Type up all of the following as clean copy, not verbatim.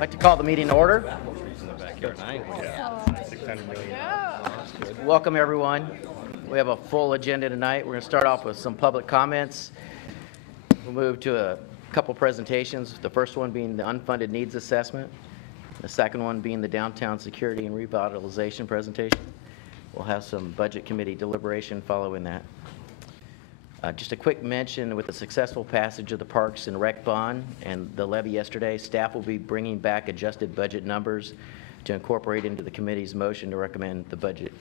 I'd like to call the meeting to order. Welcome, everyone. We have a full agenda tonight. We're going to start off with some public comments. We'll move to a couple presentations, the first one being the unfunded needs assessment, the second one being the downtown security and revitalization presentation. We'll have some budget committee deliberation following that. Just a quick mention, with the successful passage of the Parks and Rec bond and the levy yesterday, staff will be bringing back adjusted budget numbers to incorporate into the committee's motion to recommend the budget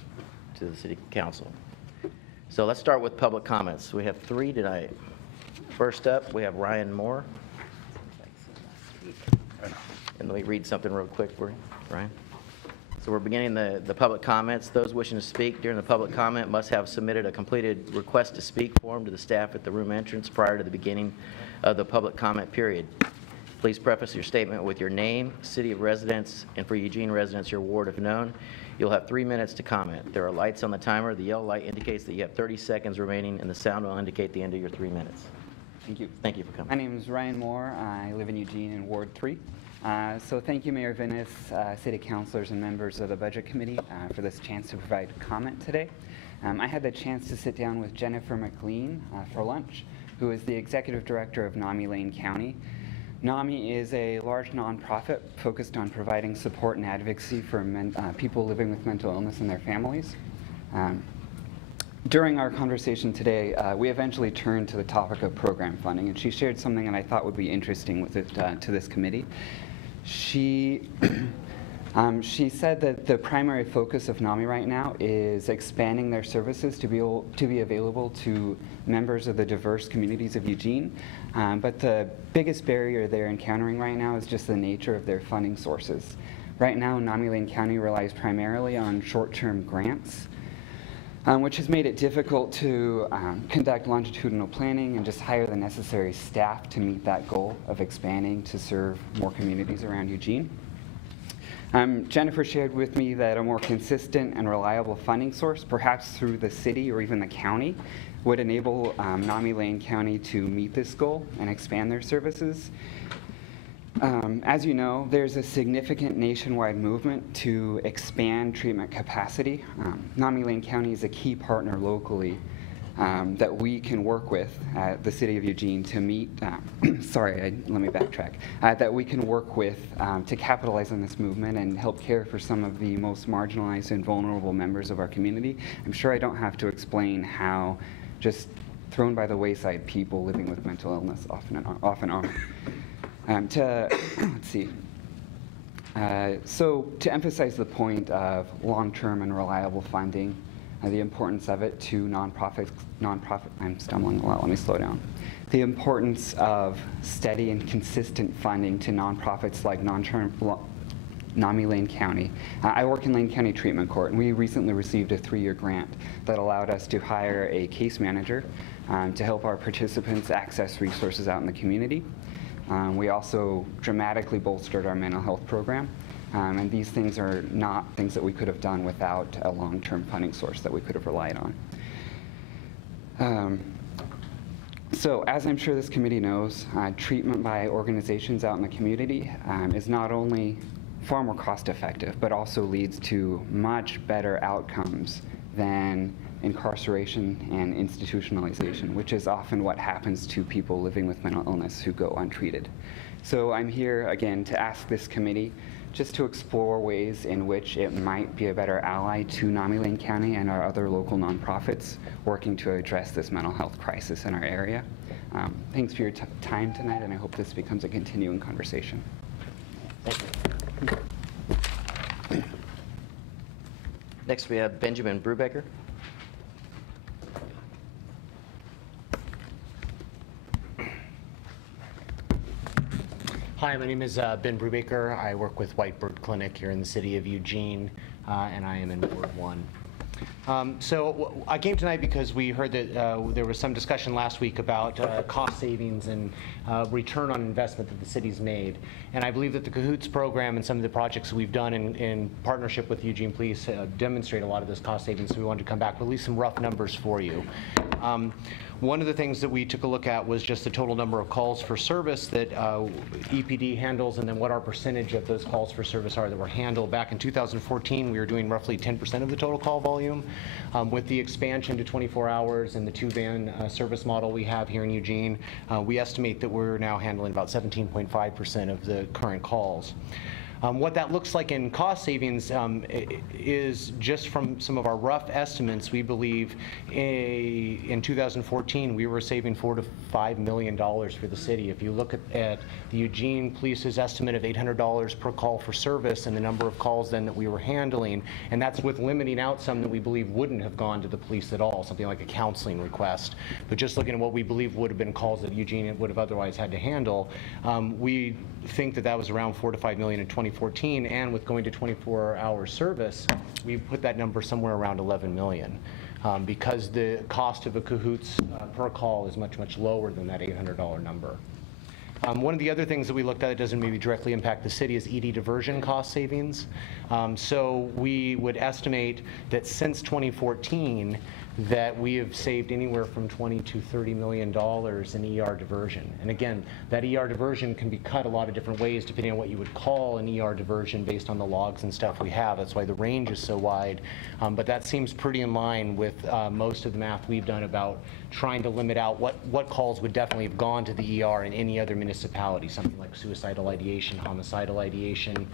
to the City Council. So let's start with public comments. We have 3 tonight. First up, we have Ryan Moore. And let me read something real quick for you, Ryan. So we're beginning the public comments. Those wishing to speak during the public comment must have submitted a completed request to speak form to the staff at the room entrance prior to the beginning of the public comment period. Please preface your statement with your name, city of residence, and for Eugene residents, your ward if known. You'll have 3 minutes to comment. There are lights on the timer. The yellow light indicates that you have 30 seconds remaining, and the sound will indicate the end of your 3 minutes. Thank you. Thank you for coming. My name is Ryan Moore. I live in Eugene in Ward 3. So thank you, Mayor Vinnis, City Councilors, and members of the Budget Committee for this chance to provide comment today. I had the chance to sit down with Jennifer McLean for lunch, who is the Executive Director of NAMI Lane County. NAMI is a large nonprofit focused on providing support and advocacy for people living with mental illness and their families. During our conversation today, we eventually turned to the topic of program funding, and she shared something that I thought would be interesting with it to this committee. She said that the primary focus of NAMI right now is expanding their services to be available to members of the diverse communities of Eugene. But the biggest barrier they're encountering right now is just the nature of their funding sources. Right now, NAMI Lane County relies primarily on short-term grants, which has made it difficult to conduct longitudinal planning and just hire the necessary staff to meet that goal of expanding to serve more communities around Eugene. Jennifer shared with me that a more consistent and reliable funding source, perhaps through the city or even the county, would enable NAMI Lane County to meet this goal and expand their services. As you know, there's a significant nationwide movement to expand treatment capacity. NAMI Lane County is a key partner locally that we can work with at the City of Eugene to meet, let me backtrack, that we can work with to capitalize on this movement and help care for some of the most marginalized and vulnerable members of our community. I'm sure I don't have to explain how just thrown by the wayside people living with mental illness often are. Let's see. So to emphasize the point of long-term and reliable funding, the importance of it to nonprofits, I'm stumbling a lot, let me slow down. The importance of steady and consistent funding to nonprofits like NAMI Lane County. I work in Lane County Treatment Court, and we recently received a 3-year grant that allowed us to hire a case manager to help our participants access resources out in the community. We also dramatically bolstered our mental health program, and these things are not things that we could have done without a long-term funding source that we could have relied on. So as I'm sure this committee knows, treatment by organizations out in the community is not only far more cost-effective, but also leads to much better outcomes than incarceration and institutionalization, which is often what happens to people living with mental illness who go untreated. So I'm here again to ask this committee just to explore ways in which it might be a better ally to NAMI Lane County and our other local nonprofits working to address this mental health crisis in our area. Thanks for your time tonight, and I hope this becomes a continuing conversation. Thank you. Next, we have Benjamin Brubaker. Hi, my name is Ben Brubaker. I work with Whitebird Clinic here in the city of Eugene, and I am in Ward 1. I came tonight because we heard that there was some discussion last week about cost savings and return on investment that the city's made. And I believe that the Cahoots program and some of the projects that we've done in partnership with Eugene Police demonstrate a lot of this cost savings. So we wanted to come back with at least some rough numbers for you. One of the things that we took a look at was just the total number of calls for service that EPD handles, and then what our percentage of those calls for service are that were handled. Back in 2014, we were doing roughly 10% of the total call volume. With the expansion to 24 hours and the two-van service model we have here in Eugene, we estimate that we're now handling about 17.5% of the current calls. What that looks like in cost savings is just from some of our rough estimates. We believe in 2014 we were saving $4 to $5 million for the city. If you look at the Eugene Police's estimate of $800 per call for service and the number of calls then that we were handling, and that's with limiting out some that we believe wouldn't have gone to the police at all, something like a counseling request. But just looking at what we believe would have been calls that Eugene would have otherwise had to handle, we think that that was around $4 to $5 million in 2014, and with going to 24-hour service, we put that number somewhere around $11 million. Because the cost of a Cahoots per call is much, much lower than that $800 number. One of the other things that we looked at that doesn't maybe directly impact the city is ED diversion cost savings. So we would estimate that since 2014 that we have saved anywhere from $20 to $30 million in ER diversion. And again, that ER diversion can be cut a lot of different ways depending on what you would call an ER diversion based on the logs and stuff we have. That's why the range is so wide. But that seems pretty in line with most of the math we've done about trying to limit out what calls would definitely have gone to the ER in any other municipality, something like suicidal ideation, homicidal ideation,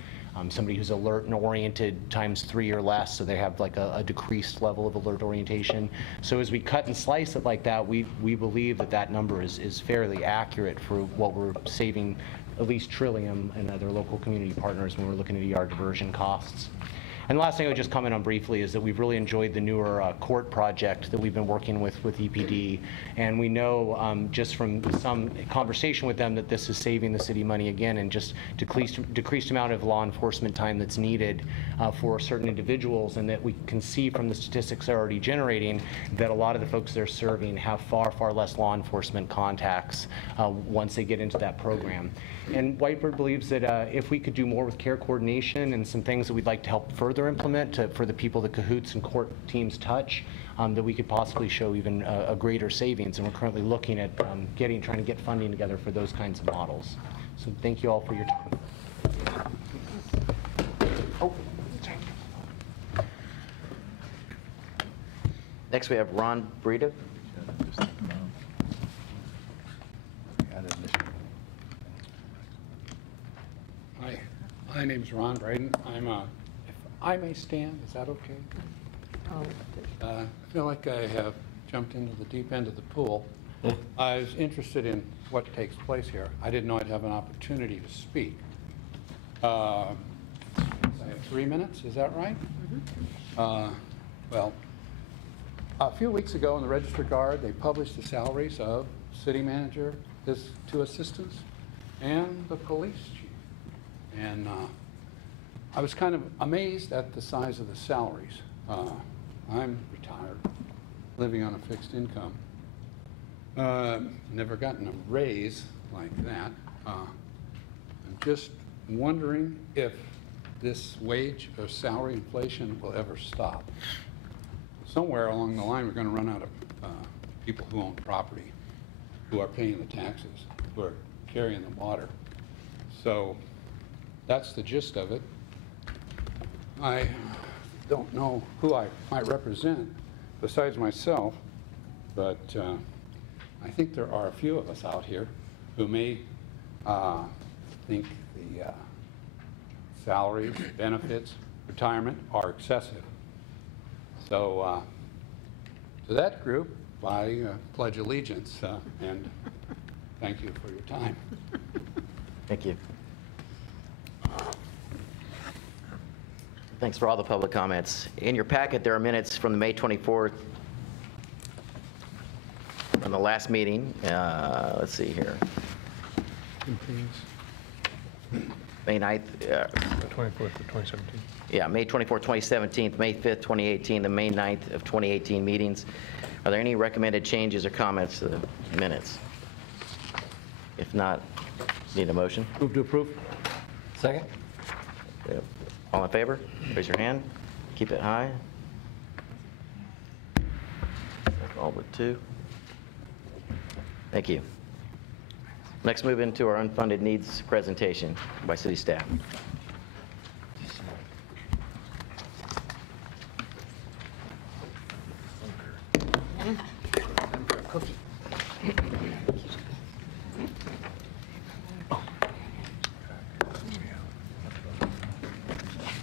somebody who's alert and oriented ×3 or less, so they have like a decreased level of alert orientation. So as we cut and slice it like that, we believe that that number is fairly accurate for what we're saving, at least Trillium and other local community partners when we're looking at ER diversion costs. And the last thing I would just comment on briefly is that we've really enjoyed the newer court project that we've been working with EPD. And we know just from some conversation with them that this is saving the city money again, and just decreased amount of law enforcement time that's needed for certain individuals, and that we can see from the statistics they're already generating that a lot of the folks they're serving have far, far less law enforcement contacts once they get into that program. And Whitebird believes that if we could do more with care coordination and some things that we'd like to help further implement for the people the Cahoots and court teams touch, that we could possibly show even a greater savings. And we're currently looking at trying to get funding together for those kinds of models. So thank you all for your time. Oh, sorry. Next we have Ron Breda. Hi, my name's Ron Braden. If I may stand, is that okay? I feel like I have jumped into the deep end of the pool. I was interested in what takes place here. I didn't know I'd have an opportunity to speak. I have 3 minutes, is that right? Well, a few weeks ago in the Register Guard, they published the salaries of city manager, his 2 assistants, and the police chief. And I was kind of amazed at the size of the salaries. I'm retired, living on a fixed income. Never gotten a raise like that. I'm just wondering if this wage or salary inflation will ever stop. Somewhere along the line, we're going to run out of people who own property, who are paying the taxes, who are carrying the water. So that's the gist of it. I don't know who I might represent besides myself, but I think there are a few of us out here who may think the salaries, benefits, retirement are excessive. So to that group, I pledge allegiance, and thank you for your time. Thank you. Thanks for all the public comments. In your packet, there are minutes from the May 24th, from the last meeting. Let's see here. May 9th, 24th of 2017. yeah, May 24th, 2017, May 5th, 2018, the May 9th of 2018 meetings. Are there any recommended changes or comments to the minutes? If not, need a motion? Move to approve. Second? Yep. All in favor? Raise your hand. Keep it high. All but two. Thank you. Next, move into our unfunded needs presentation by city staff.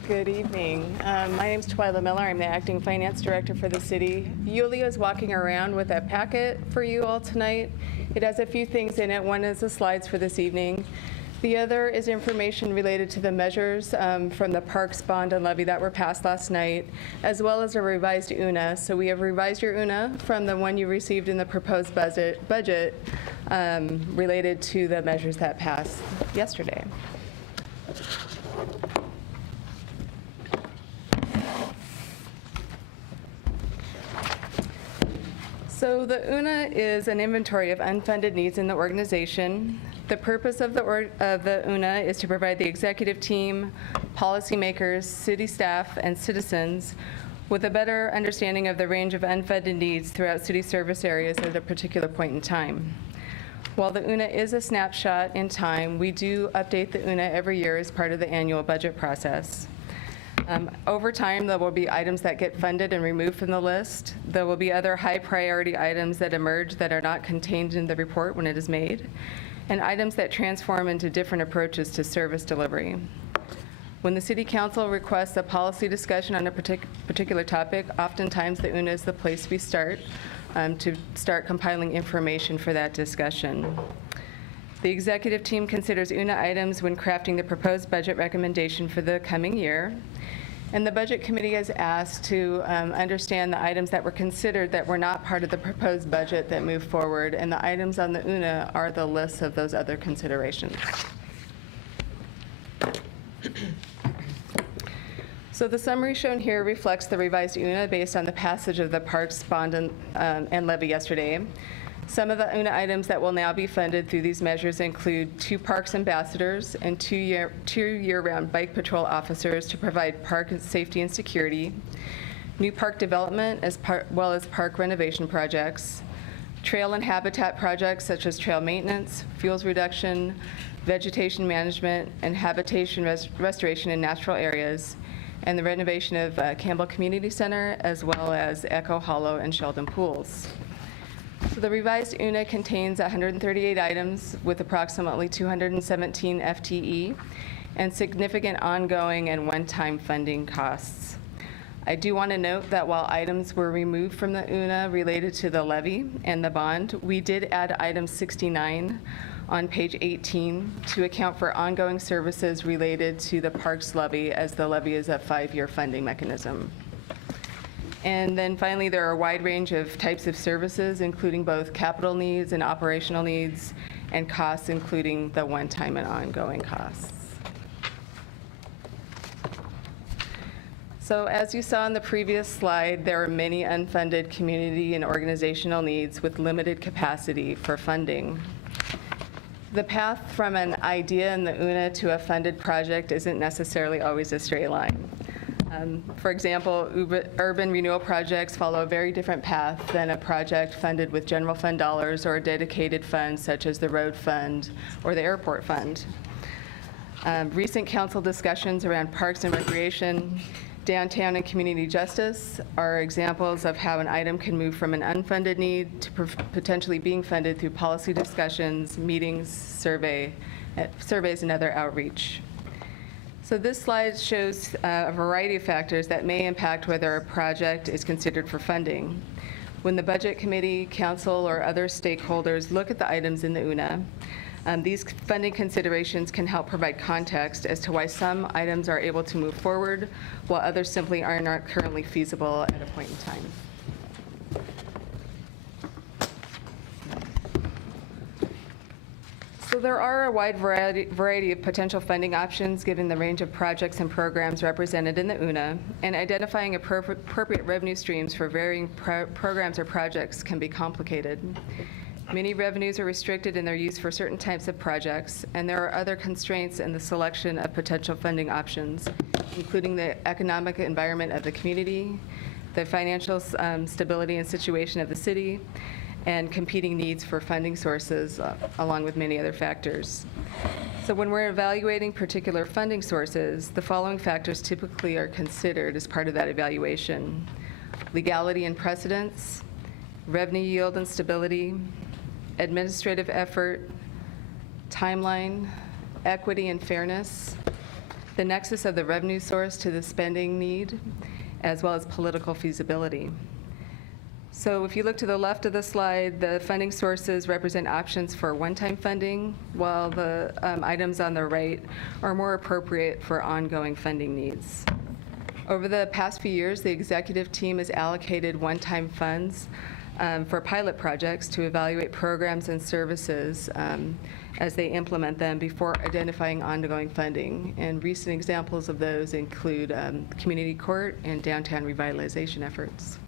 Good evening. My name's Twyla Miller. I'm the acting finance director for the city. Yulia is walking around with a packet for you all tonight. It has a few things in it. One is the slides for this evening. The other is information related to the measures from the parks bond and levy that were passed last night, as well as a revised UNA. So we have revised your UNA from the one you received in the proposed budget related to the measures that passed yesterday. So the UNA is an inventory of unfunded needs in the organization. The purpose of the UNA is to provide the executive team, policymakers, city staff, and citizens with a better understanding of the range of unfunded needs throughout city service areas at a particular point in time. While the UNA is a snapshot in time, we do update the UNA every year as part of the annual budget process. Over time, there will be items that get funded and removed from the list. There will be other high priority items that emerge that are not contained in the report when it is made, and items that transform into different approaches to service delivery. When the City Council requests a policy discussion on a particular topic, oftentimes the UNA is the place we start to start compiling information for that discussion. The executive team considers UNA items when crafting the proposed budget recommendation for the coming year. And the Budget Committee is asked to understand the items that were considered that were not part of the proposed budget that move forward, and the items on the UNA are the lists of those other considerations. So the summary shown here reflects the revised UNA based on the passage of the parks bond and levy yesterday. Some of the UNA items that will now be funded through these measures include 2 parks ambassadors and 2 year-round bike patrol officers to provide park safety and security, new park development as well as park renovation projects, trail and habitat projects such as trail maintenance, fuels reduction, vegetation management, and habitation restoration in natural areas, and the renovation of Campbell Community Center, as well as Echo Hollow and Sheldon Pools. So the revised UNA contains 138 items with approximately 217 FTE and significant ongoing and one-time funding costs. I do want to note that while items were removed from the UNA related to the levy and the bond, we did add item 69 on page 18 to account for ongoing services related to the parks levy, as the levy is a 5-year funding mechanism. And then finally, there are a wide range of types of services, including both capital needs and operational needs, and costs, including the one-time and ongoing costs. So as you saw in the previous slide, there are many unfunded community and organizational needs with limited capacity for funding. The path from an idea in the UNA to a funded project isn't necessarily always a straight line. For example, urban renewal projects follow a very different path than a project funded with general fund dollars or a dedicated fund such as the road fund or the airport fund. Recent council discussions around parks and recreation, downtown and community justice are examples of how an item can move from an unfunded need to potentially being funded through policy discussions, meetings, surveys, and other outreach. So this slide shows a variety of factors that may impact whether a project is considered for funding. When the Budget Committee, Council, or other stakeholders look at the items in the UNA, these funding considerations can help provide context as to why some items are able to move forward, while others simply are not currently feasible at a point in time. So there are a wide variety of potential funding options given the range of projects and programs represented in the UNA, and identifying appropriate revenue streams for varying programs or projects can be complicated. Many revenues are restricted in their use for certain types of projects, and there are other constraints in the selection of potential funding options, including the economic environment of the community, the financial stability and situation of the city, and competing needs for funding sources, along with many other factors. So when we're evaluating particular funding sources, the following factors typically are considered as part of that evaluation: legality and precedence, revenue yield and stability, administrative effort, timeline, equity and fairness, the nexus of the revenue source to the spending need, as well as political feasibility. So if you look to the left of the slide, the funding sources represent options for one-time funding, while the items on the right are more appropriate for ongoing funding needs. Over the past few years, the executive team has allocated one-time funds for pilot projects to evaluate programs and services as they implement them before identifying ongoing funding. And recent examples of those include community court and downtown revitalization efforts.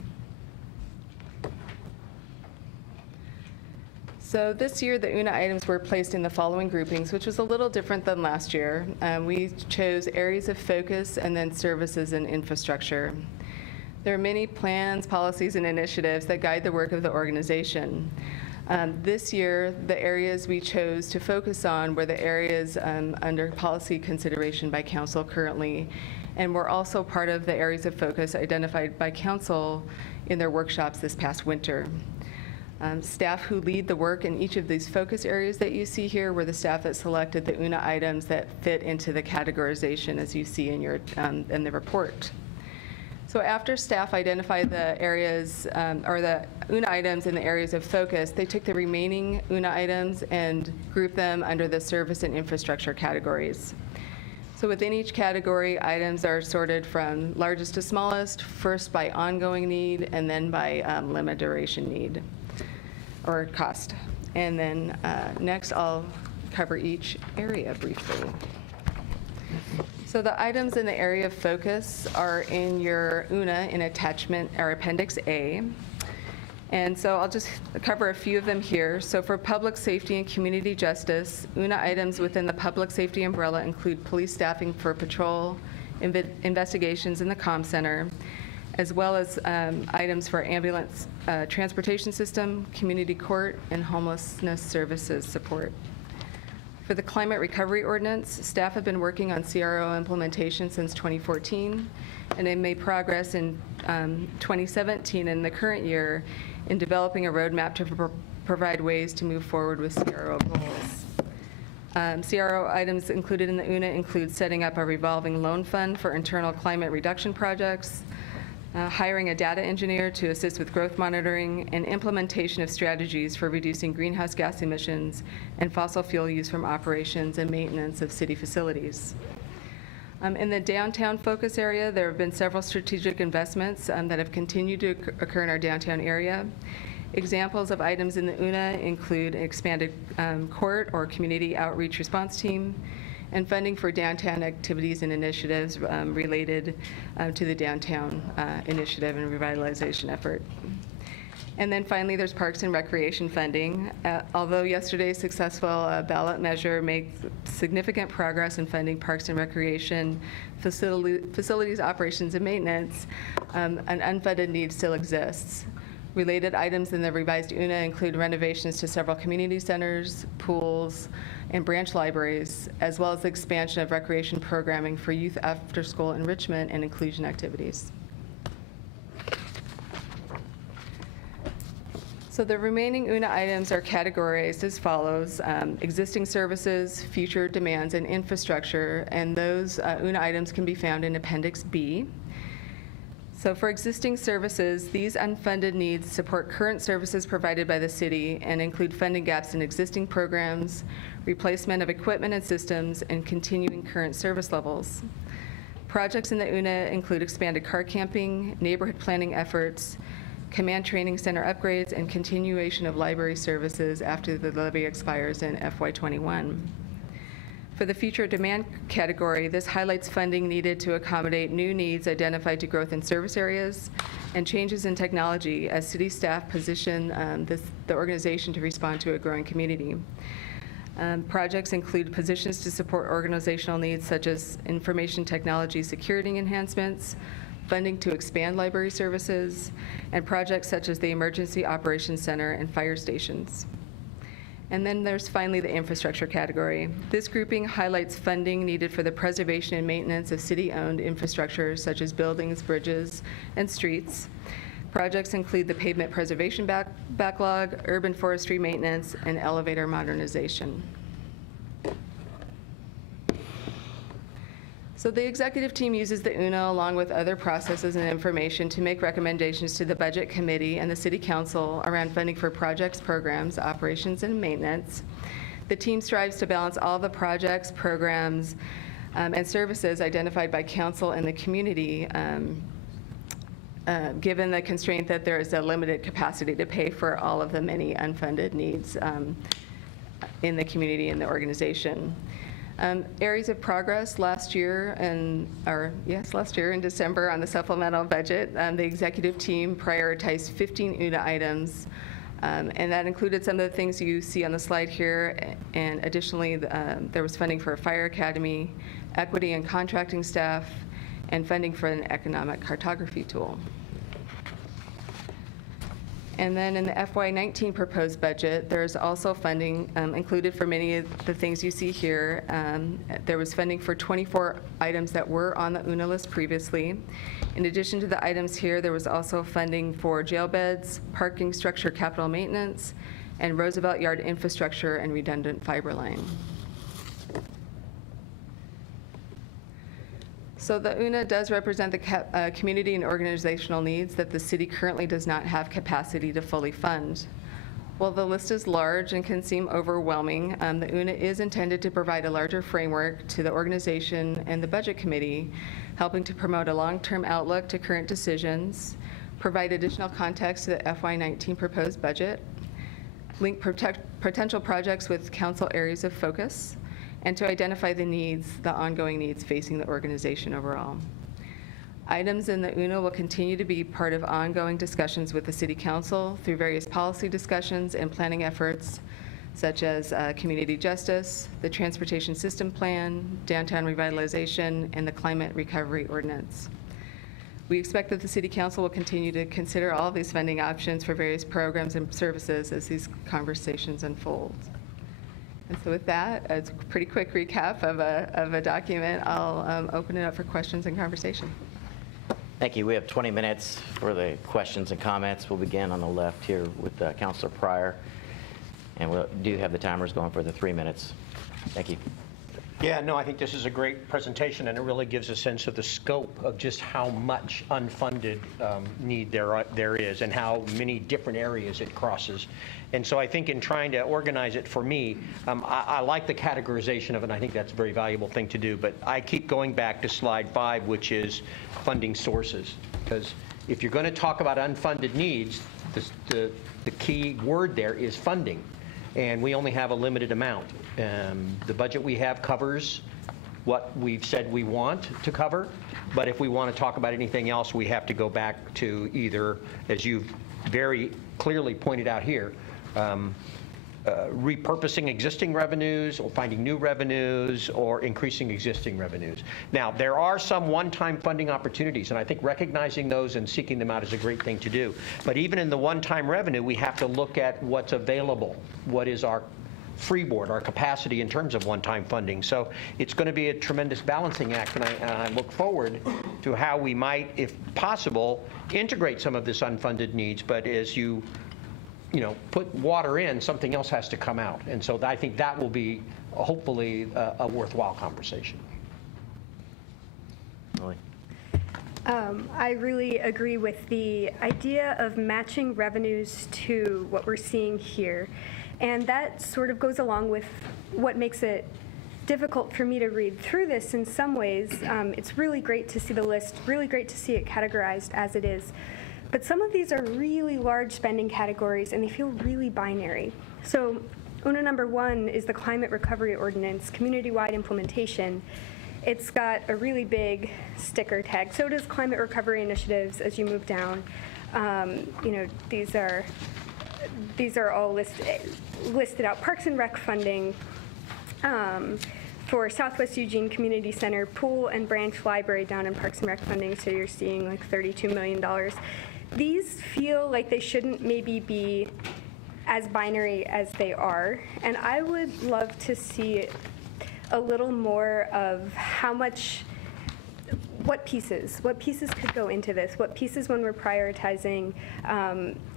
So this year, the UNA items were placed in the following groupings, which was a little different than last year. We chose areas of focus and then services and infrastructure. There are many plans, policies, and initiatives that guide the work of the organization. This year, the areas we chose to focus on were the areas under policy consideration by council currently, and were also part of the areas of focus identified by council in their workshops this past winter. Staff who lead the work in each of these focus areas that you see here were the staff that selected the UNA items that fit into the categorization as you see in your in the report. So after staff identified the areas or the UNA items in the areas of focus, they took the remaining UNA items and grouped them under the service and infrastructure categories. So within each category, items are sorted from largest to smallest, first by ongoing need and then by limit duration need or cost. And then next I'll cover each area briefly. So the items in the area of focus are in your UNA in attachment or Appendix A. And so I'll just cover a few of them here. So for public safety and community justice, UNA items within the public safety umbrella include police staffing for patrol, investigations in the comm center, as well as items for ambulance transportation system, community court, and homelessness services support. For the climate recovery ordinance, staff have been working on CRO implementation since 2014, and they made progress in 2017 and the current year in developing a roadmap to provide ways to move forward with CRO goals. CRO items included in the UNA include setting up a revolving loan fund for internal climate reduction projects, hiring a data engineer to assist with growth monitoring, and implementation of strategies for reducing greenhouse gas emissions and fossil fuel use from operations and maintenance of city facilities. In the downtown focus area, there have been several strategic investments that have continued to occur in our downtown area. Examples of items in the UNA include an expanded court or community outreach response team, and funding for downtown activities and initiatives related to the downtown initiative and revitalization effort. And then finally, there's parks and recreation funding. Although yesterday's successful ballot measure made significant progress in funding parks and recreation, facilities, operations, and maintenance, an unfunded need still exists. Related items in the revised UNA include renovations to several community centers, pools, and branch libraries, as well as the expansion of recreation programming for youth after-school enrichment and inclusion activities. So the remaining UNA items are categorized as follows: existing services, future demands, and infrastructure, and those UNA items can be found in Appendix B. So for existing services, these unfunded needs support current services provided by the city and include funding gaps in existing programs, replacement of equipment and systems, and continuing current service levels. Projects in the UNA include expanded car camping, neighborhood planning efforts, command training center upgrades, and continuation of library services after the levy expires in FY21. For the future demand category, this highlights funding needed to accommodate new needs identified to growth in service areas and changes in technology as city staff position the organization to respond to a growing community. Projects include positions to support organizational needs such as information technology security enhancements, funding to expand library services, and projects such as the Emergency Operations Center and fire stations. And then there's finally the infrastructure category. This grouping highlights funding needed for the preservation and maintenance of city-owned infrastructure such as buildings, bridges, and streets. Projects include the pavement preservation backlog, urban forestry maintenance, and elevator modernization. So the executive team uses the UNA along with other processes and information to make recommendations to the Budget Committee and the City Council around funding for projects, programs, operations, and maintenance. The team strives to balance all the projects, programs, and services identified by council and the community, given the constraint that there is a limited capacity to pay for all of the many unfunded needs in the community and the organization. Areas of progress last year in December on the supplemental budget, the executive team prioritized 15 UNA items, and that included some of the things you see on the slide here. And additionally, there was funding for a fire academy, equity and contracting staff, and funding for an economic cartography tool. And then in the FY19 proposed budget, there's also funding included for many of the things you see here. There was funding for 24 items that were on the UNA list previously. In addition to the items here, there was also funding for jail beds, parking structure capital maintenance, and Roosevelt Yard infrastructure and redundant fiber line. So the UNA does represent the community and organizational needs that the city currently does not have capacity to fully fund. While the list is large and can seem overwhelming, the UNA is intended to provide a larger framework to the organization and the Budget Committee, helping to promote a long-term outlook to current decisions, provide additional context to the FY19 proposed budget, link potential projects with council areas of focus, and to identify the needs, the ongoing needs facing the organization overall. Items in the UNA will continue to be part of ongoing discussions with the City Council through various policy discussions and planning efforts, such as community justice, the Transportation System Plan, downtown revitalization, and the Climate Recovery Ordinance. We expect that the City Council will continue to consider all of these funding options for various programs and services as these conversations unfold. And so with that, it's a pretty quick recap of a document. I'll open it up for questions and conversation. Thank you. We have 20 minutes for the questions and comments. We'll begin on the left here with Councilor Pryor. And we do have the timers going for the 3 minutes. Thank you. Yeah, no, I think this is a great presentation, and it really gives a sense of the scope of just how much unfunded need there is and how many different areas it crosses. And so I think in trying to organize it for me, I like the categorization of it, and I think that's a very valuable thing to do. But I keep going back to slide 5, which is funding sources. Because if you're going to talk about unfunded needs, the key word there is funding. And we only have a limited amount. The budget we have covers what we've said we want to cover, but if we want to talk about anything else, we have to go back to either, as you've very clearly pointed out here, repurposing existing revenues or finding new revenues or increasing existing revenues. Now, there are some one-time funding opportunities, and I think recognizing those and seeking them out is a great thing to do. But even in the one-time revenue, we have to look at what's available. What is our freeboard, our capacity in terms of one-time funding? So it's going to be a tremendous balancing act, and I look forward to how we might, if possible, integrate some of this unfunded needs. But as you put water in, something else has to come out. And so I think that will be hopefully a worthwhile conversation. Really? I really agree with the idea of matching revenues to what we're seeing here. And that sort of goes along with what makes it difficult for me to read through this in some ways. It's really great to see the list, really great to see it categorized as it is. But some of these are really large spending categories, and they feel really binary. So UNA number 1 is the Climate Recovery Ordinance, community-wide implementation. It's got a really big sticker tag. So does climate recovery initiatives as you move down. These are all listed out. Parks and Rec funding for Southwest Eugene Community Center, pool and branch library down in Parks and Rec funding. So you're seeing like $32 million. These feel like they shouldn't maybe be as binary as they are. And I would love to see a little more of what pieces could go into this, what pieces when we're prioritizing,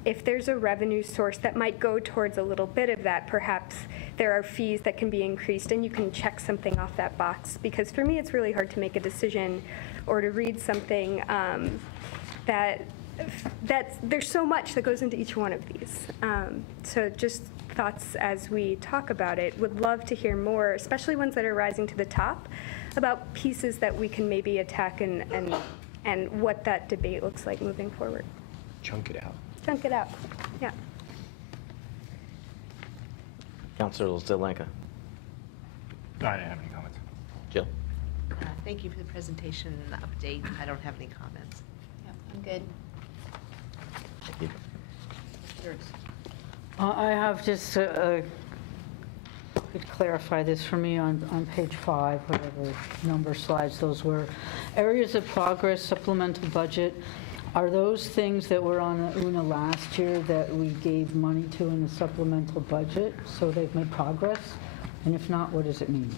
if there's a revenue source that might go towards a little bit of that, perhaps there are fees that can be increased and you can check something off that box. Because for me, it's really hard to make a decision or to read something that there's so much that goes into each one of these. So just thoughts as we talk about it. Would love to hear more, especially ones that are rising to the top, about pieces that we can maybe attack and what that debate looks like moving forward. Chunk it out. Chunk it out, yeah. Councilor Zelenka. I didn't have any comments. Jill? Thank you for the presentation and the update. I don't have any comments. Yeah, I'm good. Thank you. Yours. I have just, could clarify this for me on page 5, whatever number slides those were. Areas of progress, supplemental budget, are those things that were on the UNA last year that we gave money to in the supplemental budget, so they've made progress? And if not, what does it mean?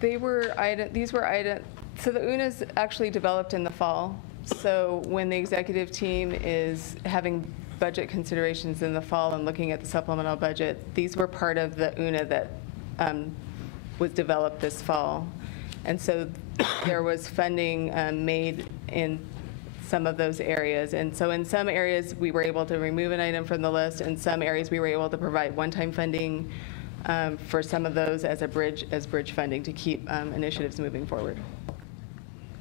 These were items, so the UNA's actually developed in the fall. So when the executive team is having budget considerations in the fall and looking at the supplemental budget, these were part of the UNA that was developed this fall. And so there was funding made in some of those areas. And so in some areas, we were able to remove an item from the list. In some areas, we were able to provide one-time funding for some of those as bridge funding to keep initiatives moving forward.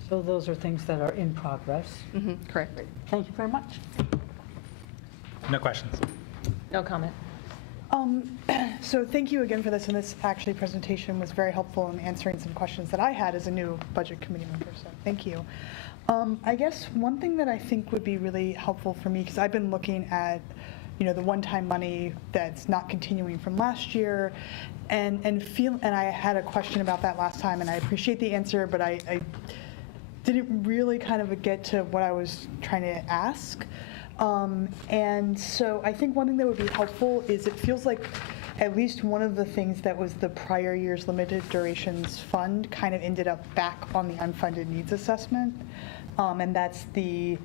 So those are things that are in progress. Correct. Thank you very much. No questions. No comment. So thank you again for this, and this actually presentation was very helpful in answering some questions that I had as a new budget committee member, so thank you. I guess one thing that I think would be really helpful for me, because I've been looking at the one-time money that's not continuing from last year, and I had a question about that last time, and I appreciate the answer, but I didn't really kind of get to what I was trying to ask. And so I think one thing that would be helpful is it feels like at least one of the things that was the prior year's limited durations fund kind of ended up back on the unfunded needs assessment. And that's the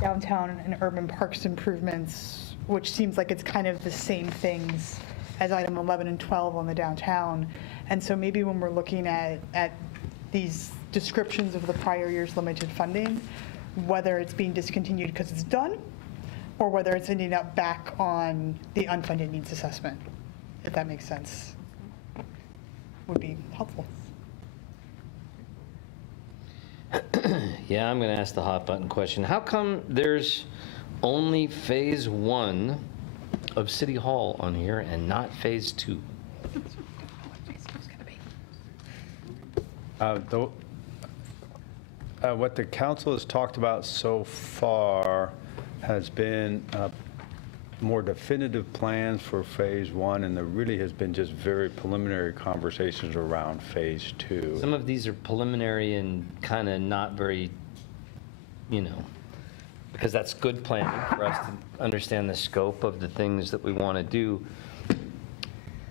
downtown and urban parks improvements, which seems like it's kind of the same things as item 11 and 12 on the downtown. And so maybe when we're looking at these descriptions of the prior year's limited funding, whether it's being discontinued because it's done, or whether it's ending up back on the unfunded needs assessment, if that makes sense, would be helpful. Yeah, I'm going to ask the hot button question. How come there's only phase 1 of City Hall on here and not phase 2? What the council has talked about so far has been more definitive plans for phase 1, and there really has been just very preliminary conversations around phase 2. Some of these are preliminary and kind of not very, because that's good planning for us to understand the scope of the things that we want to do.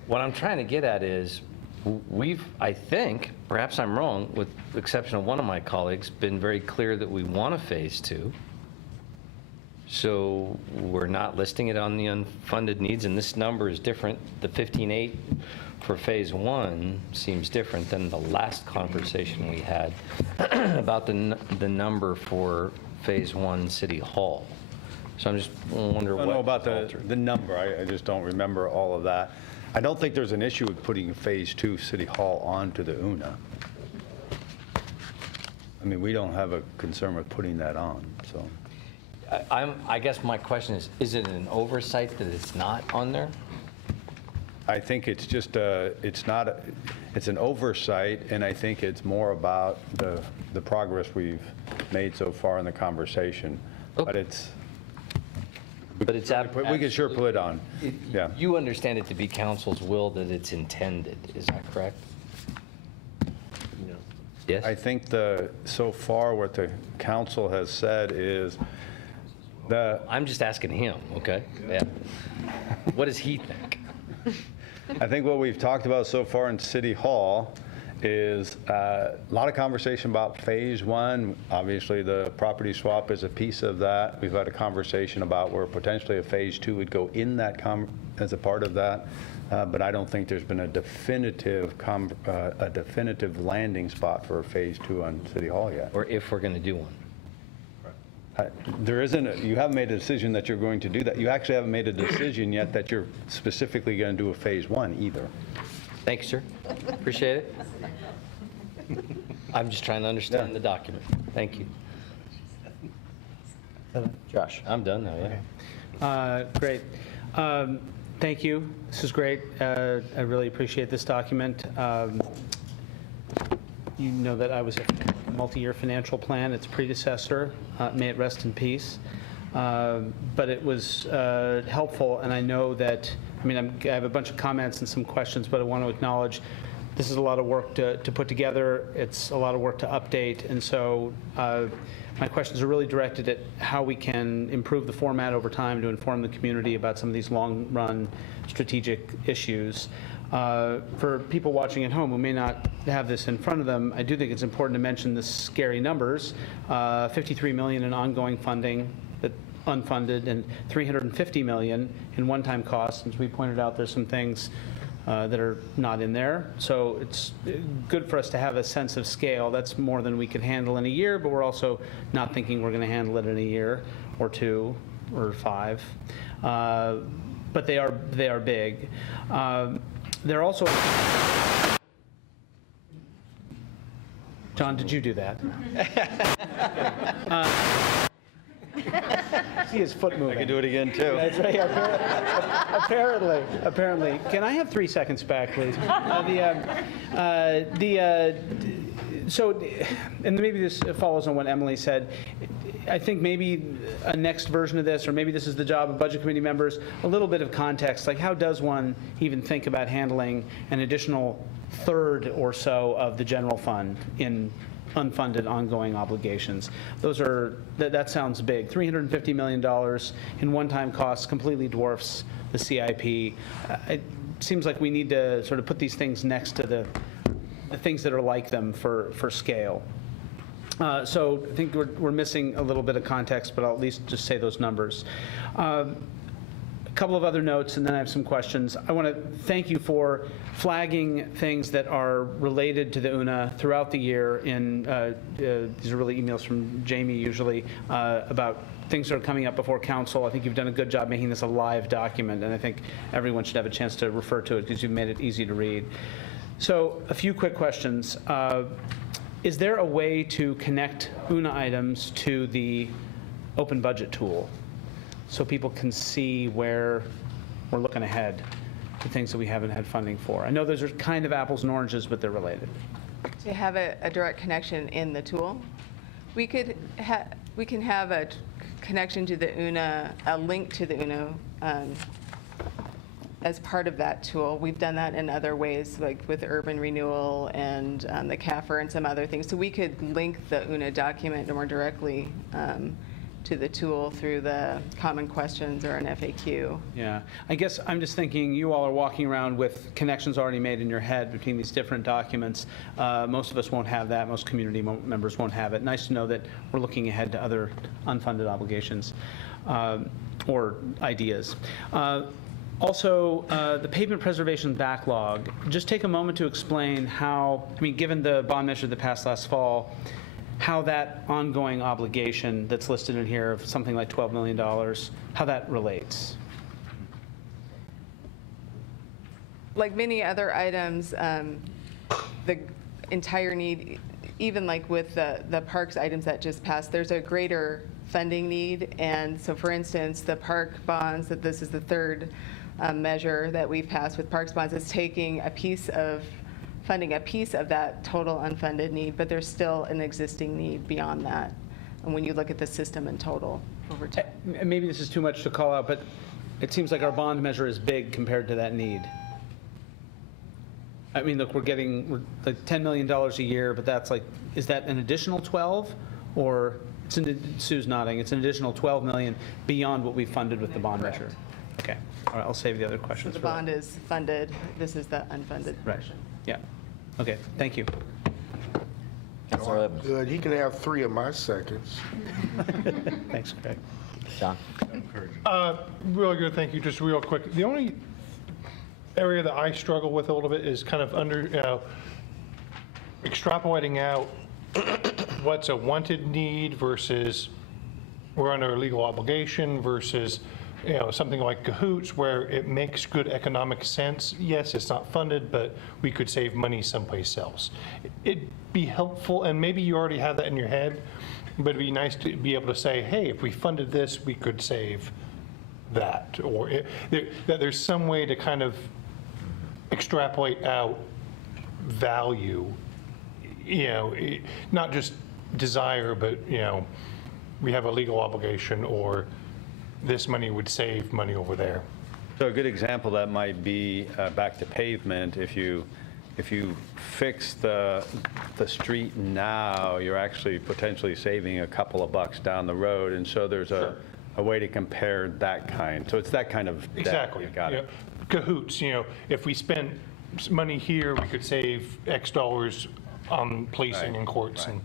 What I'm trying to get at is I think, perhaps I'm wrong, with the exception of one of my colleagues, been very clear that we want a phase 2. So we're not listing it on the unfunded needs, and this number is different. The 15.8 for phase 1 seems different than the last conversation we had about the number for phase 1 City Hall. So I'm just wondering I don't know about the number. I just don't remember all of that. I don't think there's an issue with putting phase 2 City Hall onto the UNA. I mean, we don't have a concern with putting that on, so. I guess my question is it an oversight that it's not on there? I think it's just, it's not, it's an oversight, and I think it's more about the progress we've made so far in the conversation. But it's, But it's we can sure put it on, yeah. You understand it to be council's will that it's intended, is that correct? No. Yes? I think so far what the council has said is I'm just asking him, okay? Yeah. What does he think? I think what we've talked about so far in City Hall is a lot of conversation about Phase 1. Obviously, the property swap is a piece of that. We've had a conversation about where potentially a Phase 2 would go in that as a part of that. But I don't think there's been a definitive landing spot for a Phase 2 on City Hall yet. Or if we're going to do one? There isn't, you haven't made a decision that you're going to do that. You actually haven't made a decision yet that you're specifically going to do a Phase 1 either. Thank you, sir. Appreciate it. I'm just trying to understand the document. Thank you. Josh. I'm done now, yeah. Great. Thank you. This is great. I really appreciate this document. You know that I was a multi-year financial plan, its predecessor. May it rest in peace. But it was helpful, and I know that, I have a bunch of comments and some questions, but I want to acknowledge this is a lot of work to put together. It's a lot of work to update, and so my questions are really directed at how we can improve the format over time to inform the community about some of these long-run strategic issues. For people watching at home who may not have this in front of them, I do think it's important to mention the scary numbers. $53 million in ongoing funding, that unfunded, and $350 million in one-time costs. As we pointed out, there's some things that are not in there. So it's good for us to have a sense of scale. That's more than we could handle in a year, but we're also not thinking we're going to handle it in a year or 2 or 5. But they are big. They're also. John, did you do that? See his foot moving. I could do it again, too. That's right. Apparently. Can I have 3 seconds back, please? So, and maybe this follows on what Emily said. I think maybe a next version of this, or maybe this is the job of Budget Committee members, a little bit of context, like how does one even think about handling an additional third or so of the general fund in unfunded ongoing obligations? That sounds big. $350 million in one-time costs completely dwarfs the CIP. It seems like we need to sort of put these things next to the things that are like them for scale. So I think we're missing a little bit of context, but I'll at least just say those numbers. A couple of other notes, and then I have some questions. I want to thank you for flagging things that are related to the UNA throughout the year. These are really emails from Jamie usually about things that are coming up before council. I think you've done a good job making this a live document, and I think everyone should have a chance to refer to it because you've made it easy to read. So a few quick questions. Is there a way to connect UNA items to the open budget tool so people can see where we're looking ahead to things that we haven't had funding for? I know those are kind of apples and oranges, but they're related. To have a direct connection in the tool, we can have a connection to the UNA, a link to the UNA as part of that tool. We've done that in other ways, like with urban renewal and the CAFR and some other things. So we could link the UNA document more directly to the tool through the common questions or an FAQ. Yeah, I guess I'm just thinking you all are walking around with connections already made in your head between these different documents. Most of us won't have that. Most community members won't have it. Nice to know that we're looking ahead to other unfunded obligations or ideas. Also, the pavement preservation backlog. Just take a moment to explain how, given the bond measure that passed last fall, how that ongoing obligation that's listed in here of something like $12 million, how that relates. Like many other items, the entire need even like with the parks items that just passed, there's a greater funding need. And so for instance, the park bonds, that this is the third measure that we've passed with parks bonds, is taking funding a piece of that total unfunded need, but there's still an existing need beyond that. And when you look at the system in total over time. And maybe this is too much to call out, but it seems like our bond measure is big compared to that need. I mean, look, we're like $10 million a year, but that's like, is that an additional 12? Or, Sue's nodding, it's an additional 12 million beyond what we funded with the bond measure? Okay, all right, I'll save the other So questions. the for later. bond is funded, this is the unfunded Right, portion. yeah, okay, thank you. Councilor Evans. Good, he can have 3 of my seconds. Thanks, Craig. John. Really good, thank you. Just real quick. The only area that I struggle with a little bit is kind of extrapolating out what's a wanted need versus we're under a legal obligation versus, something like Cahoots where it makes good economic sense. Yes, it's not funded, but we could save money someplace else. It'd be helpful, and maybe you already have that in your head, but it'd be nice to be able to say, hey, if we funded this, we could save that. Or that there's some way to kind of extrapolate out value, not just desire, but, we have a legal obligation, or this money would save money over there. So a good example that might be back to pavement. If you fix the street now, you're actually potentially saving a couple of bucks down the road, and so there's a way to compare that kind. So it's that kind of data. Exactly. You got it. Cahoots, if we spent money here, we could save X dollars on policing Right, and courts. right. And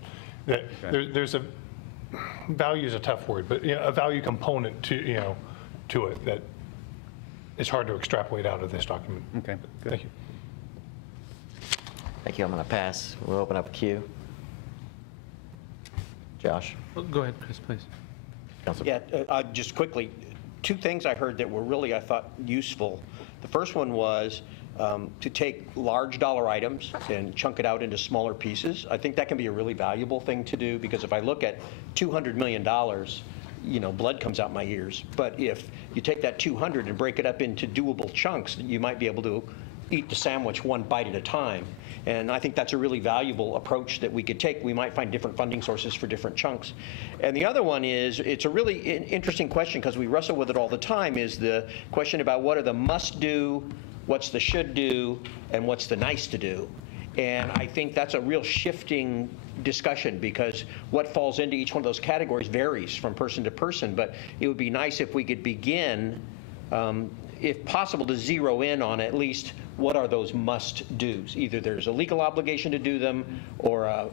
that Okay. there's a, value is a tough word, but a value component to it that is hard to extrapolate out of this document. Okay, good. Thank you. Thank you. I'm going to pass. We'll open up a queue. Josh. Go ahead, Chris, please. Councilor. Yeah, just quickly, 2 things I heard that were really, I thought, useful. The first one was to take large dollar items and chunk it out into smaller pieces. I think that can be a really valuable thing to do, because if I look at $200 million, blood comes out my ears. But if you take that 200 and break it up into doable chunks, you might be able to eat the sandwich one bite at a time. And I think that's a really valuable approach that we could take. We might find different funding sources for different chunks. And the other one is, it's a really interesting question because we wrestle with it all the time, is the question about what are the must do, what's the should do, and what's the nice to do. And I think that's a real shifting discussion, because what falls into each one of those categories varies from person to person. But it would be nice if we could begin, if possible, to zero in on at least what are those must-dos. Either there's a legal obligation to do them, or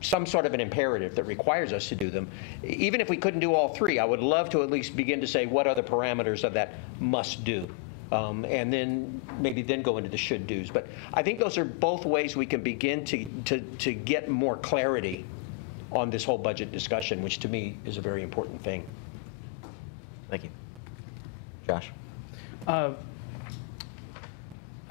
some sort of an imperative that requires us to do them. Even if we couldn't do all 3, I would love to at least begin to say what are the parameters of that must-do. And then maybe then go into the should-dos. But I think those are both ways we can begin to get more clarity on this whole budget discussion, which to me is a very important thing. Thank you. Josh. I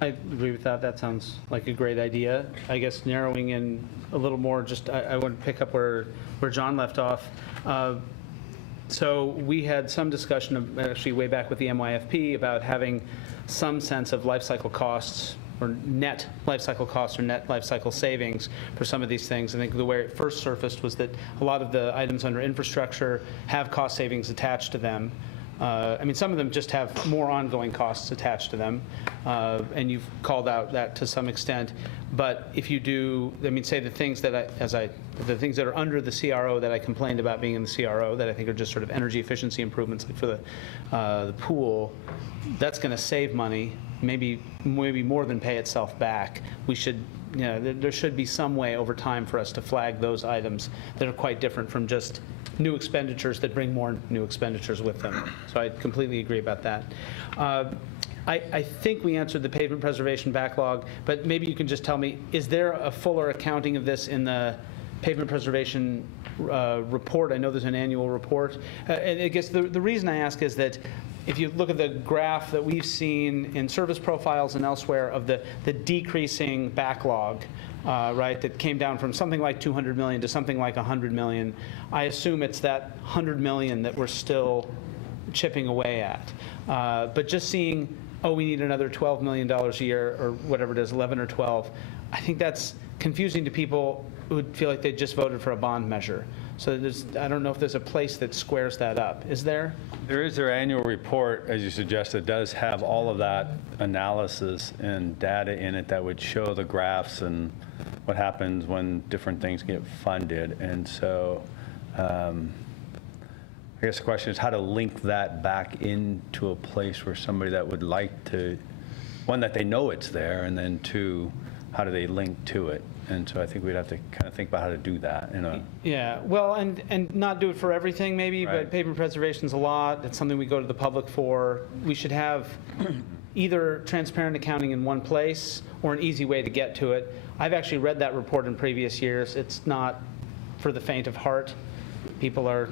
agree with that. That sounds like a great idea. I guess narrowing in a little more, just I want to pick up where John left off. So we had some discussion of, actually way back with the MYFP, about having some sense of life cycle costs, or net life cycle costs, or net life cycle savings for some of these things. I think the way it first surfaced was that a lot of the items under infrastructure have cost savings attached to them. Some of them just have more ongoing costs attached to them, and you've called out that to some extent. But if you do, say the things that the things that are under the CRO that I complained about being in the CRO, that I think are just sort of energy efficiency improvements, like for the pool, that's going to save money, maybe more than pay itself back. We should, there should be some way over time for us to flag those items that are quite different from just new expenditures that bring more new expenditures with them. So I completely agree about that. I think we answered the pavement preservation backlog, but maybe you can just tell me, is there a fuller accounting of this in the pavement preservation report. I know there's an annual report. And I guess the reason I ask is that if you look at the graph that we've seen in service profiles and elsewhere of the decreasing backlog, right, that came down from something like 200 million to something like 100 million, I assume it's that 100 million that we're still chipping away at. But just seeing, oh, we need another $12 million a year, or whatever it is, 11 or 12, I think that's confusing to people who would feel like they just voted for a bond measure. So I don't know if there's a place that squares that up. Is there? There is their annual report, as you suggested, does have all of that analysis and data in it that would show the graphs and what happens when different things get funded. And so I guess the question is how to link that back into a place where somebody that would like to, one, that they know it's there, and then two, how do they link to it? And so I think we'd have to kind of think about how to do that. Yeah, well, and not do it for everything maybe, Right. but pavement preservation's a lot. It's something we go to the public for. We should have either transparent accounting in one place or an easy way to get to it. I've actually read that report in previous years. It's not for the faint of heart. People are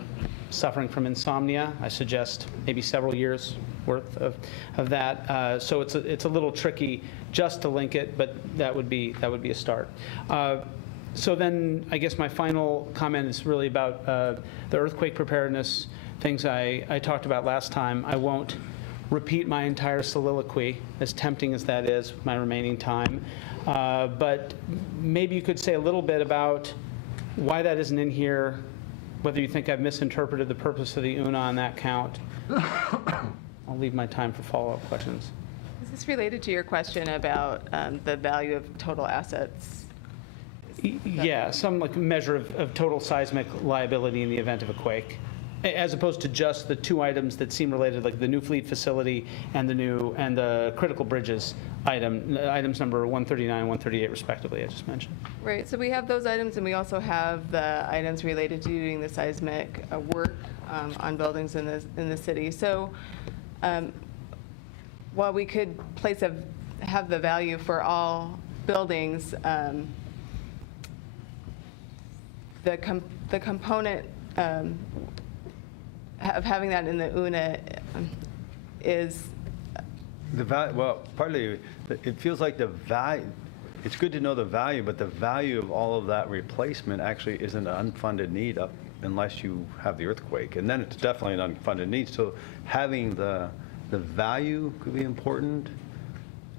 suffering from insomnia. I suggest maybe several years worth of that. So it's a little tricky just to link it, but that would be a start. So then I guess my final comment is really about the earthquake preparedness things I talked about last time. I won't repeat my entire soliloquy, as tempting as that is with my remaining time. But maybe you could say a little bit about why that isn't in here, whether you think I've misinterpreted the purpose of the UNA on that count. I'll leave my time for follow-up questions. Is this related to your question about the value of total assets? Yeah, some like measure of total seismic liability in the event of a quake, as opposed to just the two items that seem related, like the new fleet facility and the critical bridges items number 139 and 138 respectively, I just mentioned. Right, so we have those items, and we also have the items related to doing the seismic work on buildings in the city. So while we could have the value for all buildings, the component of having that in the UNA is The value, well, partly, it feels like the value, it's good to know the value, but the value of all of that replacement actually isn't an unfunded need unless you have the earthquake. And then it's definitely an unfunded need. So having the value could be important.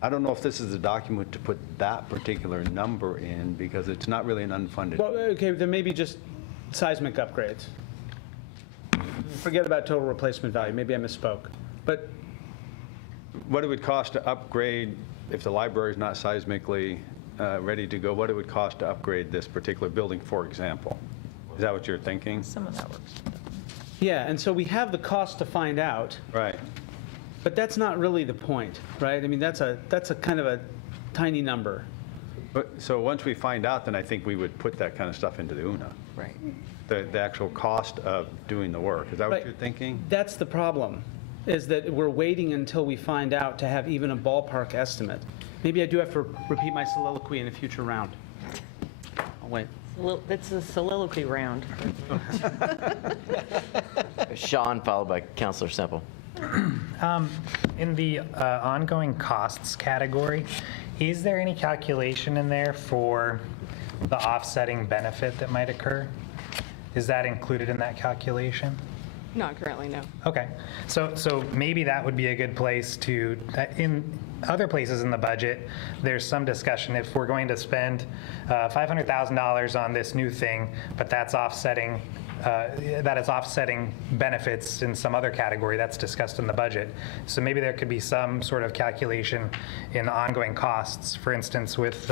I don't know if this is a document to put that particular number in because it's not really an unfunded. Well, okay, then maybe just seismic upgrades. Forget about total replacement value. Maybe I misspoke. But what it would cost to upgrade, if the library is not seismically ready to go, what it would cost to upgrade this particular building, for example. Is that what you're thinking? Some of that works. yeah, and so we have the cost to find out, Right. but that's not really the point, right? I mean, that's a kind of a tiny number. So once we find out, then I think we would put that kind of stuff into the UNA. right. The actual cost of doing the work. Is that what Right. you're thinking? That's the problem, is that we're waiting until we find out to have even a ballpark estimate. Maybe I do have to repeat my soliloquy in a future round. I'll wait. It's a soliloquy round. Sean, followed by Counselor Semple. In the ongoing costs category, is there any calculation in there for the offsetting benefit that might occur? Is that included in that calculation? Not currently, no. Okay, so maybe that would be a good place to, in other places in the budget, there's some discussion if we're going to spend $500,000 on this new thing, but that's offsetting, that is offsetting benefits in some other category that's discussed in the budget. So maybe there could be some sort of calculation in ongoing costs, for instance, with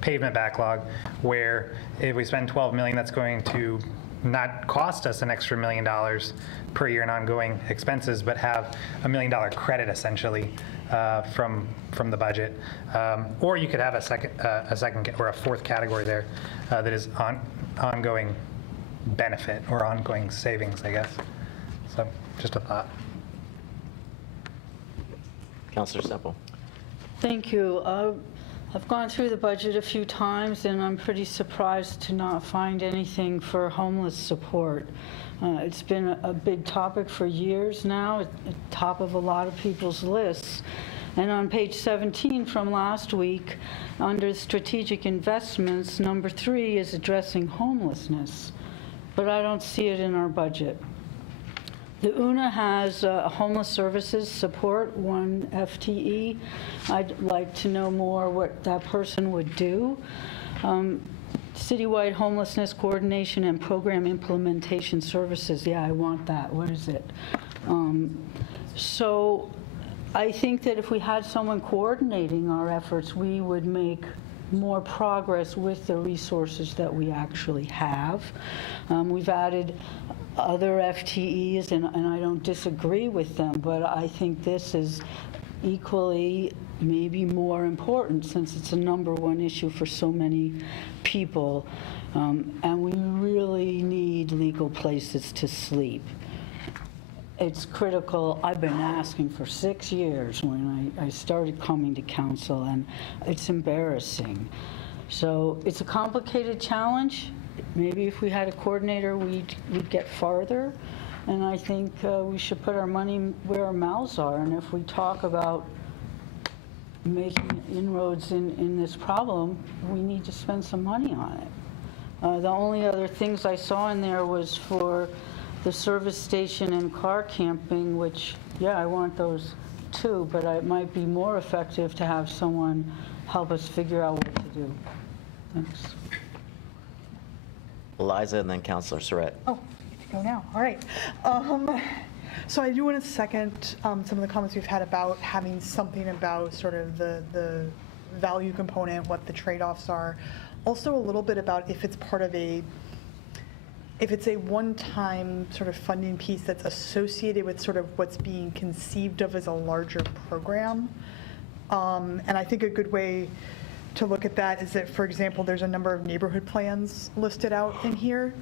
pavement backlog, where if we spend $12 million, that's going to not cost us an extra $1 million per year in ongoing expenses, but have $1 million credit essentially from the budget. Or you could have a second or a fourth category there that is ongoing benefit or ongoing savings, I guess. So just a thought. Counselor Semple. Thank you. I've gone through the budget a few times, and I'm pretty surprised to not find anything for homeless support. It's been a big topic for years now, at the top of a lot of people's lists. And on page 17 from last week, under strategic investments, number 3 is addressing homelessness, but I don't see it in our budget. The UNA has homeless services support, 1 FTE. I'd like to know more what that person would do. Citywide homelessness coordination and program implementation services, yeah, I want that. What is it? So I think that if we had someone coordinating our efforts, we would make more progress with the resources that we actually have. We've added other FTEs, and I don't disagree with them, but I think this is equally, maybe more important, since it's a #1 issue for so many people, and we really need legal places to sleep. It's critical. I've been asking for 6 years when I started coming to council, and it's embarrassing. So it's a complicated challenge. Maybe if we had a coordinator, we'd get farther. And I think we should put our money where our mouths are. And if we talk about making inroads in this problem, we need to spend some money on it. The only other things I saw in there was for the service station and car camping, which, yeah, I want those too, but it might be more effective to have someone help us figure out what to do. Thanks. Eliza and then Counselor Surratt. Oh, I get to go now. All right. So I do want to second some of the comments we've had about having something about sort of the value component, what the trade-offs are. Also a little bit about if it's part of if it's a one-time sort of funding piece that's associated with sort of what's being conceived of as a larger program. And I think a good way to look at that is that, for example, there's a number of neighborhood plans listed out in here.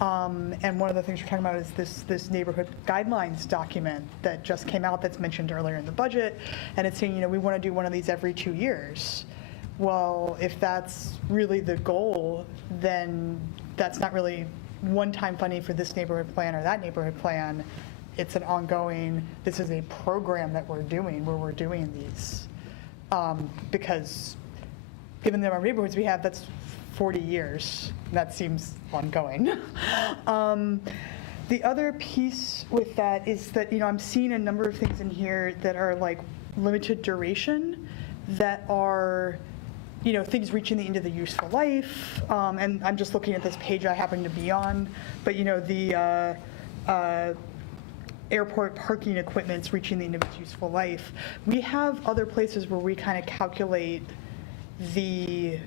And one of the things we're talking about is this neighborhood guidelines document that just came out that's mentioned earlier in the budget. And it's saying, we want to do one of these every 2 years. Well, if that's really the goal, then that's not really one-time funding for this neighborhood plan or that neighborhood plan. It's an ongoing, this is a program that we're doing where we're doing these. Because given the number of neighborhoods we have, that's 40 years. That seems ongoing. The other piece with that is that, I'm seeing a number of things in here that are like limited duration, that are, things reaching the end of the useful life. And I'm just looking at this page I happen to be on, but the airport parking equipment's reaching the end of its useful life. We have other places where we kind of calculate the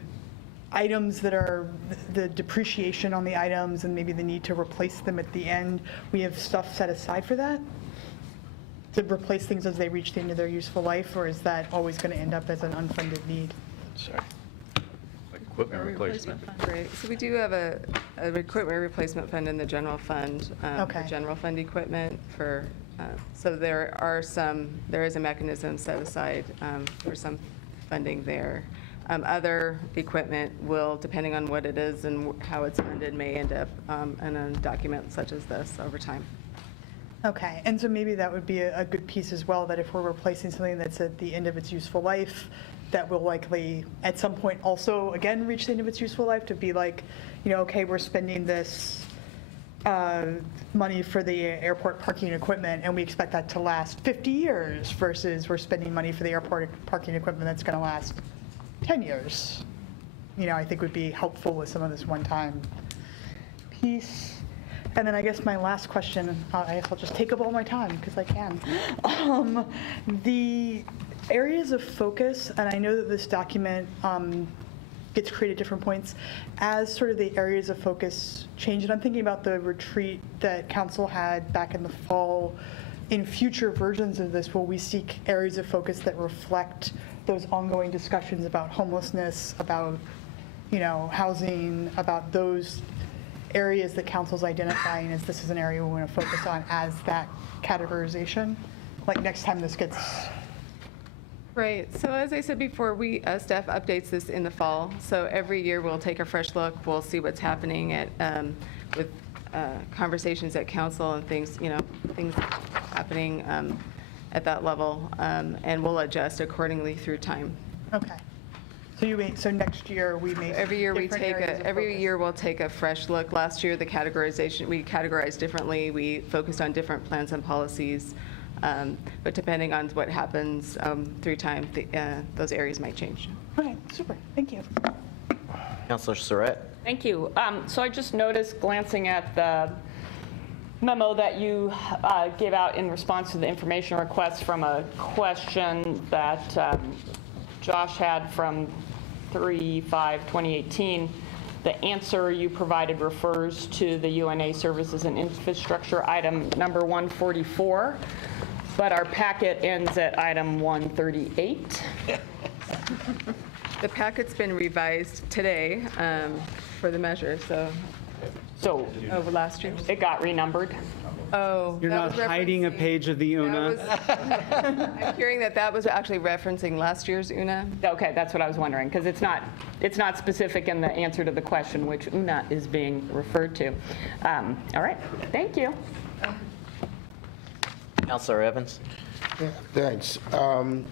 items that are the depreciation on the items and maybe the need to replace them at the end. We have stuff set aside for that, to replace things as they reach the end of their useful life, or is that always going to end up as an unfunded need? Sorry. Equipment replacement. Fund, right. So we do have a equipment replacement fund in the general fund, Okay. for general fund equipment for, so there is a mechanism set aside for some funding there. Other equipment will, depending on what it is and how it's funded, may end up in a document such as this over time. Okay, and so maybe that would be a good piece as well, that if we're replacing something that's at the end of its useful life, that will likely at some point also, again, reach the end of its useful life, to be like, okay, we're spending this money for the airport parking equipment, and we expect that to last 50 years, versus we're spending money for the airport parking equipment that's going to last 10 years. I think would be helpful with some of this one-time piece. And then I guess my last question, I guess I'll just take up all my time because I can. The areas of focus, and I know that this document gets created at different points, as sort of the areas of focus change. And I'm thinking about the retreat that council had back in the fall. In future versions of this, will we seek areas of focus that reflect those ongoing discussions about homelessness, about, housing, about those areas that council's identifying as this is an area we want to focus on as that categorization? Like next time this gets Right, so as I said before, staff updates this in the fall, so every year we'll take a fresh look, we'll see what's happening with conversations at council and things, things happening at that level, and we'll adjust accordingly through time. Okay. So next year, we may. Every year we'll take a fresh look. Last year, we categorized differently, we focused on different plans and policies. But depending on what happens through time, those areas might change. Okay, super, thank you. Councilor Surratt? Thank you. So I just noticed, glancing at the memo that you gave out in response to the information request from a question that Josh had from 3/5/2018, the answer you provided refers to the UNA Services and Infrastructure item number 144, but our packet ends at item 138. The packet's been revised today for the measure, so over last year. It got renumbered? Oh. You're not hiding a page of the UNA? I'm hearing that was actually referencing last year's UNA. Okay, that's what I was wondering, because it's not specific in the answer to the question which UNA is being referred to. All right, thank you. Councilor Evans? Yeah, thanks. I'm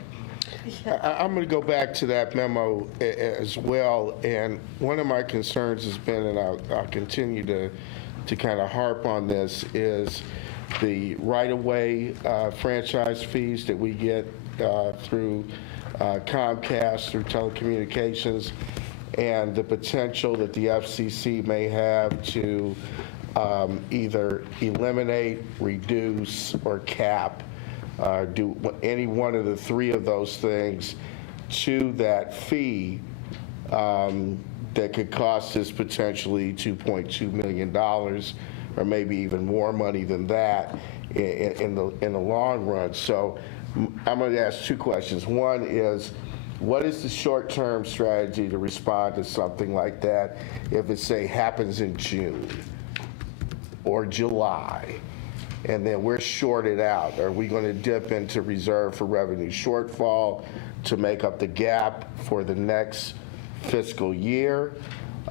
going to go back to that memo as well, and one of my concerns has been, and I'll continue to kind of harp on this, is the right-of-way franchise fees that we get through Comcast, through telecommunications, and the potential that the FCC may have to either eliminate, reduce, or cap, do any one of the three of those things to that fee that could cost us potentially $2.2 million, or maybe even more money than that in the long run. So I'm going to ask two questions. One is, what is the short-term strategy to respond to something like that if it, say, happens in June or July, and then we're shorted out? Are we going to dip into reserve for revenue shortfall to make up the gap for the next fiscal year?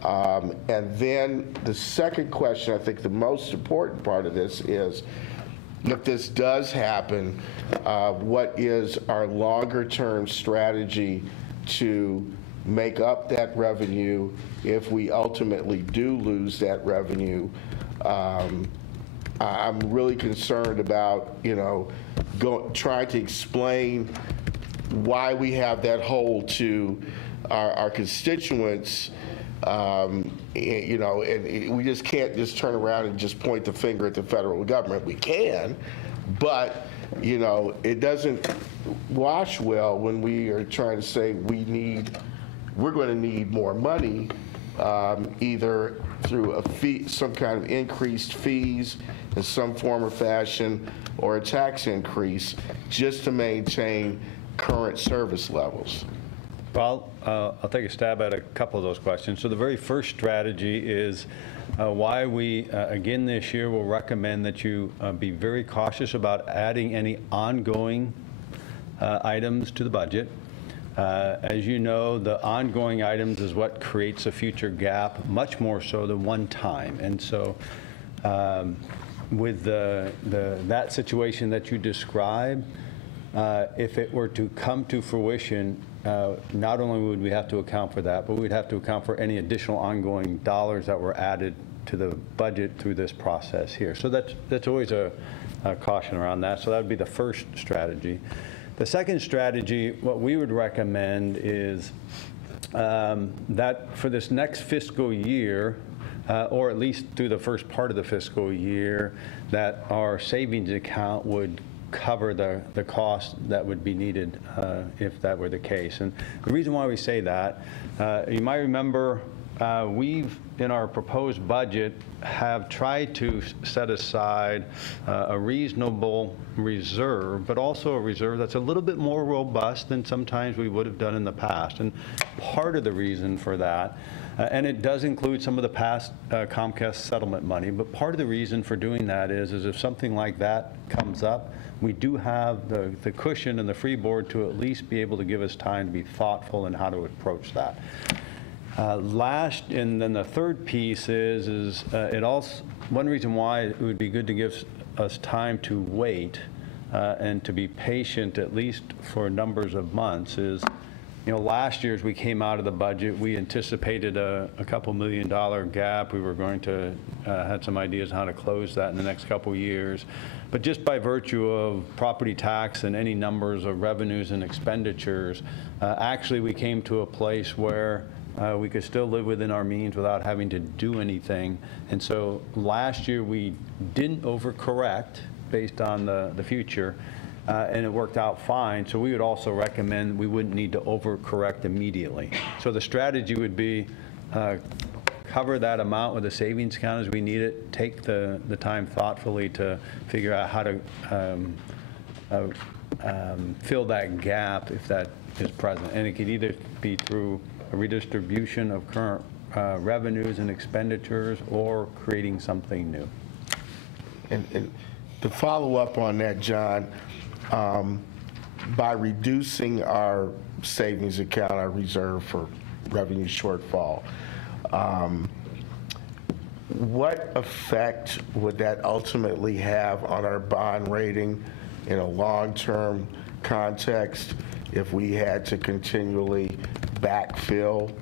And then the second question, I think the most important part of this is, if this does happen, what is our longer-term strategy to make up that revenue if we ultimately do lose that revenue? I'm really concerned about, trying to explain why we have that hole to our constituents, and we just can't just turn around and just point the finger at the federal government. We can, but, it doesn't wash well when we are trying to say we're going to need more money, either through a fee, some kind of increased fees in some form or fashion, or a tax increase, just to maintain current service levels. Well, I'll take a stab at a couple of those questions. So the very first strategy is why we, again this year, will recommend that you be very cautious about adding any ongoing items to the budget. As you know, the ongoing items is what creates a future gap, much more so than one time. And so with that situation that you describe, if it were to come to fruition, not only would we have to account for that, but we'd have to account for any additional ongoing dollars that were added to the budget through this process here. So that's always a caution around that. So that would be the first strategy. The second strategy, what we would recommend is that for this next fiscal year, or at least through the first part of the fiscal year, that our savings account would cover the cost that would be needed if that were the case. And the reason why we say that, you might remember we've, in our proposed budget, have tried to set aside a reasonable reserve, but also a reserve that's a little bit more robust than sometimes we would have done in the past. And part of the reason for that And it does include some of the past Comcast settlement money, but part of the reason for doing that is if something like that comes up, we do have the cushion and the freeboard to at least be able to give us time to be thoughtful in how to approach that. And then the third piece is it also, one reason why it would be good to give us time to wait and to be patient, at least for numbers of months, is, last year as we came out of the budget, we anticipated a couple $1 million gap. We were going to had some ideas on how to close that in the next couple years. But just by virtue of property tax and any numbers of revenues and expenditures, actually we came to a place where we could still live within our means without having to do anything. And so last year we didn't overcorrect based on the future, and it worked out fine. So we would also recommend we wouldn't need to overcorrect immediately. So the strategy would be cover that amount with a savings account as we need it, take the time thoughtfully to figure out how to fill that gap if that is present. And it could either be through a redistribution of current revenues and expenditures or creating something new. And to follow up on that, John, by reducing our savings account, our reserve for revenue shortfall, what effect would that ultimately have on our bond rating in a long-term context if we had to continually backfill,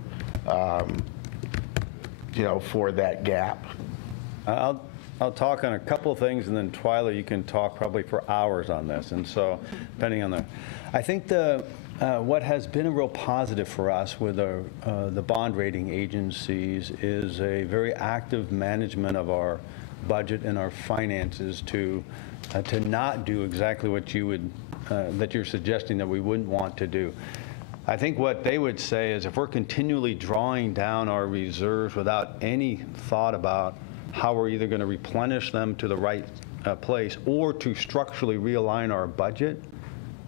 for that gap? I'll talk on a couple of things, and then Twyla, you can talk probably for hours on this. And so, depending on I think what has been a real positive for us with the bond rating agencies is a very active management of our budget and our finances to not do exactly what that you're suggesting that we wouldn't want to do. I think what they would say is if we're continually drawing down our reserves without any thought about how we're either going to replenish them to the right place or to structurally realign our budget,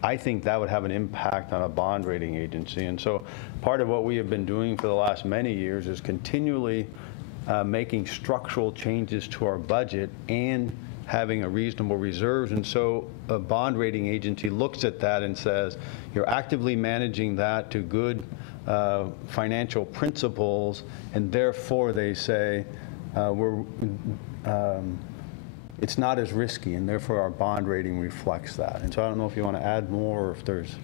I think that would have an impact on a bond rating agency. And so part of what we have been doing for the last many years is continually making structural changes to our budget and having a reasonable reserves. And so a bond rating agency looks at that and says, you're actively managing that to good financial principles, and therefore they say, it's not as risky, and therefore our bond rating reflects that. And so I don't know if you want to add more or if there's...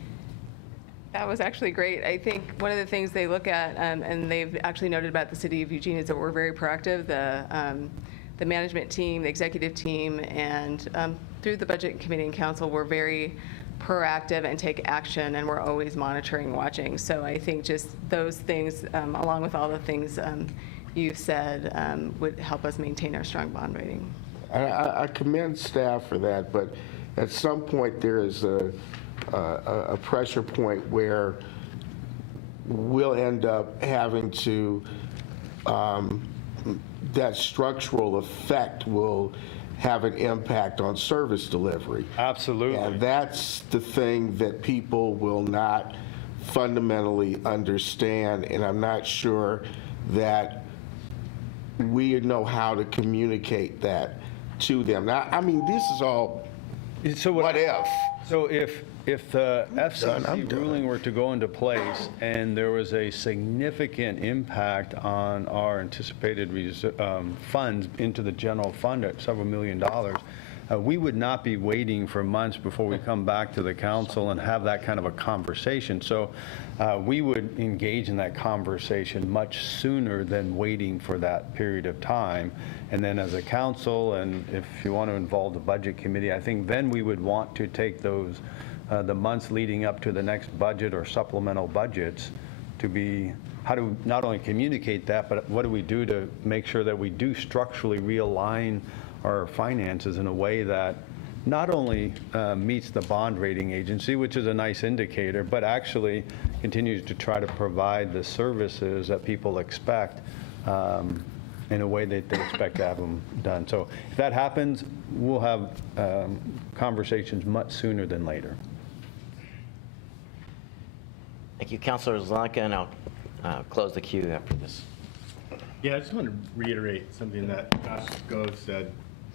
That was actually great. I think one of the things they look at, and they've actually noted about the city of Eugene, is that we're very proactive. The management team, the executive team, and through the budget committee and council, we're very proactive and take action, and we're always monitoring, watching. So I think just those things, along with all the things you've said, would help us maintain our strong bond rating. I commend staff for that, but at some point there is a pressure point where we'll end up having to, that structural effect will have an impact on service delivery. Absolutely. And that's the thing that people will not fundamentally understand, and I'm not sure that we know how to communicate that to them. Now, I mean, this is all what if. So if the FCC ruling were to go into place and there was a significant impact on our anticipated funds into the general fund at several $1 million, we would not be waiting for months before we come back to the council and have that kind of a conversation. So we would engage in that conversation much sooner than waiting for that period of time. And then as a council, and if you want to involve the budget committee, I think then we would want to take those the months leading up to the next budget or supplemental budgets to be how to not only communicate that, but what do we do to make sure that we do structurally realign our finances in a way that not only meets the bond rating agency, which is a nice indicator, but actually continues to try to provide the services that people expect in a way that they expect to have them done. So if that happens, we'll have conversations much sooner than later. Thank you, Councilor Zelenka, and I'll close the queue after this. Yeah, I just want to reiterate something that Josh Gove said,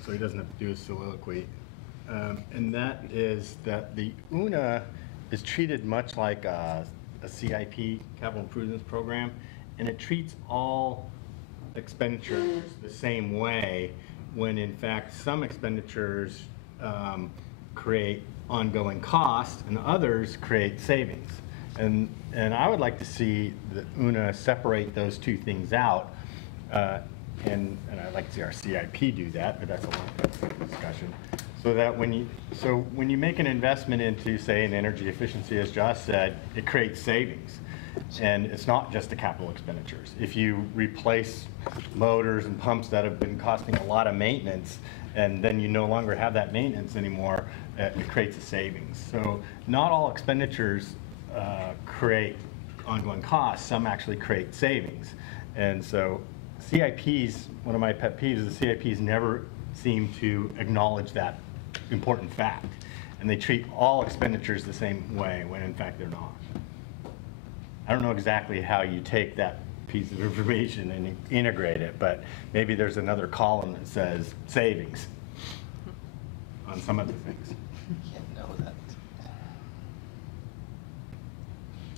so he doesn't have to do a soliloquy. And that is that the UNA is treated much like a CIP, capital improvements program, and it treats all expenditures the same way, when in fact some expenditures create ongoing costs and others create savings. And I would like to see the UNA separate those two things out. And I'd like to see our CIP do that, but that's a long discussion. So that when you make an investment into, say, an energy efficiency, as Josh said, it creates savings. And it's not just the capital expenditures. If you replace motors and pumps that have been costing a lot of maintenance, and then you no longer have that maintenance anymore, it creates a savings. So not all expenditures create ongoing costs. Some actually create savings. And so CIPs, one of my pet peeves is the CIPs never seem to acknowledge that important fact. And they treat all expenditures the same way, when in fact they're not. I don't know exactly how you take that piece of information and integrate it, but maybe there's another column that says savings on some of the things.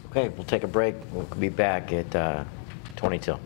Okay, we'll take a break. We'll be back at 22.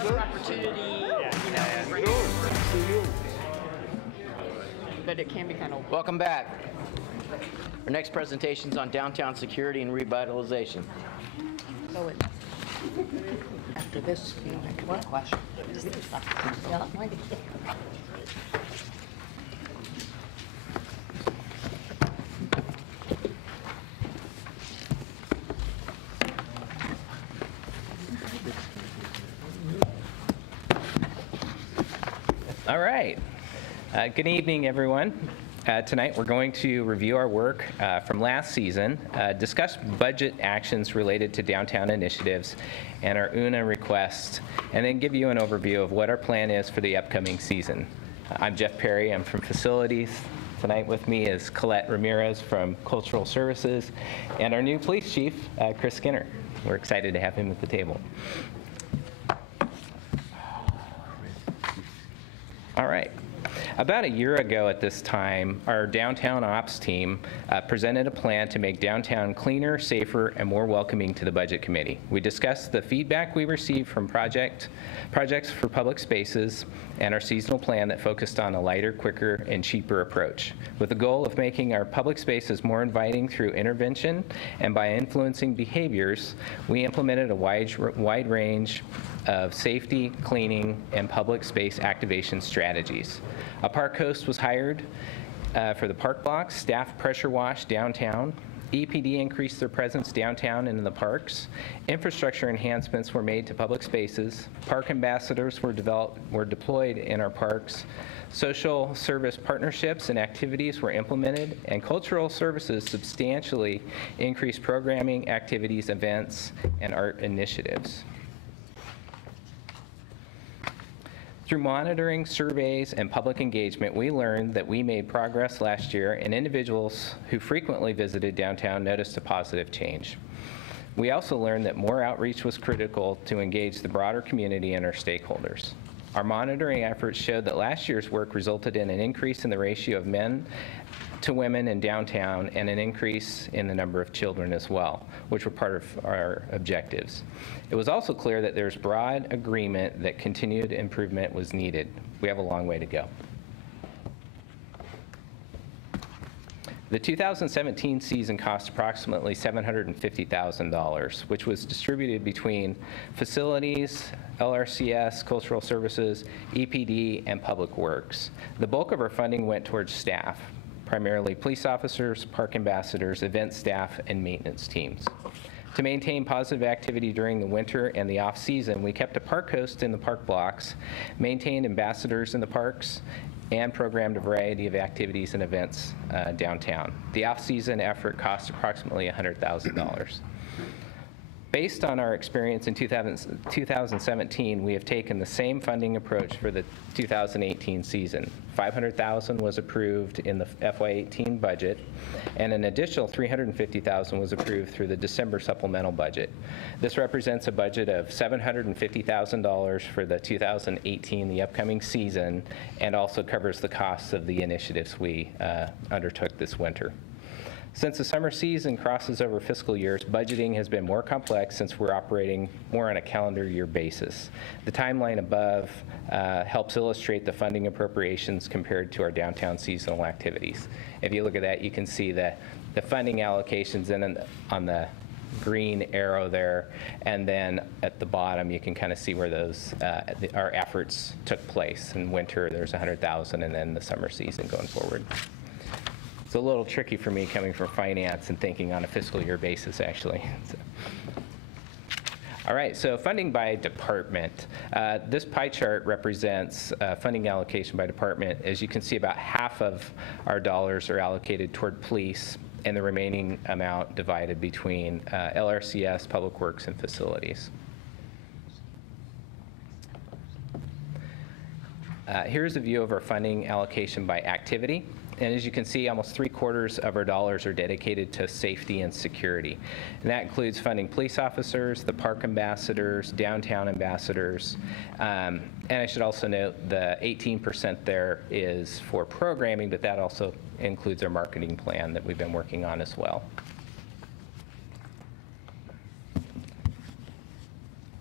opportunity, but it can be kind of. Welcome back. Our next presentation is on downtown security and revitalization. So it, after this, you know, I have one question. Yeah, mine. All right. Good evening, everyone. Tonight, we're going to review our work from last season, discuss budget actions related to downtown initiatives and our UNA request, and then give you an overview of what our plan is for the upcoming season. I'm Jeff Perry. I'm from Facilities. Tonight with me is Colette Ramirez from Cultural Services, and our new police chief, Chris Skinner. We're excited to have him at the table. All right. About a year ago at this time, our downtown ops team presented a plan to make downtown cleaner, safer, and more welcoming to the Budget Committee. We discussed the feedback we received from projects for public spaces and our seasonal plan that focused on a lighter, quicker, and cheaper approach, with the goal of making our public spaces more inviting through intervention, and by influencing behaviors, we implemented a wide range of safety, cleaning, and public space activation strategies. A park host was hired for the park blocks, staff pressure washed downtown, EPD increased their presence downtown and in the parks, infrastructure enhancements were made to public spaces, park ambassadors were deployed in our parks, social service partnerships and activities were implemented, and cultural services substantially increased programming, activities, events, and art initiatives. Through monitoring, surveys, and public engagement, we learned that we made progress last year, and individuals who frequently visited downtown noticed a positive change. We also learned that more outreach was critical to engage the broader community and our stakeholders. Our monitoring efforts showed that last year's work resulted in an increase in the ratio of men to women in downtown and an increase in the number of children as well, which were part of our objectives. It was also clear that there's broad agreement that continued improvement was needed. We have a long way to go. The 2017 season cost approximately $750,000, which was distributed between facilities, LRCS, cultural services, EPD, and public works. The bulk of our funding went towards staff, primarily police officers, park ambassadors, event staff, and maintenance teams. To maintain positive activity during the winter and the off-season, we kept a park host in the park blocks, maintained ambassadors in the parks, and programmed a variety of activities and events downtown. The off-season effort cost approximately $100,000. Based on our experience in 2017, we have taken the same funding approach for the 2018 season. $500,000 was approved in the FY18 budget, and an additional $350,000 was approved through the December supplemental budget. This represents a budget of $750,000 for the 2018, the upcoming season, and also covers the costs of the initiatives we undertook this winter. Since the summer season crosses over fiscal years, budgeting has been more complex since we're operating more on a calendar year basis. The timeline above helps illustrate the funding appropriations compared to our downtown seasonal activities. If you look at that, you can see the funding allocations on the green arrow there, and then at the bottom you can kind of see where those our efforts took place. In winter there's $100,000, and then the summer season going forward. It's a little tricky for me coming from finance and thinking on a fiscal year basis, actually. All right, so funding by department. This pie chart represents funding allocation by department. As you can see, about half of our dollars are allocated toward police, and the remaining amount divided between LRCS, Public Works, and Facilities. Here's a view of our funding allocation by activity. And as you can see, almost 3/4 of our dollars are dedicated to safety and security. And that includes funding police officers, the park ambassadors, downtown ambassadors. And I should also note the 18% there is for programming, but that also includes our marketing plan that we've been working on as well.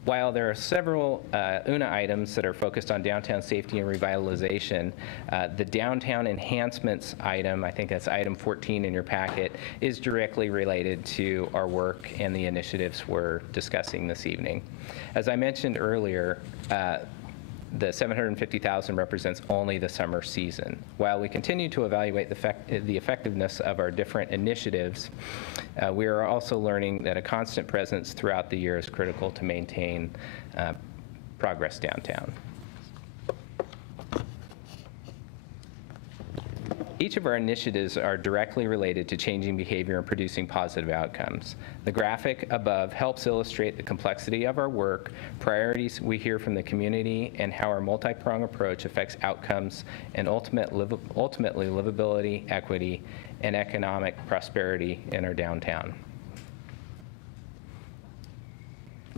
While there are several UNA items that are focused on downtown safety and revitalization, the downtown enhancements item, I think that's item 14 in your packet, is directly related to our work and the initiatives we're discussing this evening. As I mentioned earlier, the $750,000 represents only the summer season. While we continue to evaluate the effectiveness of our different initiatives, we are also learning that a constant presence throughout the year is critical to maintain progress downtown. Each of our initiatives are directly related to changing behavior and producing positive outcomes. The graphic above helps illustrate the complexity of our work, priorities we hear from the community, and how our multi-pronged approach affects outcomes and ultimately livability, equity, and economic prosperity in our downtown.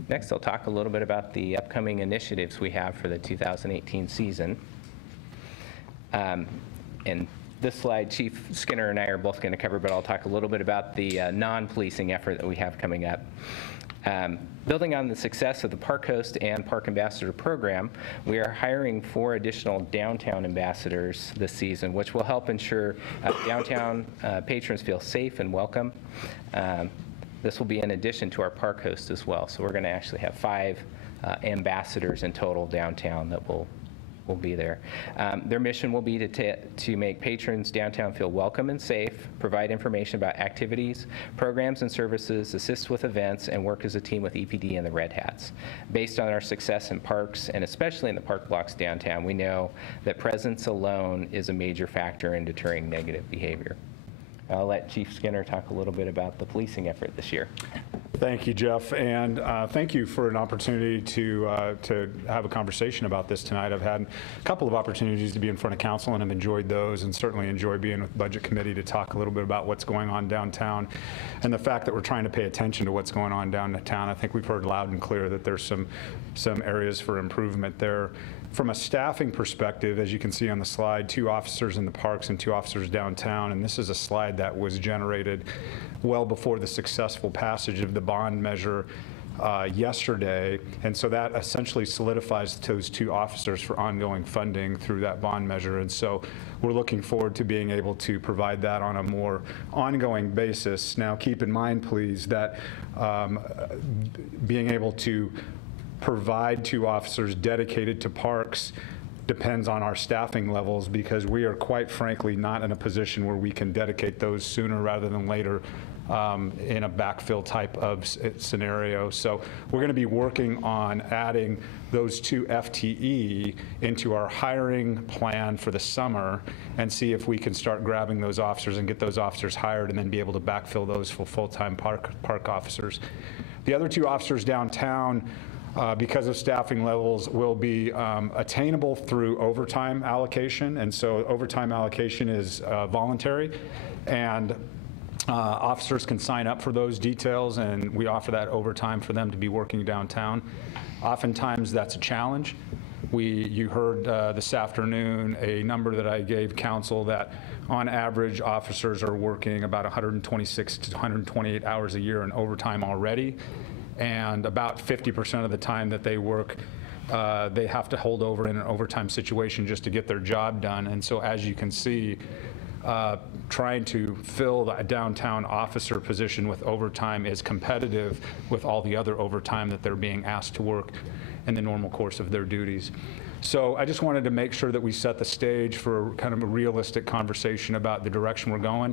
Next, I'll talk a little bit about the upcoming initiatives we have for the 2018 season. And this slide, Chief Skinner and I are both going to cover, but I'll talk a little bit about the non-policing effort that we have coming up. Building on the success of the Park Host and Park Ambassador program, we are hiring 4 additional downtown ambassadors this season, which will help ensure downtown patrons feel safe and welcome. This will be in addition to our Park Host as well. So we're going to actually have 5 ambassadors in total downtown that will be there. Their mission will be to make patrons downtown feel welcome and safe, provide information about activities, programs and services, assist with events, and work as a team with EPD and the Red Hats. Based on our success in parks, and especially in the park blocks downtown, we know that presence alone is a major factor in deterring negative behavior. I'll let Chief Skinner talk a little bit about the policing effort this year. Thank you, Jeff, and thank you for an opportunity to have a conversation about this tonight. I've had a couple of opportunities to be in front of council, and I've enjoyed those, and certainly enjoy being with Budget Committee to talk a little bit about what's going on downtown, and the fact that we're trying to pay attention to what's going on downtown. I think we've heard loud and clear that there's some areas for improvement there. From a staffing perspective, as you can see on the slide, 2 officers in the parks and 2 officers downtown, and this is a slide that was generated well before the successful passage of the bond measure yesterday, and so that essentially solidifies those 2 officers for ongoing funding through that bond measure, and so we're looking forward to being able to provide that on a more ongoing basis. Now, keep in mind, please, that being able to provide 2 officers dedicated to parks depends on our staffing levels, because we are quite frankly not in a position where we can dedicate those sooner rather than later in a backfill type of scenario. So we're going to be working on adding those 2 FTE into our hiring plan for the summer and see if we can start grabbing those officers and get those officers hired and then be able to backfill those for full-time park officers. The other 2 officers downtown, because of staffing levels, will be attainable through overtime allocation, and so overtime allocation is voluntary, and officers can sign up for those details, and we offer that overtime for them to be working downtown. Oftentimes that's a challenge. You heard this afternoon a number that I gave council that on average officers are working about 126 to 128 hours a year in overtime already, and about 50% of the time that they work, they have to hold over in an overtime situation just to get their job done. And so as you can see, trying to fill the downtown officer position with overtime is competitive with all the other overtime that they're being asked to work in the normal course of their duties. So I just wanted to make sure that we set the stage for kind of a realistic conversation about the direction we're going.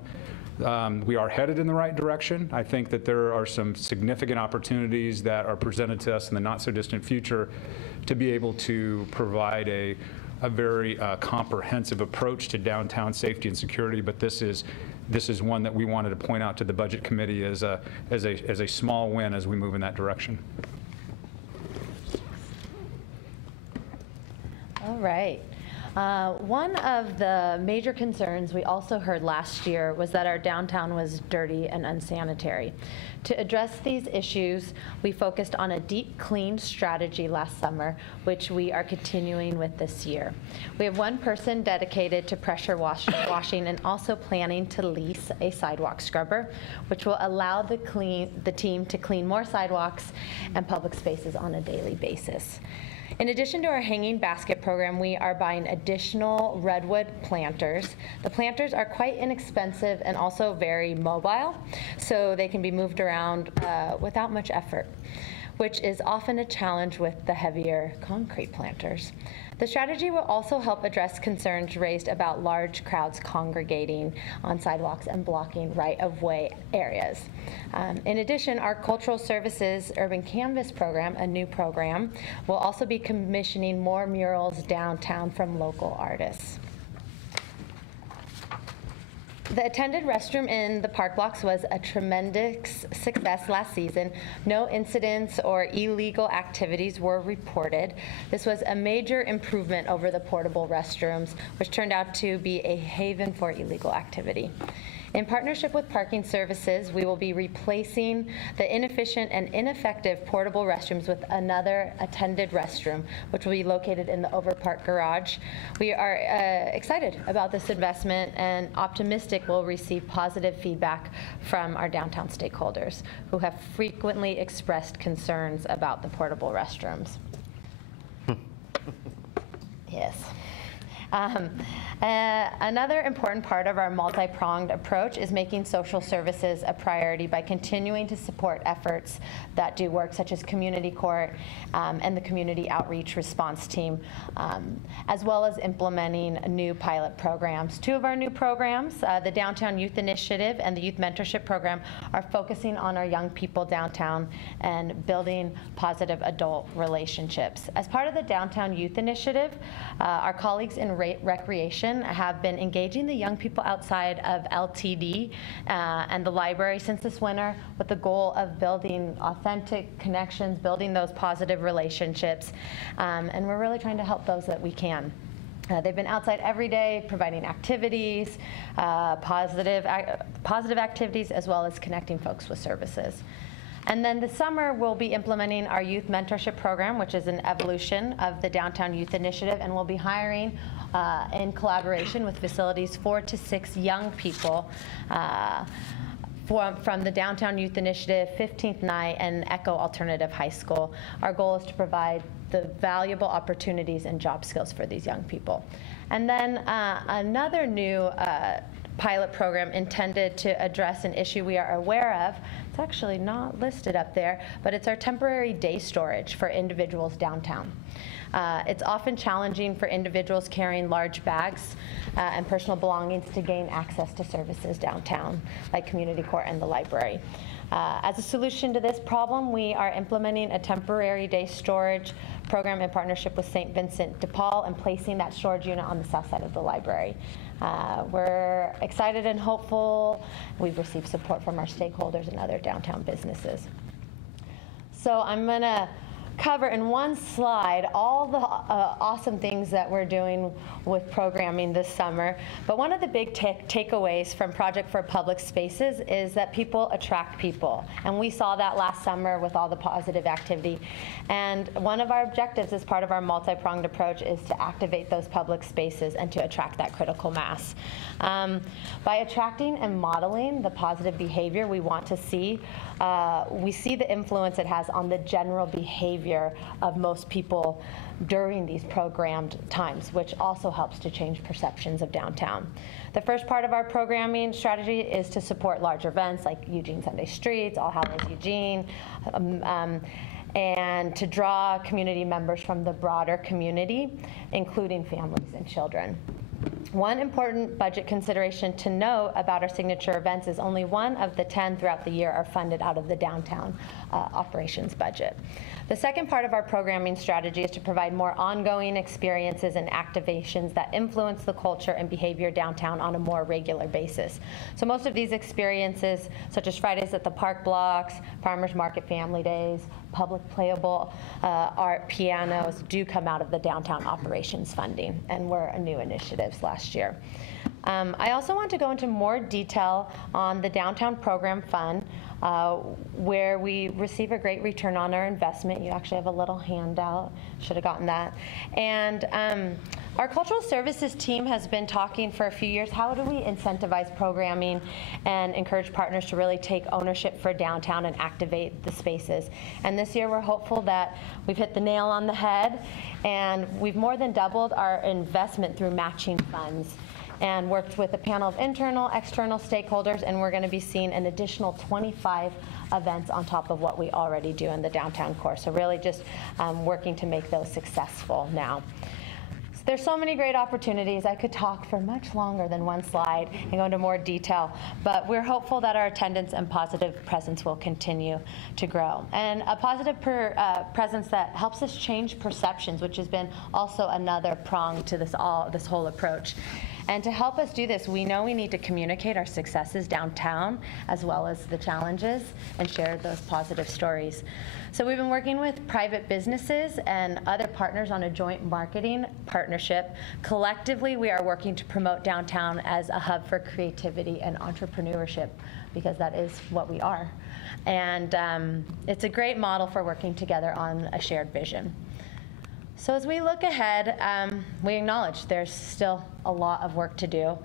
We are headed in the right direction. I think that there are some significant opportunities that are presented to us in the not-so-distant future to be able to provide a very comprehensive approach to downtown safety and security, but this is one that we wanted to point out to the Budget Committee as a small win as we move in that direction. All right. One of the major concerns we also heard last year was that our downtown was dirty and unsanitary. To address these issues, we focused on a deep clean strategy last summer, which we are continuing with this year. We have one person dedicated to pressure washing and also planning to lease a sidewalk scrubber, which will allow the team to clean more sidewalks and public spaces on a daily basis. In addition to our hanging basket program, we are buying additional redwood planters. The planters are quite inexpensive and also very mobile, so they can be moved around without much effort, which is often a challenge with the heavier concrete planters. The strategy will also help address concerns raised about large crowds congregating on sidewalks and blocking right-of-way areas. In addition, our Cultural Services Urban Canvas program, a new program, will also be commissioning more murals downtown from local artists. The attended restroom in the park blocks was a tremendous success last season. No incidents or illegal activities were reported. This was a major improvement over the portable restrooms, which turned out to be a haven for illegal activity. In partnership with Parking Services, we will be replacing the inefficient and ineffective portable restrooms with another attended restroom, which will be located in the Overpark Garage. We are excited about this investment and optimistic we'll receive positive feedback from our downtown stakeholders who have frequently expressed concerns about the portable restrooms. Yes. Another important part of our multi-pronged approach is making social services a priority by continuing to support efforts that do work, such as Community Court and the Community Outreach Response Team, as well as implementing new pilot programs. Two of our new programs, the Downtown Youth Initiative and the Youth Mentorship Program, are focusing on our young people downtown and building positive adult relationships. As part of the Downtown Youth Initiative, our colleagues in Recreation have been engaging the young people outside of LTD and the library since this winter with the goal of building authentic connections, building those positive relationships, and we're really trying to help those that we can. They've been outside every day providing activities, positive activities, as well as connecting folks with services. And then this summer, we'll be implementing our Youth Mentorship Program, which is an evolution of the Downtown Youth Initiative, and we'll be hiring in collaboration with Facilities 4 to 6 young people from the Downtown Youth Initiative, 15th Night, and Echo Alternative High School. Our goal is to provide the valuable opportunities and job skills for these young people. And then another new pilot program intended to address an issue we are aware of. It's actually not listed up there, but it's our temporary day storage for individuals downtown. It's often challenging for individuals carrying large bags and personal belongings to gain access to services downtown, like Community Court and the library. As a solution to this problem, we are implementing a temporary day storage program in partnership with St. Vincent de Paul and placing that storage unit on the south side of the library. We're excited and hopeful. We've received support from our stakeholders and other downtown businesses. So I'm going to cover in one slide all the awesome things that we're doing with programming this summer. But one of the big takeaways from Project for Public Spaces is that people attract people. And we saw that last summer with all the positive activity. And one of our objectives as part of our multi-pronged approach is to activate those public spaces and to attract that critical mass. By attracting and modeling the positive behavior we want to see, we see the influence it has on the general behavior of most people during these programmed times, which also helps to change perceptions of downtown. The first part of our programming strategy is to support large events like Eugene Sunday Streets, All Hallows Eugene, and to draw community members from the broader community, including families and children. One important budget consideration to note about our signature events is only one of the 10 throughout the year are funded out of the downtown operations budget. The second part of our programming strategy is to provide more ongoing experiences and activations that influence the culture and behavior downtown on a more regular basis. So most of these experiences, such as Fridays at the Park Blocks, Farmers Market Family Days, public playable art pianos do come out of the downtown operations funding and were new initiatives last year. I also want to go into more detail on the downtown program fund, where we receive a great return on our investment. You actually have a little handout. Should have gotten that. And our cultural services team has been talking for a few years, how do we incentivize programming and encourage partners to really take ownership for downtown and activate the spaces. And this year we're hopeful that we've hit the nail on the head, and we've more than doubled our investment through matching funds, and worked with a panel of internal, external stakeholders, and we're going to be seeing an additional 25 events on top of what we already do in the downtown core. So really just working to make those successful now. So there's so many great opportunities. I could talk for much longer than one slide and go into more detail, but we're hopeful that our attendance and positive presence will continue to grow. And a positive presence that helps us change perceptions, which has been also another prong to this whole approach. And to help us do this, we know we need to communicate our successes downtown as well as the challenges and share those positive stories. So we've been working with private businesses and other partners on a joint marketing partnership. Collectively, we are working to promote downtown as a hub for creativity and entrepreneurship, because that is what we are. And it's a great model for working together on a shared vision. So as we look ahead, we acknowledge there's still a lot of work to do,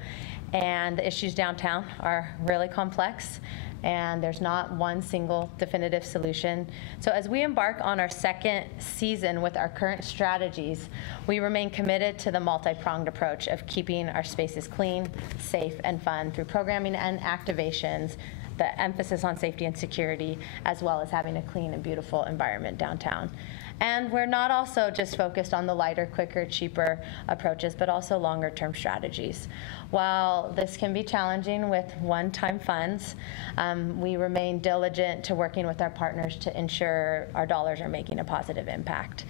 and the issues downtown are really complex, and there's not one single definitive solution. So as we embark on our second season with our current strategies, we remain committed to the multi-pronged approach of keeping our spaces clean, safe, and fun through programming and activations, the emphasis on safety and security, as well as having a clean and beautiful environment downtown. And we're not also just focused on the lighter, quicker, cheaper approaches, but also longer-term strategies. While this can be challenging with one-time funds, we remain diligent to working with our partners to ensure our dollars are making a positive impact.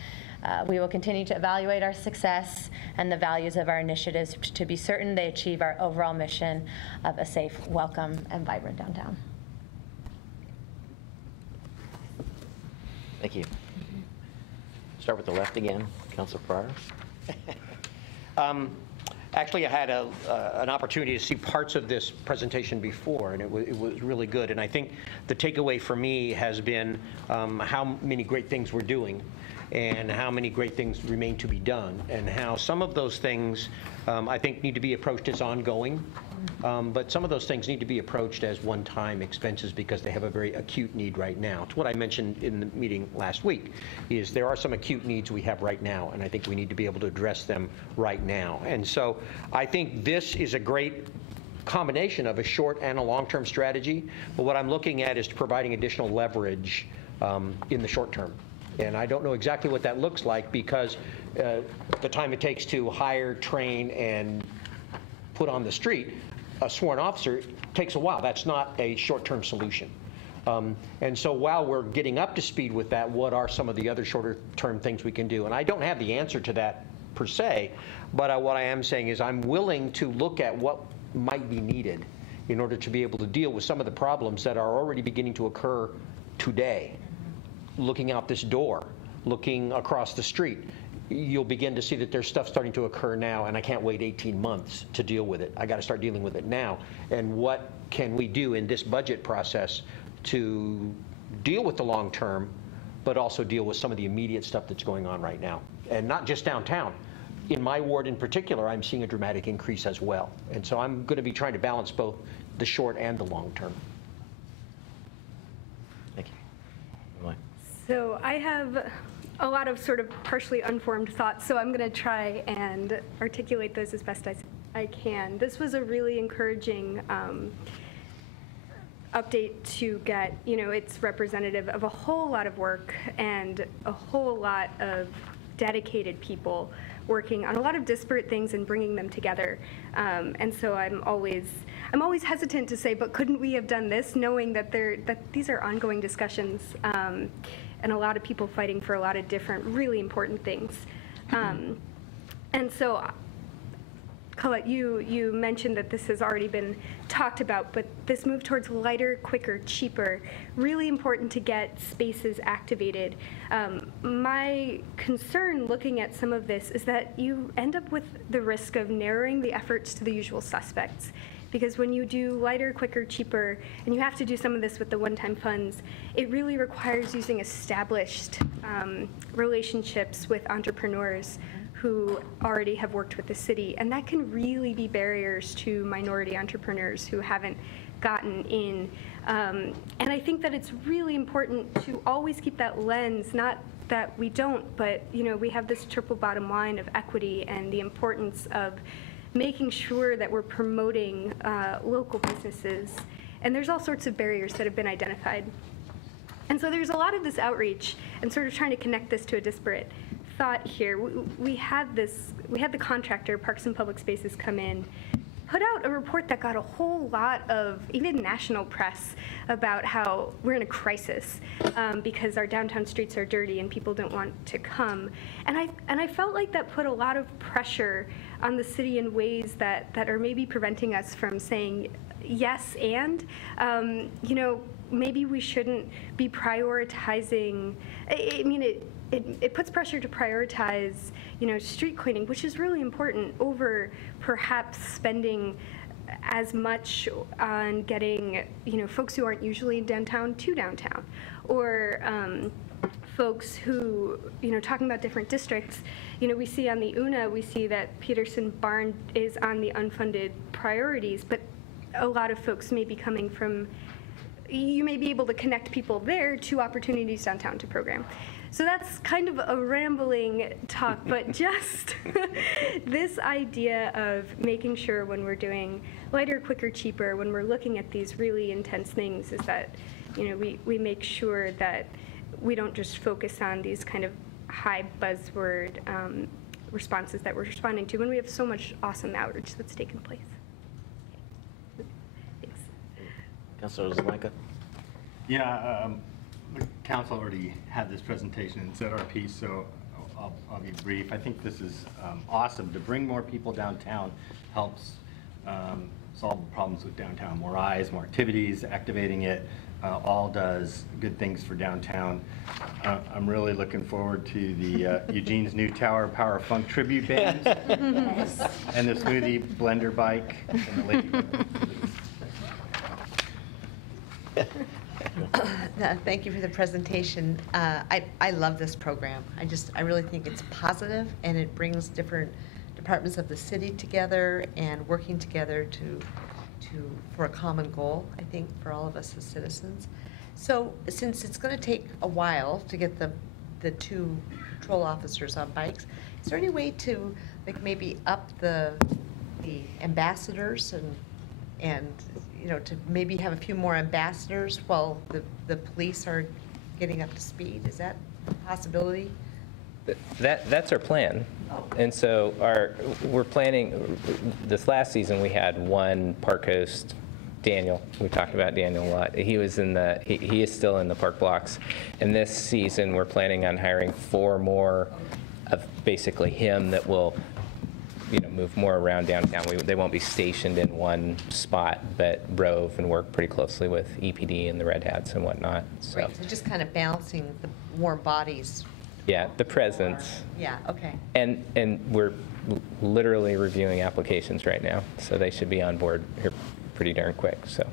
We will continue to evaluate our success and the values of our initiatives to be certain they achieve our overall mission of a safe, welcome, and vibrant downtown. Thank you. Start with the left again, Councilor Pryor. Actually, I had an opportunity to see parts of this presentation before, and it was really good. And I think the takeaway for me has been how many great things we're doing, and how many great things remain to be done, and how some of those things I think need to be approached as ongoing, but some of those things need to be approached as one-time expenses because they have a very acute need right now. It's what I mentioned in the meeting last week, is there are some acute needs we have right now, and I think we need to be able to address them right now. And so I think this is a great combination of a short and a long-term strategy, but what I'm looking at is providing additional leverage in the short term. And I don't know exactly what that looks like, because the time it takes to hire, train, and put on the street a sworn officer takes a while. That's not a short-term solution. And so while we're getting up to speed with that, what are some of the other shorter-term things we can do? And I don't have the answer to that per se, but what I am saying is I'm willing to look at what might be needed in order to be able to deal with some of the problems that are already beginning to occur today. Looking out this door, looking across the street, you'll begin to see that there's stuff starting to occur now, and I can't wait 18 months to deal with it. I got to start dealing with it now. And what can we do in this budget process to deal with the long term, but also deal with some of the immediate stuff that's going on right now? And not just downtown. In my ward in particular, I'm seeing a dramatic increase as well. And so I'm going to be trying to balance both the short and the long term. Thank you. So I have a lot of sort of partially unformed thoughts, so I'm going to try and articulate those as best as I can. This was a really encouraging update to get. You know, it's representative of a whole lot of work and a whole lot of dedicated people working on a lot of disparate things and bringing them together. And so I'm always hesitant to say, but couldn't we have done this, knowing that these are ongoing discussions and a lot of people fighting for a lot of different really important things. And so Colette, you mentioned that this has already been talked about, but this move towards lighter, quicker, cheaper, really important to get spaces activated. My concern looking at some of this is that you end up with the risk of narrowing the efforts to the usual suspects. Because when you do lighter, quicker, cheaper, and you have to do some of this with the one-time funds, it really requires using established relationships with entrepreneurs who already have worked with the city. And that can really be barriers to minority entrepreneurs who haven't gotten in. And I think that it's really important to always keep that lens, not that we don't, but we have this triple bottom line of equity and the importance of making sure that we're promoting local businesses. And there's all sorts of barriers that have been identified. And so there's a lot of this outreach and sort of trying to connect this to a disparate thought here. We had the contractor, Parks and Public Spaces, come in, put out a report that got a whole lot of even national press about how we're in a crisis because our downtown streets are dirty and people don't want to come. And I felt like that put a lot of pressure on the city in ways that are maybe preventing us from saying yes and. Maybe we shouldn't be prioritizing. It puts pressure to prioritize, street cleaning, which is really important, over perhaps spending as much on getting, folks who aren't usually in downtown to downtown, or folks who, talking about different districts, we see on the UNA, we see that Peterson Barn is on the unfunded priorities, but a lot of folks may be coming from, you may be able to connect people there to opportunities downtown to program. So that's kind of a rambling talk, but just this idea of making sure when we're doing lighter, quicker, cheaper, when we're looking at these really intense things, is that we make sure that we don't just focus on these kind of high buzzword responses that we're responding to when we have so much awesome outreach that's taken place. Thanks. Councilor Zelenka. Yeah, the council already had this presentation and said our piece, so I'll be brief. I think this is awesome. To bring more people downtown helps solve the problems with downtown. More eyes, more activities, activating it, all does good things for downtown. I'm really looking forward to the Eugene's new Tower Power Funk tribute band and the smoothie blender bike and the ladybug. Thank you for the presentation. I love this program. I really think it's positive, and it brings different departments of the city together and working together for a common goal, I think, for all of us as citizens. So since it's going to take a while to get the two patrol officers on bikes, is there any way to maybe up the ambassadors and to maybe have a few more ambassadors while the police are getting up to speed? Is that a possibility? That's our plan. And so we're planning, this last season we had one park host, Daniel. We talked about Daniel a lot. He is still in the park blocks. And this season we're planning on hiring 4 more of basically him that will move more around downtown. They won't be stationed in one spot, but rove and work pretty closely with EPD and the Red Hats and whatnot. So, right, so just kind of balancing the warm bodies. Yeah, the presence. Yeah, okay. And we're literally reviewing applications right now, so they should be on board here pretty darn quick. So.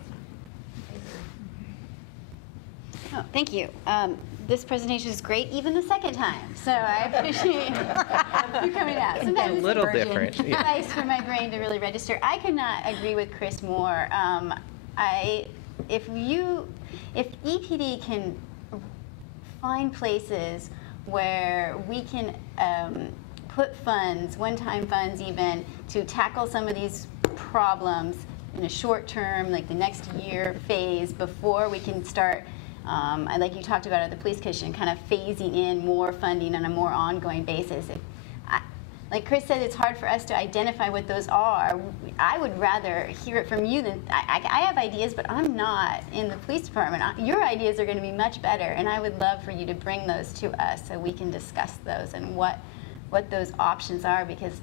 Oh, thank you. This presentation is great, even the second time. So I appreciate you coming out. Sometimes it's a little different. Yeah. Nice for my brain to really register. I could not agree with Chris more. If EPD can find places where we can put funds, one-time funds even, to tackle some of these problems in a short term, like the next year phase, before we can start, like you talked about at the police commission, kind of phasing in more funding on a more ongoing basis. Like Chris said, it's hard for us to identify what those are. I would rather hear it from you than, I have ideas, but I'm not in the police department. Your ideas are going to be much better, and I would love for you to bring those to us so we can discuss those and what those options are, because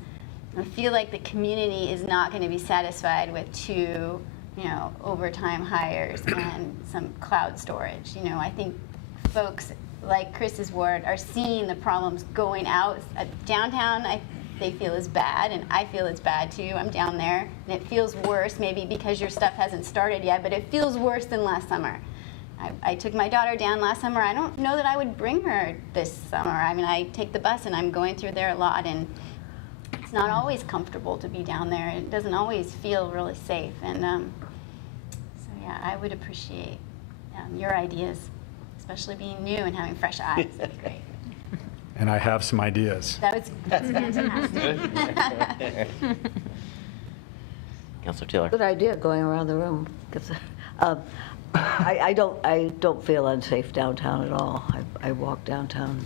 I feel like the community is not going to be satisfied with 2, overtime hires and some cloud storage. I think folks like Chris's ward are seeing the problems going out. Downtown, they feel is bad, and I feel it's bad too. I'm down there, and it feels worse, maybe because your stuff hasn't started yet, but it feels worse than last summer. I took my daughter down last summer. I don't know that I would bring her this summer. I mean, I take the bus, and I'm going through there a lot, and it's not always comfortable to be down there. It doesn't always feel really safe, and so yeah, I would appreciate your ideas, especially being new and having fresh eyes. That'd be great. And I have some ideas. That's fantastic. Councilor Taylor. Good idea going around the room. 'Cause, I don't feel unsafe downtown at all. I walk downtown,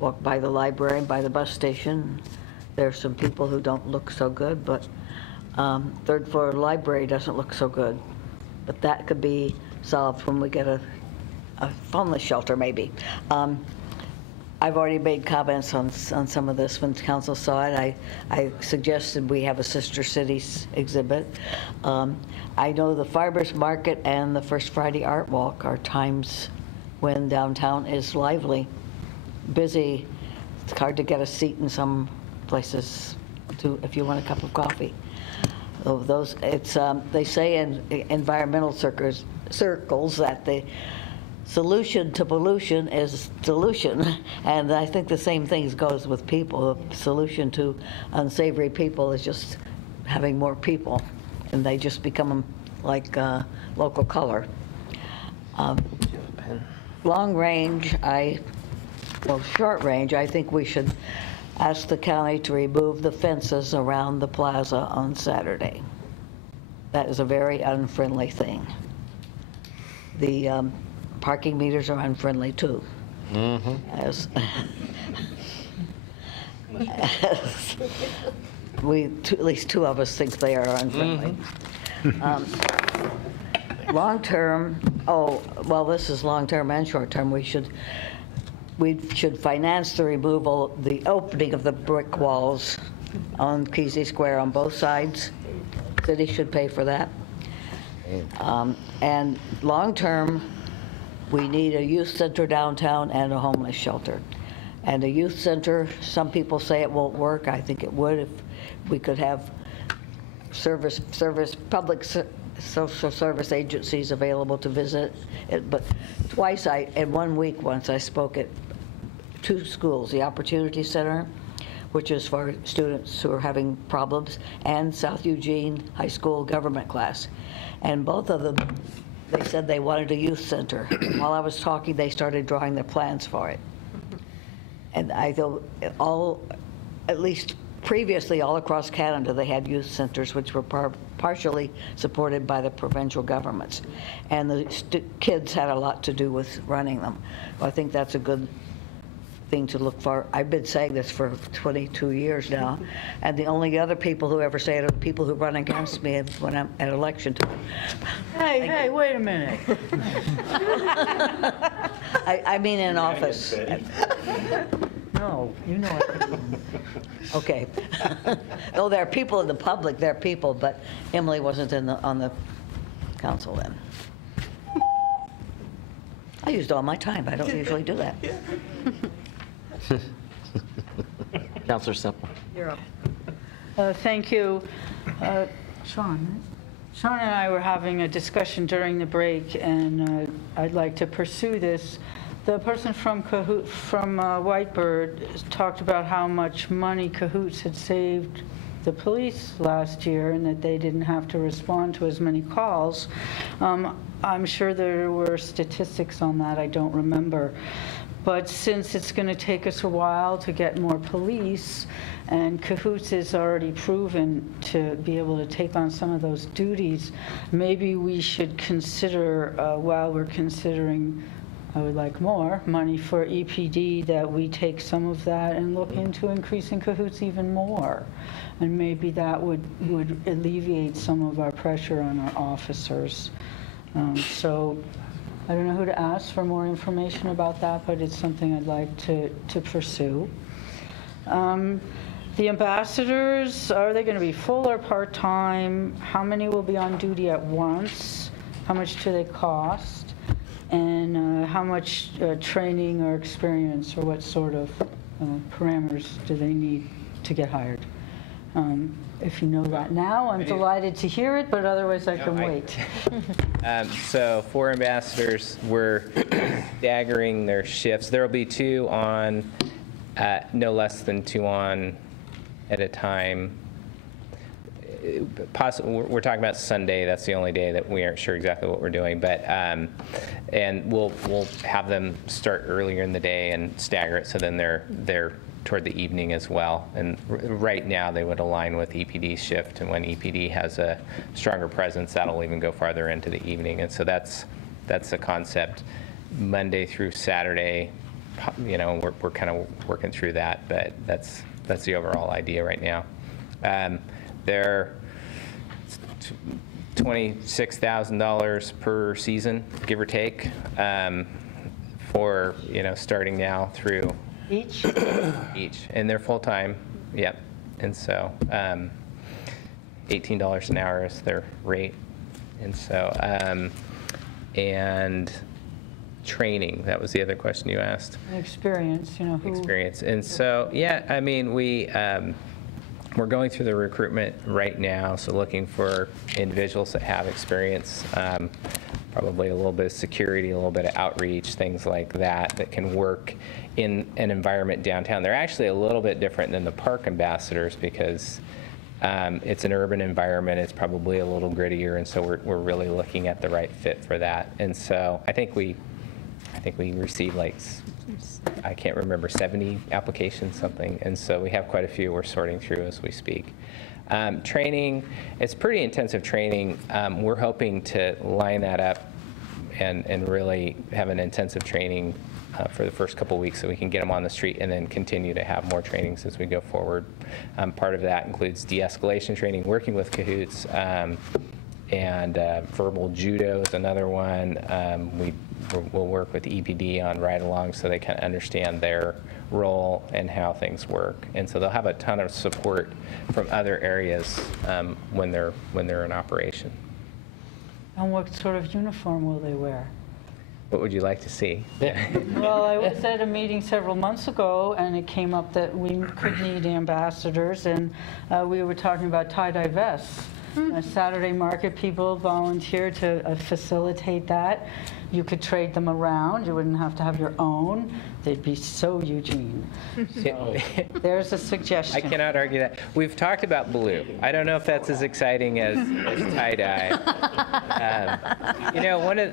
walk by the library and by the bus station. There's some people who don't look so good, but third floor library doesn't look so good. But that could be solved when we get a homeless shelter, maybe. I've already made comments on some of this when council saw it. I suggested we have a Sister Cities exhibit. I know the Farmers Market and the First Friday Art Walk are times when downtown is lively, busy. It's hard to get a seat in some places if you want a cup of coffee. They say in environmental circles that the solution to pollution is dilution, and I think the same thing goes with people. The solution to unsavory people is just having more people, and they just become like local color. Long range, short range, I think we should ask the county to remove the fences around the plaza on Saturday. That is a very unfriendly thing. The parking meters are unfriendly too. As at least 2 of us think they are unfriendly. Long term, this is long term and short term. We should finance the opening of the brick walls on Kesey Square on both sides. City should pay for that. And long term, we need a youth center downtown and a homeless shelter. And a youth center, some people say it won't work. I think it would if we could have public social service agencies available to visit it. But twice in 1 week once I spoke at 2 schools, the Opportunity Center, which is for students who are having problems, and South Eugene High School government class. And both of them, they said they wanted a youth center. While I was talking, they started drawing the plans for it. And I thought at least previously, all across Canada, they had youth centers which were partially supported by the provincial governments. And the kids had a lot to do with running them. I think that's a good thing to look for. I've been saying this for 22 years now, and the only other people who ever say it are the people who run against me when I'm at election time. Hey, wait a minute. I mean in office. No, you know it. Okay. Though there are people in the public, there are people, but Emily wasn't on the council then. I used all my time. I don't usually do that. Councilor Semple. You're up. Thank you. Sean and I were having a discussion during the break, and I'd like to pursue this. The person from Whitebird talked about how much money Cahoots had saved the police last year and that they didn't have to respond to as many calls. I'm sure there were statistics on that. I don't remember. But since it's going to take us a while to get more police, and Cahoots is already proven to be able to take on some of those duties, maybe we should consider, while we're considering, I would like more money for EPD, that we take some of that and look into increasing Cahoots even more. And maybe that would alleviate some of our pressure on our officers. So I don't know who to ask for more information about that, but it's something I'd like to pursue. The ambassadors, are they going to be full or part-time? How many will be on duty at once? How much do they cost? And how much training or experience, or what sort of parameters do they need to get hired? If you know that now, I'm delighted to hear it, but otherwise I can wait. So for ambassadors, we're staggering their shifts. There will be 2 on, no less than 2 on at a time. We're talking about Sunday. That's the only day that we aren't sure exactly what we're doing. But and we'll have them start earlier in the day and stagger it, so then they're toward the evening as well. And right now they would align with EPD's shift, and when EPD has a stronger presence, that'll even go farther into the evening. And so that's the concept. Monday through Saturday, we're kind of working through that, but that's the overall idea right now. They're $26,000 per season, give or take, for starting now through each, and they're full time. Yep. And so $18 an hour is their rate, and so and training, that was the other question you asked. Experience, who... Experience. And so, yeah, I mean, we're going through the recruitment right now, so looking for individuals that have experience, probably a little bit of security, a little bit of outreach, things like that can work in an environment downtown. They're actually a little bit different than the park ambassadors because it's an urban environment. It's probably a little grittier, and so we're really looking at the right fit for that. And so I think we received I can't remember, 70 applications, something. And so we have quite a few we're sorting through as we speak. Training, it's pretty intensive training. We're hoping to line that up and really have an intensive training for the first couple weeks so we can get them on the street and then continue to have more trainings as we go forward. Part of that includes de-escalation training, working with Cahoots, and verbal judo is another one. We'll work with EPD on ride-alongs so they can understand their role and how things work. And so they'll have a ton of support from other areas when they're in operation. And what sort of uniform will they wear? What would you like to see? Well, I was at a meeting several months ago, and it came up that we could need ambassadors, and we were talking about tie-dye vests. Saturday market people volunteer to facilitate that. You could trade them around. You wouldn't have to have your own. They'd be so Eugene. So there's a suggestion. I cannot argue that. We've talked about blue. I don't know if that's as exciting as tie-dye.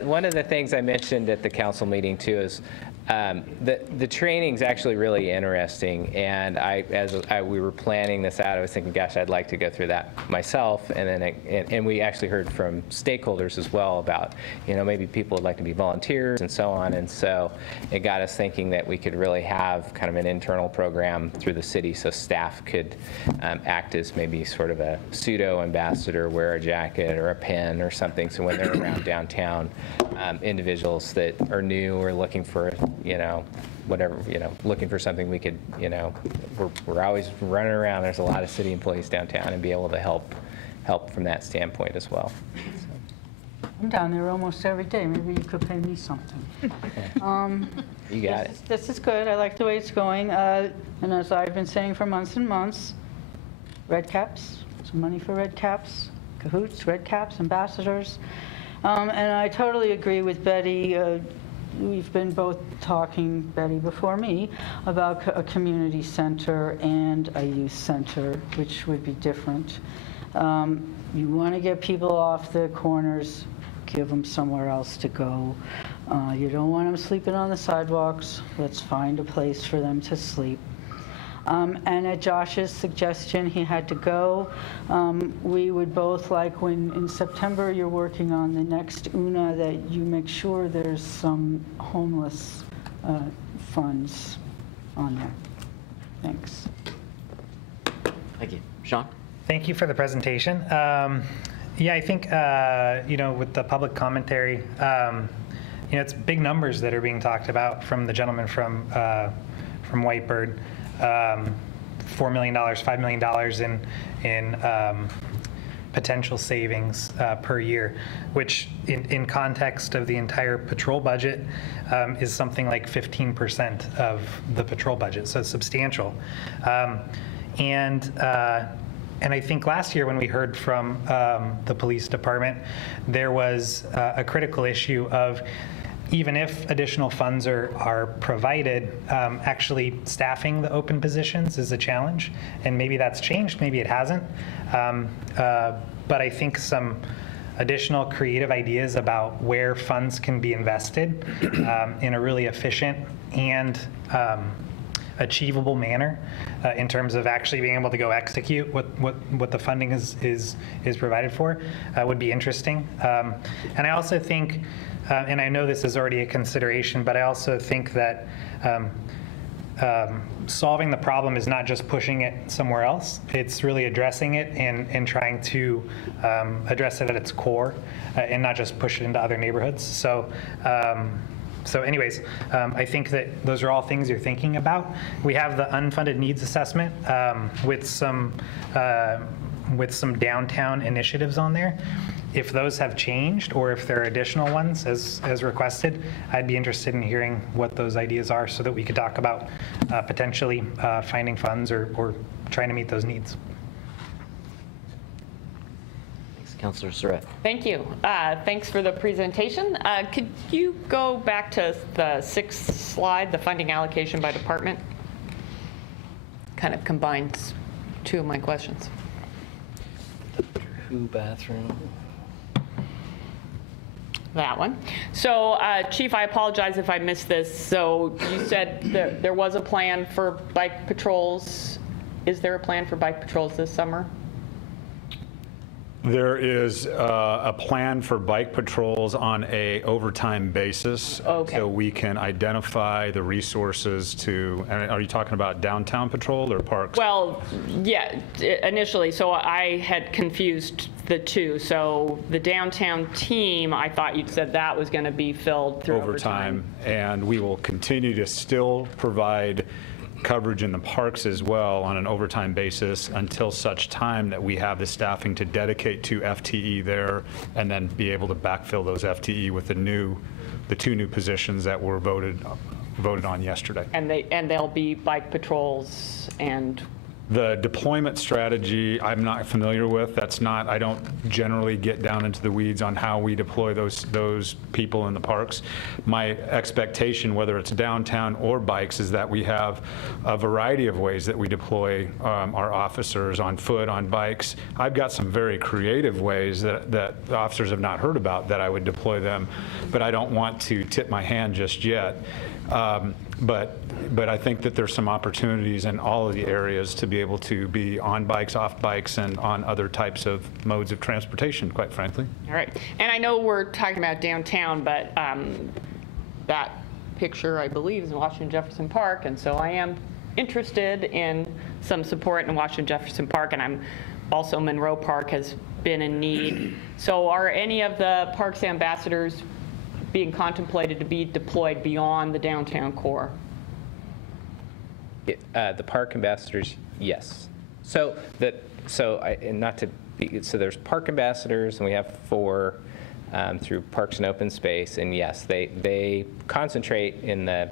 One of the things I mentioned at the council meeting too is the training's actually really interesting, and as we were planning this out, I was thinking, gosh, I'd like to go through that myself, and then and we actually heard from stakeholders as well about maybe people would like to be volunteers and so on, and so it got us thinking that we could really have kind of an internal program through the city so staff could act as maybe sort of a pseudo ambassador, wear a jacket or a pin or something, so when they're around downtown, individuals that are new or looking for whatever, looking for something we could, we're always running around. There's a lot of city employees downtown and be able to help from that standpoint as well. I'm down there almost every day. Maybe you could pay me something. You got it. This is good. I like the way it's going. And as I've been saying for months and months, red caps, some money for red caps, Cahoots, red caps, ambassadors. And I totally agree with Betty. We've been both talking, Betty before me, about a community center and a youth center, which would be different. You want to get people off the corners, give them somewhere else to go. You don't want them sleeping on the sidewalks. Let's find a place for them to sleep. And at Josh's suggestion, he had to go. We would both like, when in September you're working on the next UNA, that you make sure there's some homeless funds on there. Thanks. Thank you. Sean? Thank you for the presentation. Yeah, I think, with the public commentary, it's big numbers that are being talked about from the gentleman from Whitebird. $4 million, $5 million in potential savings per year, which in context of the entire patrol budget is something like 15% of the patrol budget, so it's substantial. And I think last year when we heard from the police department, there was a critical issue of even if additional funds are provided, actually staffing the open positions is a challenge. And maybe that's changed, maybe it hasn't. But I think some additional creative ideas about where funds can be invested in a really efficient and achievable manner in terms of actually being able to go execute what the funding is provided for would be interesting. And I also think, and I know this is already a consideration, but I also think that solving the problem is not just pushing it somewhere else. It's really addressing it and trying to address it at its core and not just push it into other neighborhoods. So anyways, I think that those are all things you're thinking about. We have the unfunded needs assessment with some downtown initiatives on there. If those have changed or if there are additional ones as requested, I'd be interested in hearing what those ideas are so that we could talk about potentially finding funds or trying to meet those needs. Thanks, Councilor Surratt. Thank you. Thanks for the presentation. Could you go back to the 6th slide, the funding allocation by department? Kind of combines two of my questions. Who bathroom? That one. So, Chief, I apologize if I missed this. So you said there was a plan for bike patrols. Is there a plan for bike patrols this summer? There is a plan for bike patrols on a overtime basis. Okay. So we can identify the resources to, and are you talking about downtown patrol or parks? Well, yeah, initially. So I had confused the two. So the downtown team, I thought you'd said that was going to be filled through overtime. And we will continue to still provide coverage in the parks as well on an overtime basis until such time that we have the staffing to dedicate to FTE there and then be able to backfill those FTE with the two new positions that were voted on yesterday. And they'll be bike patrols and... The deployment strategy, I'm not familiar with. That's not, I don't generally get down into the weeds on how we deploy those people in the parks. My expectation, whether it's downtown or bikes, is that we have a variety of ways that we deploy our officers on foot, on bikes. I've got some very creative ways that the officers have not heard about that I would deploy them, but I don't want to tip my hand just yet. But I think that there's some opportunities in all of the areas to be able to be on bikes, off bikes, and on other types of modes of transportation, quite frankly. All right. And I know we're talking about downtown, but that picture, I believe, is in Washington Jefferson Park, and so I am interested in some support in Washington Jefferson Park, and I'm also Monroe Park has been in need. So are any of the parks ambassadors being contemplated to be deployed beyond the downtown core? The park ambassadors, yes. So there's park ambassadors, and we have 4 through Parks and Open Space, and yes, they concentrate in the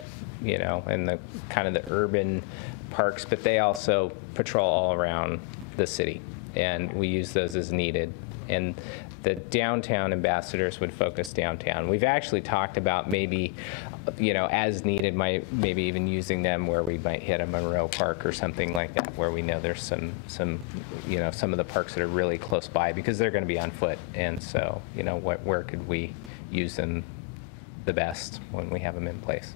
kind of the urban parks, but they also patrol all around the city, and we use those as needed. And the downtown ambassadors would focus downtown. We've actually talked about maybe, as needed, maybe even using them where we might hit a Monroe Park or something like that, where we know there's some of the parks that are really close by because they're going to be on foot. And so, where could we use them the best when we have them in place?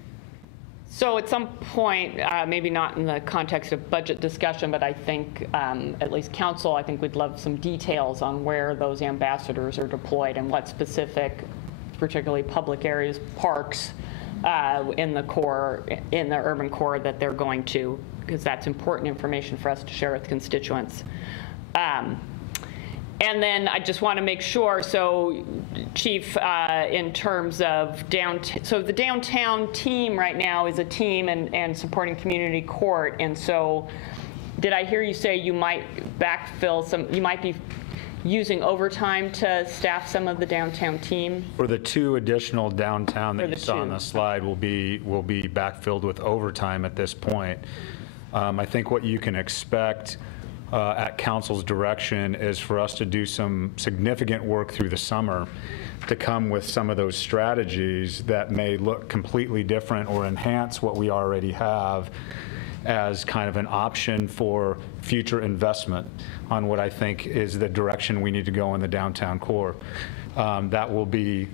So at some point, maybe not in the context of budget discussion, but I think at least council, I think we'd love some details on where those ambassadors are deployed and what specific, particularly public areas, parks in the urban core that they're going to, because that's important information for us to share with constituents. And then I just want to make sure, so Chief, in terms of downtown, so the downtown team right now is a team and supporting community court, and so did I hear you say you might backfill some, you might be using overtime to staff some of the downtown team? For the 2 additional downtown that For you the saw on 2. the slide will be backfilled with overtime at this point. I think what you can expect at council's direction is for us to do some significant work through the summer to come with some of those strategies that may look completely different or enhance what we already have as kind of an option for future investment on what I think is the direction we need to go in the downtown core. That will be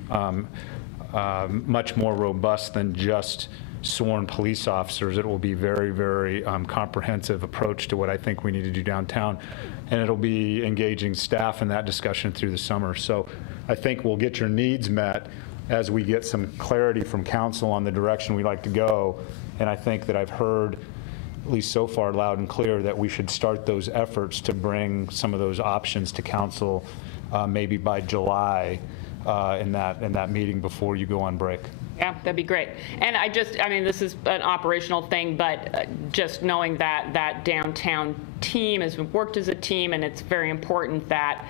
much more robust than just sworn police officers. It will be very, very comprehensive approach to what I think we need to do downtown. And it'll be engaging staff in that discussion through the summer. So I think we'll get your needs met as we get some clarity from council on the direction we'd like to go. And I think that I've heard, at least so far, loud and clear, that we should start those efforts to bring some of those options to council maybe by July in that meeting before you go on break. Yeah, that'd be great. And I mean, this is an operational thing, but just knowing that downtown team has worked as a team, and it's very important that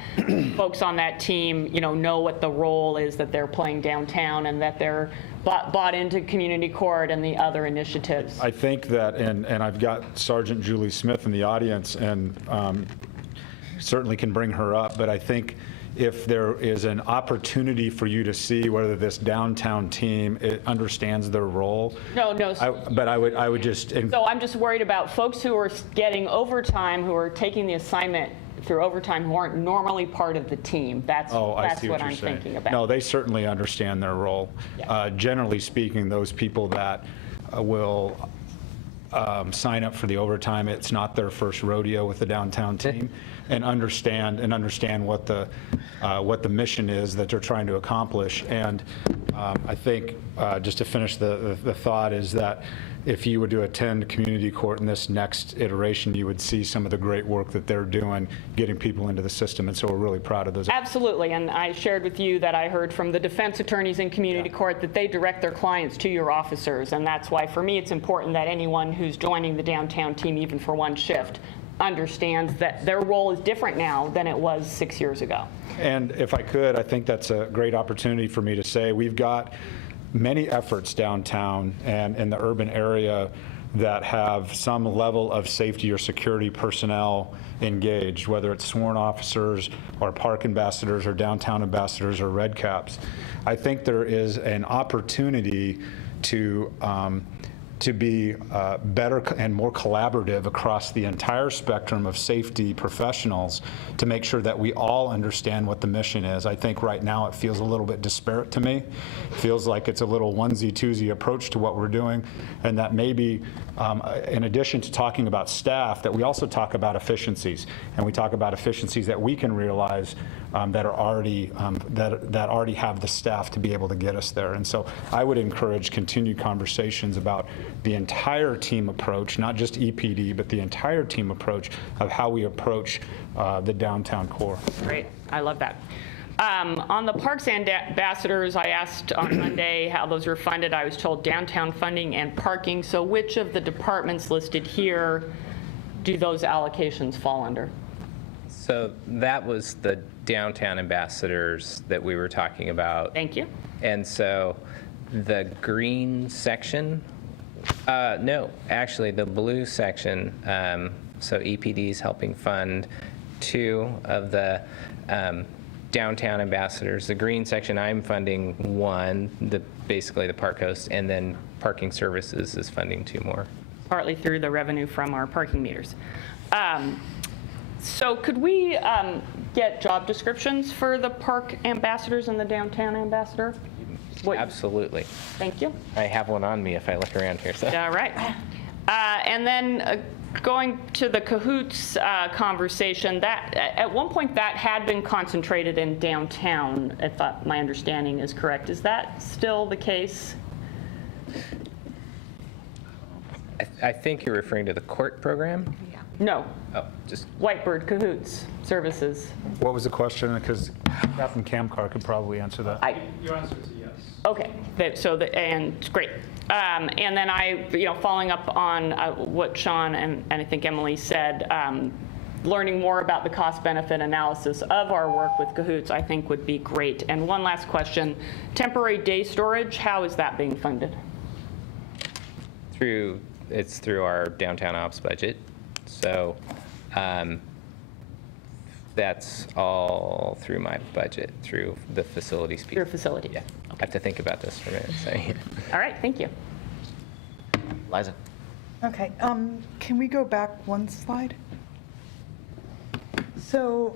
folks on that team, know what the role is that they're playing downtown, and that they're bought into community court and the other initiatives. I think that, and I've got Sergeant Julie Smith in the audience, and certainly can bring her up, but I think if there is an opportunity for you to see whether this downtown team understands their role. No. But I would just. So I'm just worried about folks who are getting overtime, who are taking the assignment through overtime, who aren't normally part of the team. That's I see what you're I'm saying. thinking about. No, they certainly understand their role. Yeah. Generally speaking, those people that will sign up for the overtime, it's not their first rodeo with the downtown team, and understand what the mission is that they're trying to accomplish. And I think just to finish the thought is that if you were to attend community court in this next iteration, you would see some of the great work that they're doing, getting people into the system. And so we're really proud of those. Absolutely, and I shared with you that I heard from the defense attorneys in community court that they direct their clients to your officers, and that's why for me it's important that anyone who's joining the downtown team, even for one shift, understands that their role is different now than it was 6 years ago. And if I could, I think that's a great opportunity for me to say we've got many efforts downtown and in the urban area that have some level of safety or security personnel engaged, whether it's sworn officers or park ambassadors or downtown ambassadors or red caps. I think there is an opportunity to be better and more collaborative across the entire spectrum of safety professionals to make sure that we all understand what the mission is. I think right now it feels a little bit disparate to me. It feels like it's a little onesie-twosie approach to what we're doing, and that maybe in addition to talking about staff, that we also talk about efficiencies, and we talk about efficiencies that we can realize that are already that already have the staff to be able to get us there. And so I would encourage continued conversations about the entire team approach, not just EPD, but the entire team approach of how we approach the downtown core. Great, I love that. On the parks ambassadors, I asked on Monday how those were funded. I was told downtown funding and parking. So which of the departments listed here do those allocations fall under? So that was the downtown ambassadors that we were talking about. Thank you. And so the green section, no, actually the blue section, so EPD is helping fund 2 of the downtown ambassadors. The green section, I'm funding 1, basically the park host, and then parking services is funding 2 more. Partly through the revenue from our parking meters. So could we get job descriptions for the park ambassadors and the downtown ambassador? Absolutely. Thank you. I have one on me if I look around here. So. All right. And then going to the cahoots conversation, that at one point that had been concentrated in downtown, if my understanding is correct. Is that still the case? I think you're referring to the court program? No. Oh, just Whitebird Cahoots Services. What was the question? Because Captain Camcar could probably answer that. Your answer is yes. Okay, and great. And then following up on what Sean and I think Emily said, learning more about the cost-benefit analysis of our work with Cahoots, I think would be great. And one last question, temporary day storage, how is that being funded? It's through our downtown ops budget. So that's all through my budget, through the facilities piece. Your facility? Yeah. I have to think about this for a minute. So, yeah. All right, thank you. Liza? Okay, can we go back one slide? So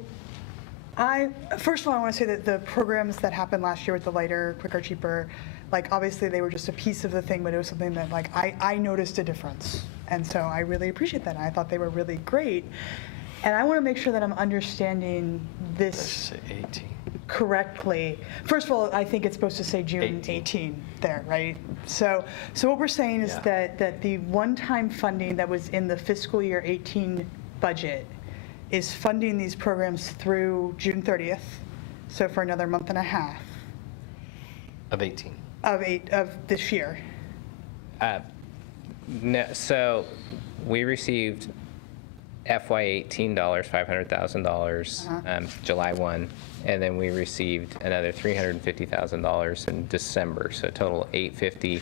first of all, I want to say that the programs that happened last year with the lighter, quicker, cheaper, like obviously they were just a piece of the thing, but it was something that like I noticed a difference. And so I really appreciate that. I thought they were really great. And I want to make sure that I'm understanding this correctly. First of all, I think it's supposed to say June 18 there, right? So what we're saying is that the one-time funding that was in the fiscal year 18 budget is funding these programs through June 30th, so for another month and a half. Of 18. Of this year. No, so we received FY18 $500,000 July 1, and then we received another $350,000 in December, so a total $850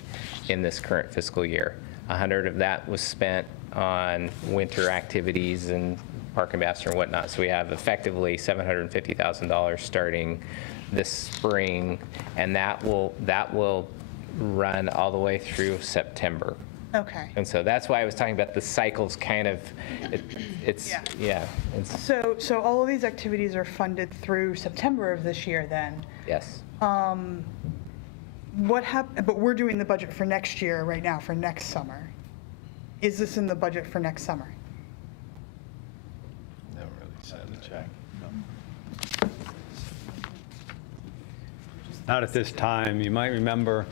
in this current fiscal year. 100 of that was spent on winter activities and Park Ambassador and whatnot, so we have effectively $750,000 starting this spring, and that will run all the way through September. Okay. And so that's why I was talking about the cycles kind of, So all of these activities are funded through September of this year then? Yes. But we're doing the budget for next year right now, for next summer. Is this in the budget for next summer? Never really sent a check. Not at this time. You might remember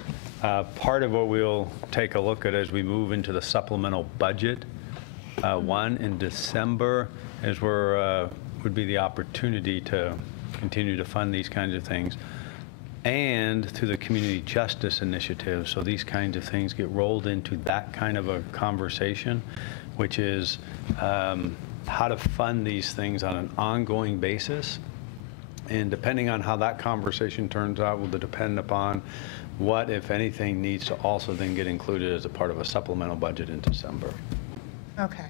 part of what we'll take a look at as we move into the supplemental budget one in December is where would be the opportunity to continue to fund these kinds of things, and through the community justice initiative. So these kinds of things get rolled into that kind of a conversation, which is how to fund these things on an ongoing basis. And depending on how that conversation turns out will depend upon what, if anything, needs to also then get included as a part of a supplemental budget in December. Okay.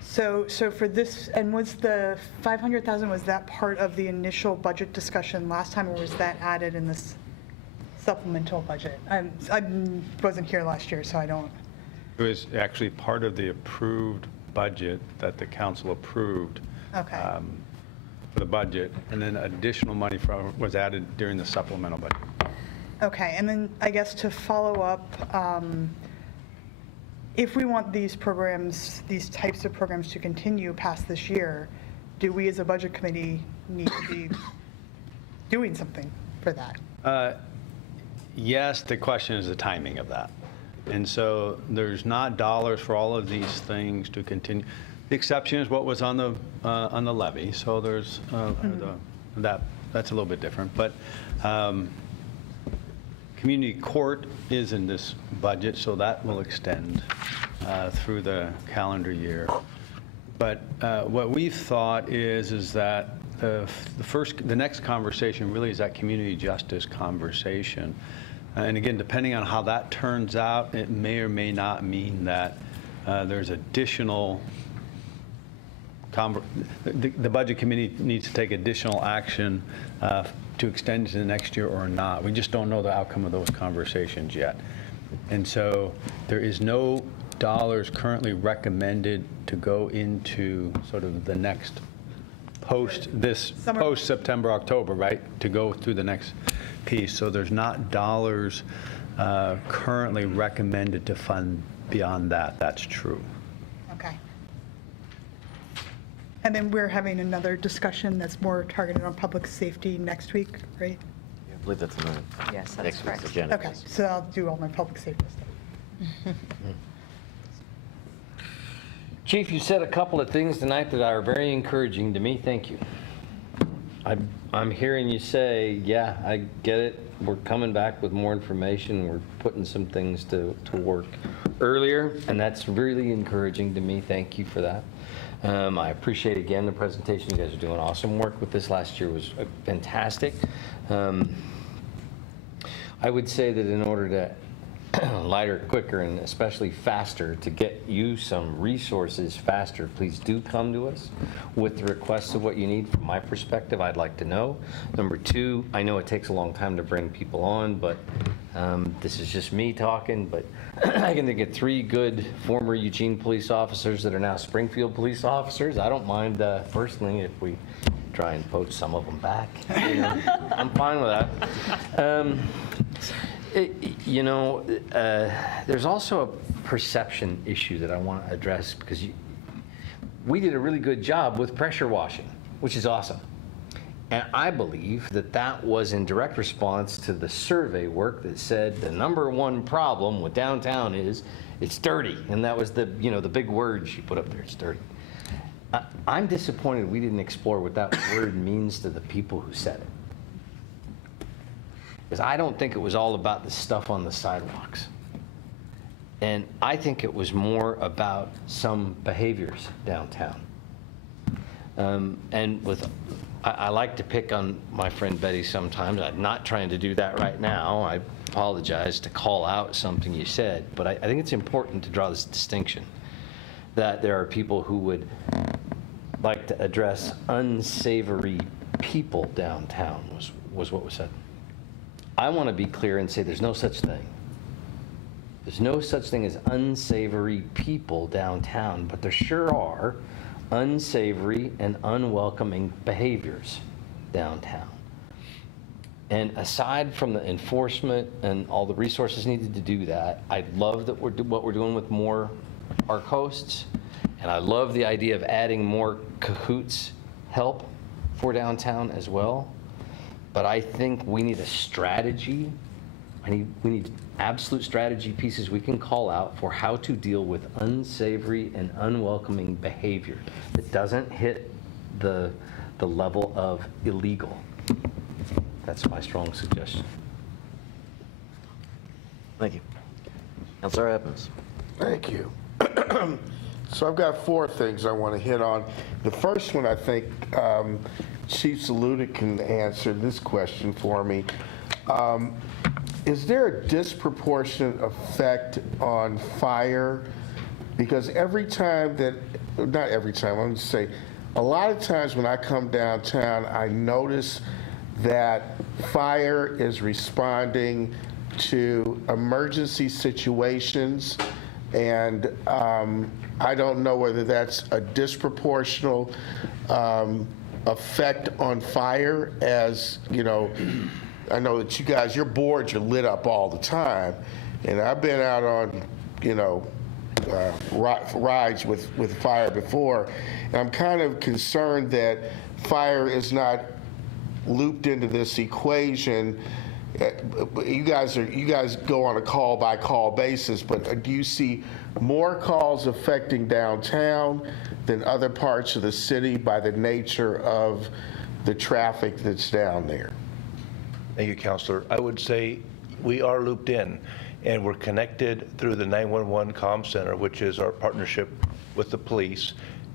So for this, and was the 500,000, was that part of the initial budget discussion last time, or was that added in this supplemental budget? I wasn't here last year, so I don't. It was actually part of the approved budget that the council approved. Okay. For the budget, and then additional money was added during the supplemental budget. Okay, and then I guess to follow up, if we want these programs, these types of programs to continue past this year, do we as a budget committee need to be doing something for that? Yes, the question is the timing of that. And so there's not dollars for all of these things to continue. The exception is what was on the levy. So there's that's a little bit different. But community court is in this budget, so that will extend through the calendar year. But what we've thought is that the next conversation really is that community justice conversation. And again, depending on how that turns out, it may or may not mean that there's additional, the budget committee needs to take additional action to extend to the next year or not. We just don't know the outcome of those conversations yet. And so there is no dollars currently recommended to go into sort of the next post-September, October, right? To go through the next piece. So there's not dollars currently recommended to fund beyond that. That's true. Okay. And then we're having another discussion that's more targeted on public safety next week, right? I believe that's in the Yes, that's next week's correct. agenda. Okay, so I'll do all my public safety stuff. Chief, you said a couple of things tonight that are very encouraging to me. Thank you. I'm hearing you say, yeah, I get it. We're coming back with more information. We're putting some things to work earlier, and that's really encouraging to me. Thank you for that. I appreciate, again, the presentation. You guys are doing awesome work with this. Last year was fantastic. I would say that in order to lighter, quicker, and especially faster, to get you some resources faster, please do come to us with the requests of what you need. From my perspective, I'd like to know. Number two, I know it takes a long time to bring people on, but this is just me talking, but I can think of 3 good former Eugene police officers that are now Springfield police officers. I don't mind personally if we try and poach some of them back. You know, I'm fine with that. There's also a perception issue that I want to address, because we did a really good job with pressure washing, which is awesome. And I believe that that was in direct response to the survey work that said the #1 problem with downtown is it's dirty. And that was the big word she put up there, it's dirty. I'm disappointed we didn't explore what that word means to the people who said it. Because I don't think it was all about the stuff on the sidewalks. And I think it was more about some behaviors downtown. I like to pick on my friend Betty sometimes. I'm not trying to do that right now. I apologize to call out something you said, but I think it's important to draw this distinction that there are people who would like to address unsavory people downtown was what was said. I want to be clear and say there's no such thing. There's no such thing as unsavory people downtown, but there sure are unsavory and unwelcoming behaviors downtown. And aside from the enforcement and all the resources needed to do that, I love that what we're doing with more park hosts, and I love the idea of adding more cahoots help for downtown as well. But I think we need a strategy. We need absolute strategy pieces we can call out for how to deal with unsavory and unwelcoming behavior that doesn't hit the level of illegal. That's my strong suggestion. Thank you. Councilor Evans. Thank you. So I've got 4 things I want to hit on. The first one, I think Chief Saluda can answer this question for me. Is there a disproportionate effect on fire? Because every time that, not every time, I'm going to say, a lot of times when I come downtown, I notice that fire is responding to emergency situations, and I don't know whether that's a disproportional effect on fire, as you know. I know that you guys, your boards are lit up all the time, and I've been out on, rides with fire before, and I'm kind of concerned that fire is not looped into this equation. You guys go on a call by call basis, but do you see more calls affecting downtown than other parts of the city by the nature of the traffic that's down there? Thank you, Councilor. I would say we are looped in, and we're connected through the 911 comm center, which is our partnership with the police,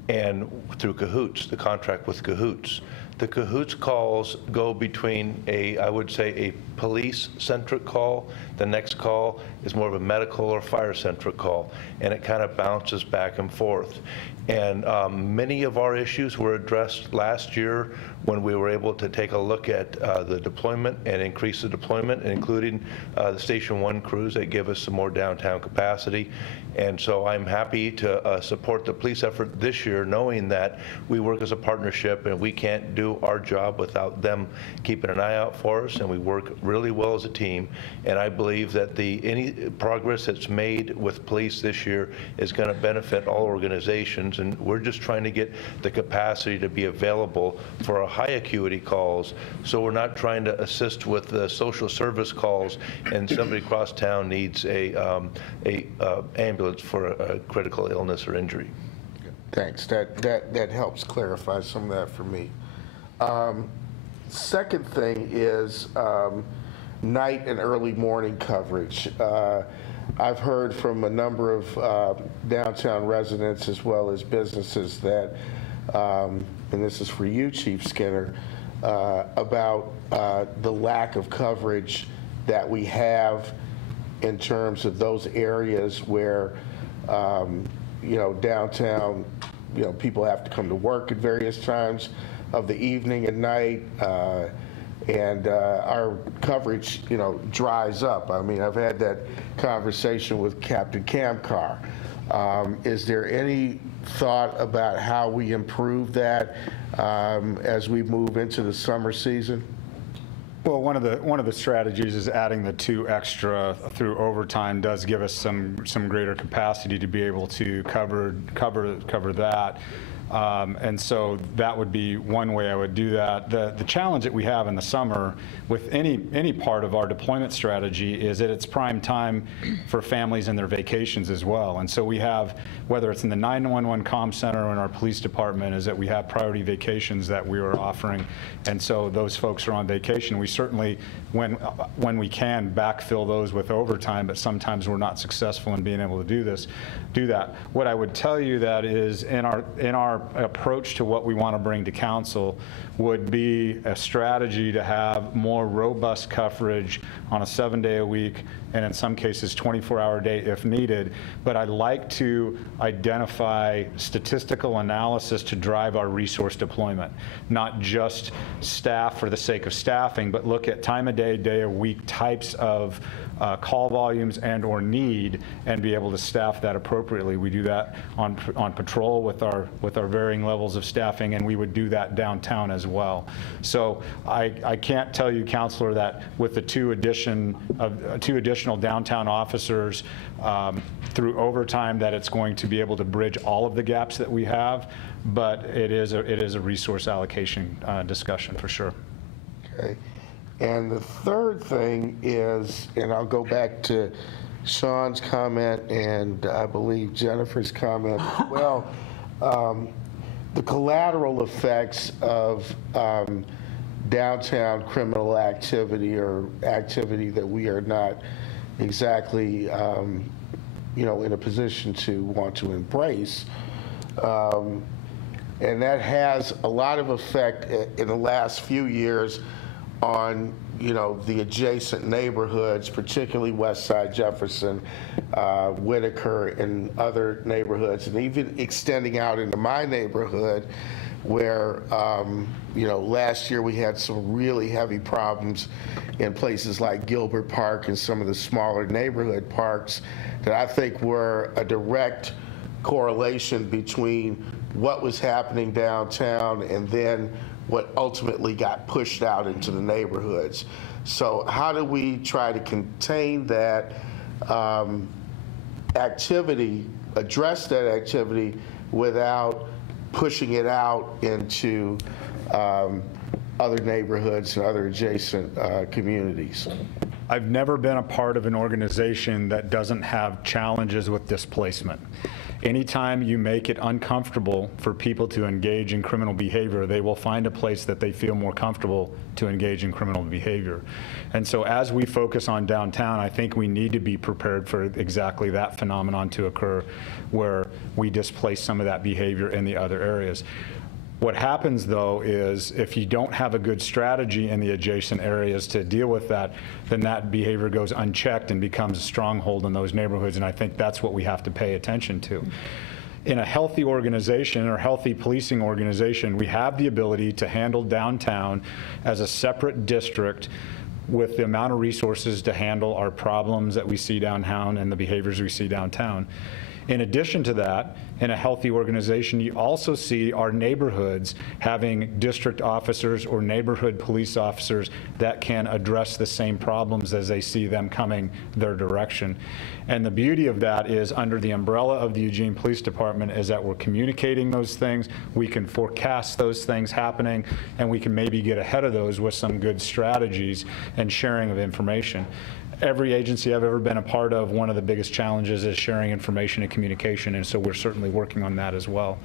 and through Cahoots, the contract with Cahoots. The Cahoots calls go between I would say a police-centric call. The next call is more of a medical or fire-centric call, and it kind of bounces back and forth. And many of our issues were addressed last year when we were able to take a look at the deployment and increase the deployment, including the Station 1 crews that give us some more downtown capacity. And so I'm happy to support the police effort this year, knowing that we work as a partnership and we can't do our job without them keeping an eye out for us, and we work really well as a team. And I believe that any progress that's made with police this year is going to benefit all organizations, and we're just trying to get the capacity to be available for our high acuity calls, so we're not trying to assist with the social service calls and somebody across town needs a ambulance for a critical illness or injury. Thanks. That helps clarify some of that for me. second thing is night and early morning coverage. I've heard from a number of downtown residents as well as businesses that, and this is for you, Chief Skinner, about the lack of coverage that we have in terms of those areas where, downtown, people have to come to work at various times of the evening and night, and our coverage, dries up. I mean, I've had that conversation with Captain Camcar. Is there any thought about how we improve that as we move into the summer season? Well, one of the strategies is adding the 2 extra through overtime does give us some greater capacity to be able to cover that. And so that would be one way I would do that. The challenge that we have in the summer with any part of our deployment strategy is that it's prime time for families and their vacations as well. And so we have, whether it's in the 911 comm center or in our police department, is that we have priority vacations that we are offering. And so those folks are on vacation. We certainly, when we can, backfill those with overtime, but sometimes we're not successful in being able to do that. What I would tell you that is in our approach to what we want to bring to council would be a strategy to have more robust coverage on a 7-day-a-week and in some cases 24-hour day if needed. But I'd like to identify statistical analysis to drive our resource deployment, not just staff for the sake of staffing, but look at time of day, day of week types of call volumes and or need and be able to staff that appropriately. We do that on patrol with our varying levels of staffing, and we would do that downtown as well. So I can't tell you, Counselor, that with the 2 additional downtown officers through overtime that it's going to be able to bridge all of the gaps that we have, but it is a resource allocation discussion for sure. Okay. And the third thing is, and I'll go back to Sean's comment and I believe Jennifer's comment as well, the collateral effects of downtown criminal activity or activity that we are not exactly, in a position to want to embrace. And that has a lot of effect in the last few years on, the adjacent neighborhoods, particularly West Side Jefferson, Whitaker, and other neighborhoods, and even extending out into my neighborhood where, last year we had some really heavy problems in places like Gilbert Park and some of the smaller neighborhood parks that I think were a direct correlation between what was happening downtown and then what ultimately got pushed out into the neighborhoods. So how do we try to contain that activity, address that activity without pushing it out into other neighborhoods and other adjacent communities? I've never been a part of an organization that doesn't have challenges with displacement. Anytime you make it uncomfortable for people to engage in criminal behavior, they will find a place that they feel more comfortable to engage in criminal behavior. And so as we focus on downtown, I think we need to be prepared for exactly that phenomenon to occur where we displace some of that behavior in the other areas. What happens, though, is if you don't have a good strategy in the adjacent areas to deal with that, then that behavior goes unchecked and becomes a stronghold in those neighborhoods, and I think that's what we have to pay attention to. In a healthy organization or healthy policing organization, we have the ability to handle downtown as a separate district with the amount of resources to handle our problems that we see downtown and the behaviors we see downtown. In addition to that, in a healthy organization, you also see our neighborhoods having district officers or neighborhood police officers that can address the same problems as they see them coming their direction. And the beauty of that is under the umbrella of the Eugene Police Department is that we're communicating those things, we can forecast those things happening, and we can maybe get ahead of those with some good strategies and sharing of information. every agency I've ever been a part of, one of the biggest challenges is sharing information and communication, and so we're certainly working on that as well.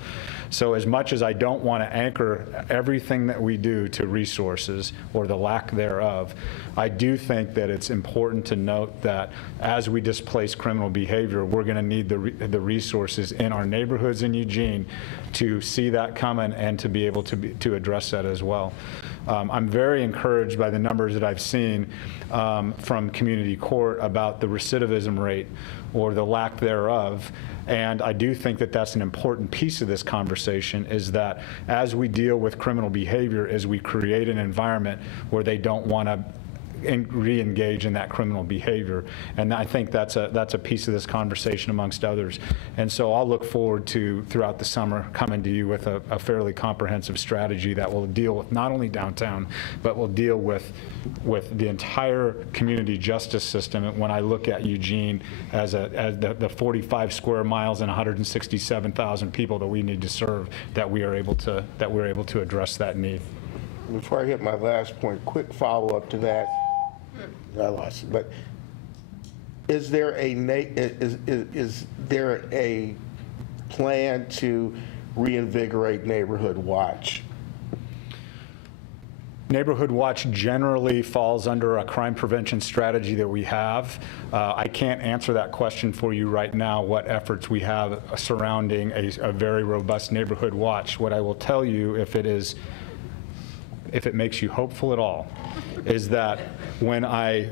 So as much as I don't want to anchor everything that we do to resources or the lack thereof, I do think that it's important to note that as we displace criminal behavior, we're going to need the resources in our neighborhoods in Eugene to see that coming and to be able to address that as well. I'm very encouraged by the numbers that I've seen from community court about the recidivism rate or the lack thereof. And I do think that that's an important piece of this conversation, is that as we deal with criminal behavior, as we create an environment where they don't want to re-engage in that criminal behavior. And I think that's a piece of this conversation amongst others. And so I'll look forward to, throughout the summer, coming to you with a fairly comprehensive strategy that will deal with not only downtown, but will deal with the entire community justice system. And when I look at Eugene as the 45 square miles and 167,000 people that we need to serve, that we're able to address that need. Before I hit my last point, quick follow-up to that. I lost it, but is there a plan to reinvigorate Neighborhood Watch? Neighborhood Watch generally falls under a crime prevention strategy that we have. I can't answer that question for you right now, what efforts we have surrounding a very robust Neighborhood Watch. What I will tell you, if it makes you hopeful at all, is that when I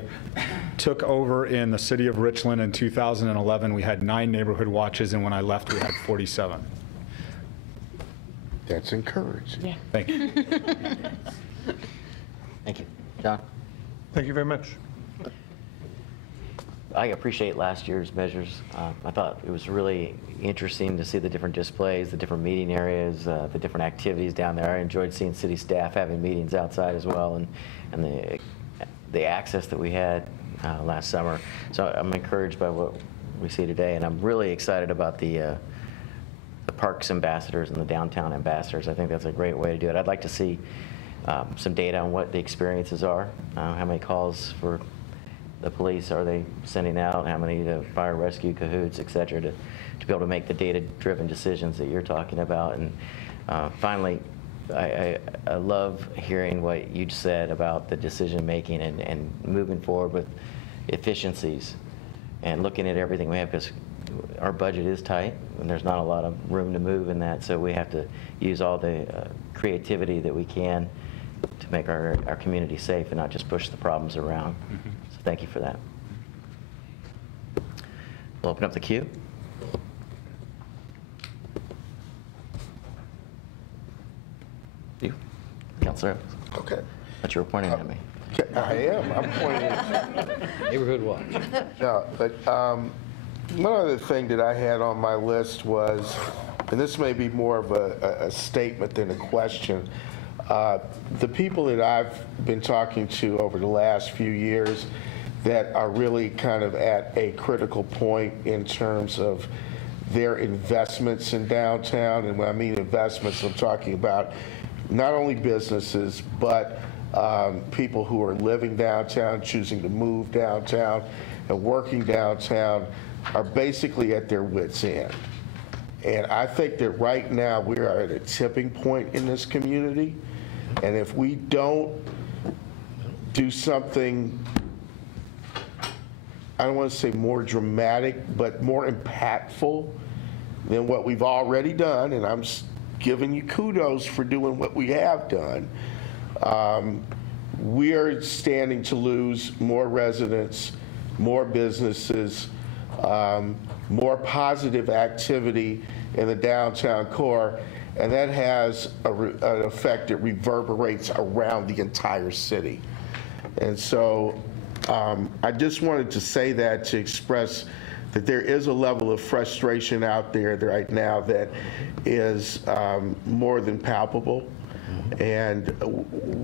took over in the city of Richland in 2011, we had 9 neighborhood watches, and when I left, we had 47. That's encouraging. Yeah. Thank you. Thank you. John? Thank you very much. I appreciate last year's measures. I thought it was really interesting to see the different displays, the different meeting areas, the different activities down there. I enjoyed seeing city staff having meetings outside as well, and the access that we had last summer. So I'm encouraged by what we see today, and I'm really excited about the parks ambassadors and the downtown ambassadors. I think that's a great way to do it. I'd like to see some data on what the experiences are, how many calls for the police are they sending out, how many to fire rescue, cahoots, et cetera, to be able to make the data-driven decisions that you're talking about. And finally, I love hearing what you said about the decision-making and moving forward with efficiencies and looking at everything we have, because our budget is tight and there's not a lot of room to move in that, so we have to use all the creativity that we can to make our community safe and not just push the problems around. So thank you for that. We'll open up the queue. You, Councilor. Okay. But you were pointing at me. I am. I'm pointing. Neighborhood Watch. No, but one other thing that I had on my list was, and this may be more of a statement than a question, the people that I've been talking to over the last few years that are really kind of at a critical point in terms of their investments in downtown, and when I mean investments, I'm talking about not only businesses, but people who are living downtown, choosing to move downtown, and working downtown, are basically at their wits' end. And I think that right now we are at a tipping point in this community, and if we don't do something, I don't want to say more dramatic, but more impactful than what we've already done, and I'm giving you kudos for doing what we have done, we are standing to lose more residents, more businesses, more positive activity in the downtown core, and that has an effect that reverberates around the entire city. And so I just wanted to say that to express that there is a level of frustration out there right now that is more than palpable. And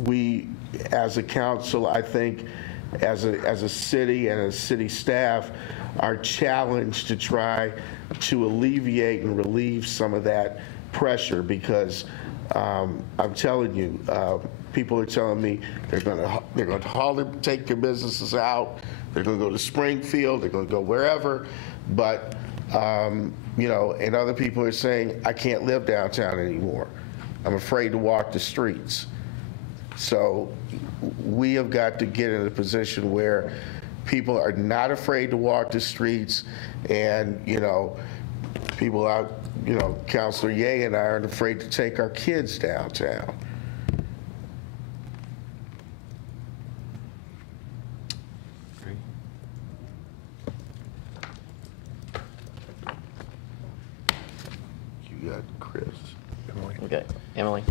we, as a council, I think, as a city and as city staff, are challenged to try to alleviate and relieve some of that pressure, because I'm telling you, people are telling me they're going to hardly take their businesses out. They're going to go to Springfield. They're going to go wherever. But, you know, and other people are saying, I can't live downtown anymore. I'm afraid to walk the streets. So we have got to get in a position where people are not afraid to walk the streets, and, you know, people out, you know, Councilor Ye and I aren't afraid to take our kids downtown. You got Chris. Okay, Emily.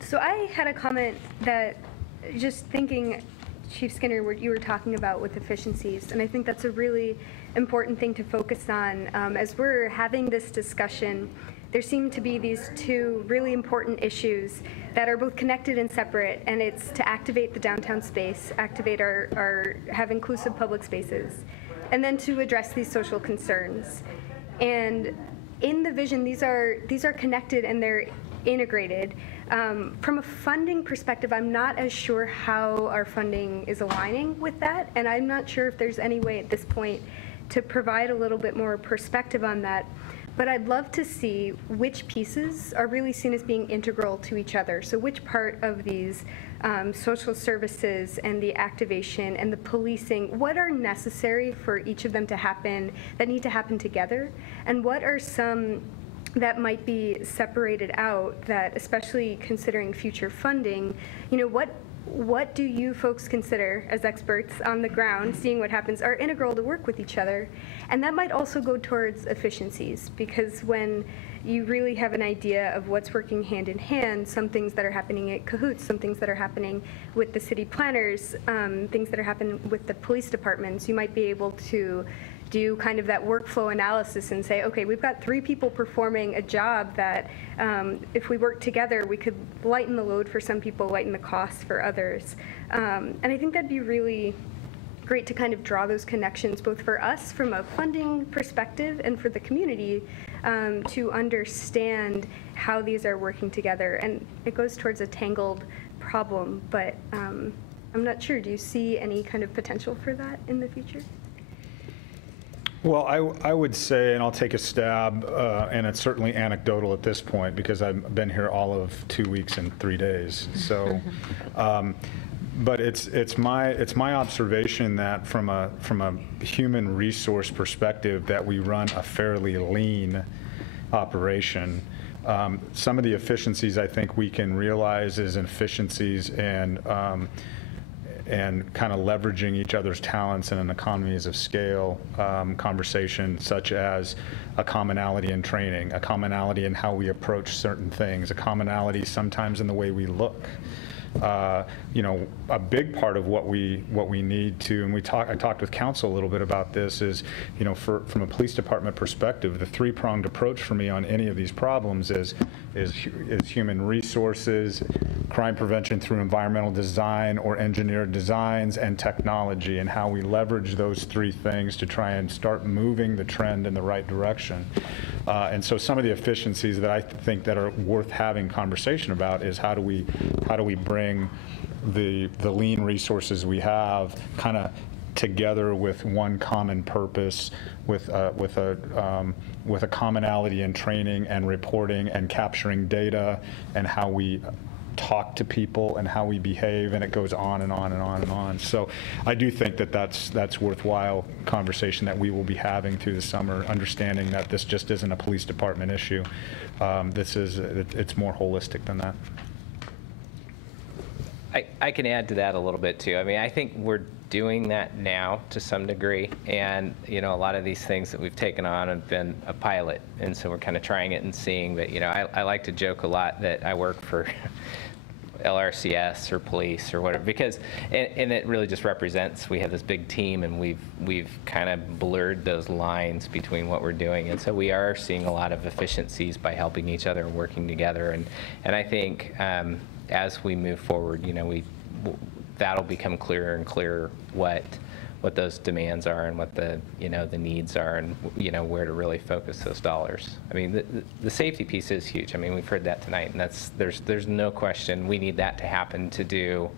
So I had a comment that, just thinking, Chief Skinner, what you were talking about with efficiencies, and I think that's a really important thing to focus on. As we're having this discussion, there seem to be these two really important issues that are both connected and separate, and it's to activate the downtown space, activate have inclusive public spaces, and then to address these social concerns. And in the vision, these are connected and they're integrated. From a funding perspective, I'm not as sure how our funding is aligning with that, and I'm not sure if there's any way at this point to provide a little bit more perspective on that. But I'd love to see which pieces are really seen as being integral to each other. So which part of these social services and the activation and the policing, what are necessary for each of them to happen, that need to happen together? And what are some that might be separated out, that, especially considering future funding, you know, what do you folks consider as experts on the ground, seeing what happens, are integral to work with each other? And that might also go towards efficiencies, because when you really have an idea of what's working hand in hand, some things that are happening at Cahoots, some things that are happening with the city planners, things that are happening with the police departments, you might be able to do kind of that workflow analysis and say, okay, we've got 3 people performing a job that if we work together, we could lighten the load for some people, lighten the costs for others. And I think that'd be really great to kind of draw those connections, both for us from a funding perspective and for the community to understand how these are working together. And it goes towards a tangled problem, but I'm not sure. Do you see any kind of potential for that in the future? Well, I would say, and I'll take a stab, and it's certainly anecdotal at this point because I've been here all of 2 weeks and 3 days. So, but it's my observation that from a human resource perspective, that we run a fairly lean operation. Some of the efficiencies I think we can realize is efficiencies and kind of leveraging each other's talents in an economies of scale conversation, such as a commonality in training, a commonality in how we approach certain things, a commonality sometimes in the way we look. You know, a big part of what we need to, and I talked with council a little bit about this, is, you know, from a police department perspective, the 3-pronged approach for me on any of these problems is human resources, crime prevention through environmental design or engineered designs, and technology, and how we leverage those 3 things to try and start moving the trend in the right direction. And so some of the efficiencies that I think that are worth having conversation about is how do we bring the lean resources we have kind of together with one common purpose, with a commonality in training and reporting and capturing data and how we talk to people and how we behave, and it goes on and on and on and on. So I do think that that's worthwhile conversation that we will be having through the summer, understanding that this just isn't a police department issue. It's more holistic than that. I can add to that a little bit too. I mean, I think we're doing that now to some degree, and you know, a lot of these things that we've taken on have been a pilot, and so we're kind of trying it and seeing. But you know, I like to joke a lot that I work for LRCS or police or whatever, because and it really just represents, we have this big team, and we've kind of blurred those lines between what we're doing, and so we are seeing a lot of efficiencies by helping each other and working together, and I think as we move forward, you know, that'll become clearer and clearer what what those demands are and what the, the needs are and, where to really focus those dollars. I mean, the safety piece is huge. I mean, we've heard that tonight, and there's no question we need that to happen to do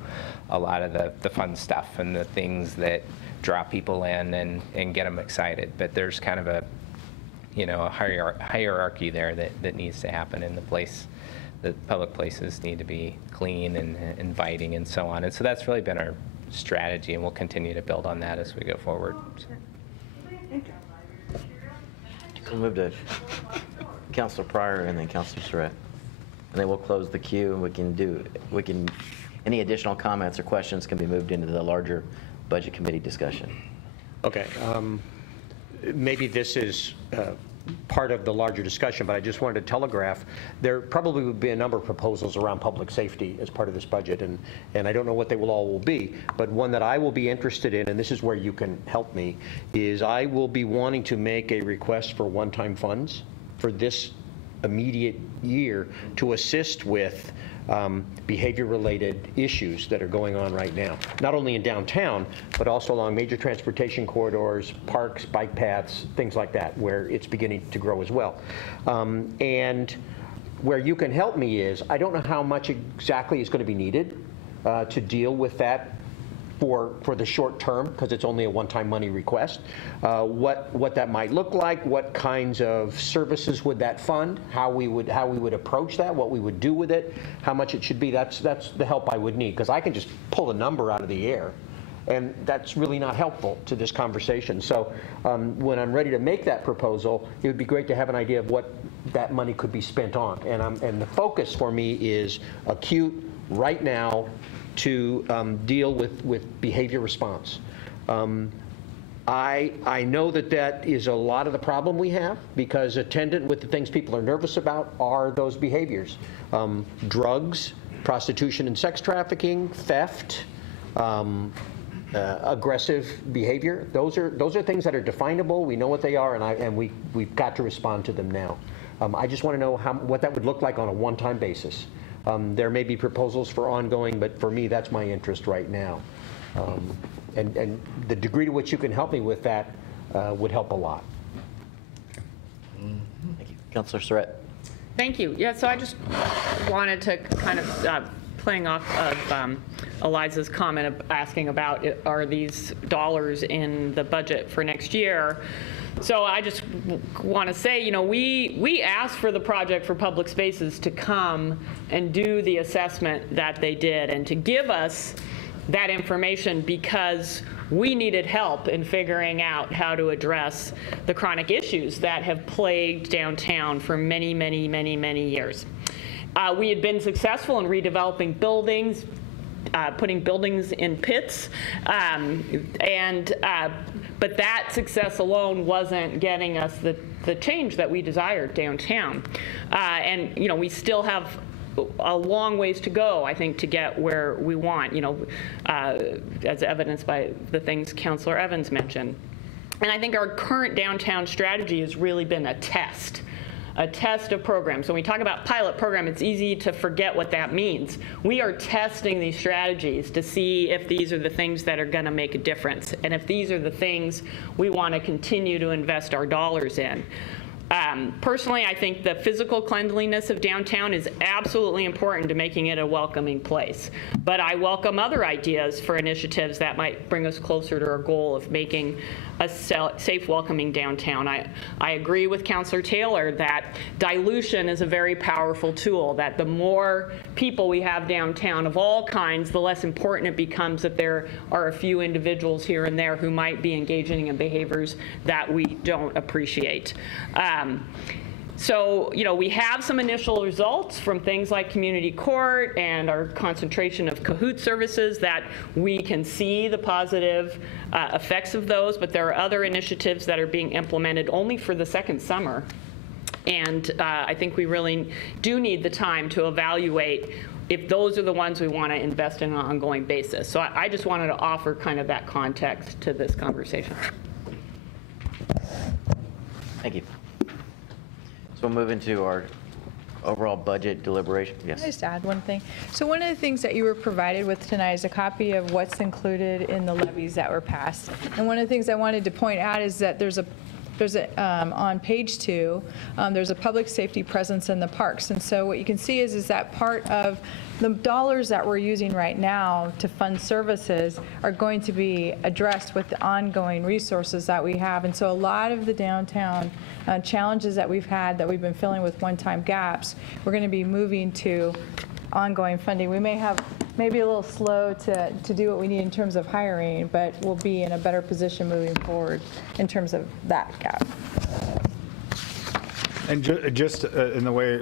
a lot of the fun stuff and the things that draw people in and get them excited. But there's kind of a hierarchy there that needs to happen in the place. The public places need to be clean and inviting and so on. And so that's really been our strategy, and we'll continue to build on that as we go forward. We'll move to Councilor Pryor and then Councilor Surratt. And then we'll close the queue, and any additional comments or questions can be moved into the larger Budget Committee discussion. Okay. Maybe this is part of the larger discussion, but I just wanted to telegraph, there probably would be a number of proposals around public safety as part of this budget, and I don't know what they will be, but one that I will be interested in, and this is where you can help me, is I will be wanting to make a request for one-time funds for this immediate year to assist with behavior-related issues that are going on right now, not only in downtown, but also along major transportation corridors, parks, bike paths, things like that, where it's beginning to grow as well. And where you can help me is, I don't know how much exactly is going to be needed to deal with that for the short term, because it's only a one-time money request, what that might look like, what kinds of services would that fund, how we would approach that, what we would do with it, how much it should be. That's the help I would need, because I can just pull a number out of the air, and that's really not helpful to this conversation. So when I'm ready to make that proposal, it would be great to have an idea of what that money could be spent on. And the focus for me is acute, right now, to deal with behavior response. I know that is a lot of the problem we have, because attendant with the things people are nervous about are those behaviors. Drugs, prostitution and sex trafficking, theft, aggressive behavior. Those are things that are definable. We know what they are, and we've got to respond to them now. I just want to know what that would look like on a one-time basis. There may be proposals for ongoing, but for me, that's my interest right now. And the degree to which you can help me with that would help a lot. Thank you. Councilor Surratt. Thank you. Yeah, so I just wanted to kind of, playing off of Eliza's comment of asking about, are these dollars in the budget for next year? So I just want to say, we asked for the Project for Public Spaces to come and do the assessment that they did and to give us that information because we needed help in figuring out how to address the chronic issues that have plagued downtown for many, many, many, many years. We had been successful in redeveloping buildings, putting buildings in pits, but that success alone wasn't getting us the change that we desired downtown. And we still have a long ways to go, I think, to get where we want, as evidenced by the things Councilor Evans mentioned. And I think our current downtown strategy has really been a test of programs. So when we talk about pilot program, it's easy to forget what that means. We are testing these strategies to see if these are the things that are going to make a difference, and if these are the things we want to continue to invest our dollars in. Personally, I think the physical cleanliness of downtown is absolutely important to making it a welcoming place. But I welcome other ideas for initiatives that might bring us closer to our goal of making a safe, welcoming downtown. I agree with Councilor Taylor that dilution is a very powerful tool, that the more people we have downtown of all kinds, the less important it becomes that there are a few individuals here and there who might be engaging in behaviors that we don't appreciate. So, we have some initial results from things like community court and our concentration of Kahoot services that we can see the positive effects of those, but there are other initiatives that are being implemented only for the second summer. And I think we really do need the time to evaluate if those are the ones we want to invest in on an ongoing basis. So I just wanted to offer kind of that context to this conversation. Thank you. So we'll move into our overall budget deliberation. Can I Yes. just add one thing? So one of the things that you were provided with tonight is a copy of what's included in the levies that were passed. And one of the things I wanted to point out is that there's a on page 2, there's a public safety presence in the parks. And so what you can see is that part of the dollars that we're using right now to fund services are going to be addressed with the ongoing resources that we have. And so a lot of the downtown challenges that we've had, that we've been filling with one-time gaps, we're going to be moving to ongoing funding. We may have maybe a little slow to do what we need in terms of hiring, but we'll be in a better position moving forward in terms of that gap. And just in the way,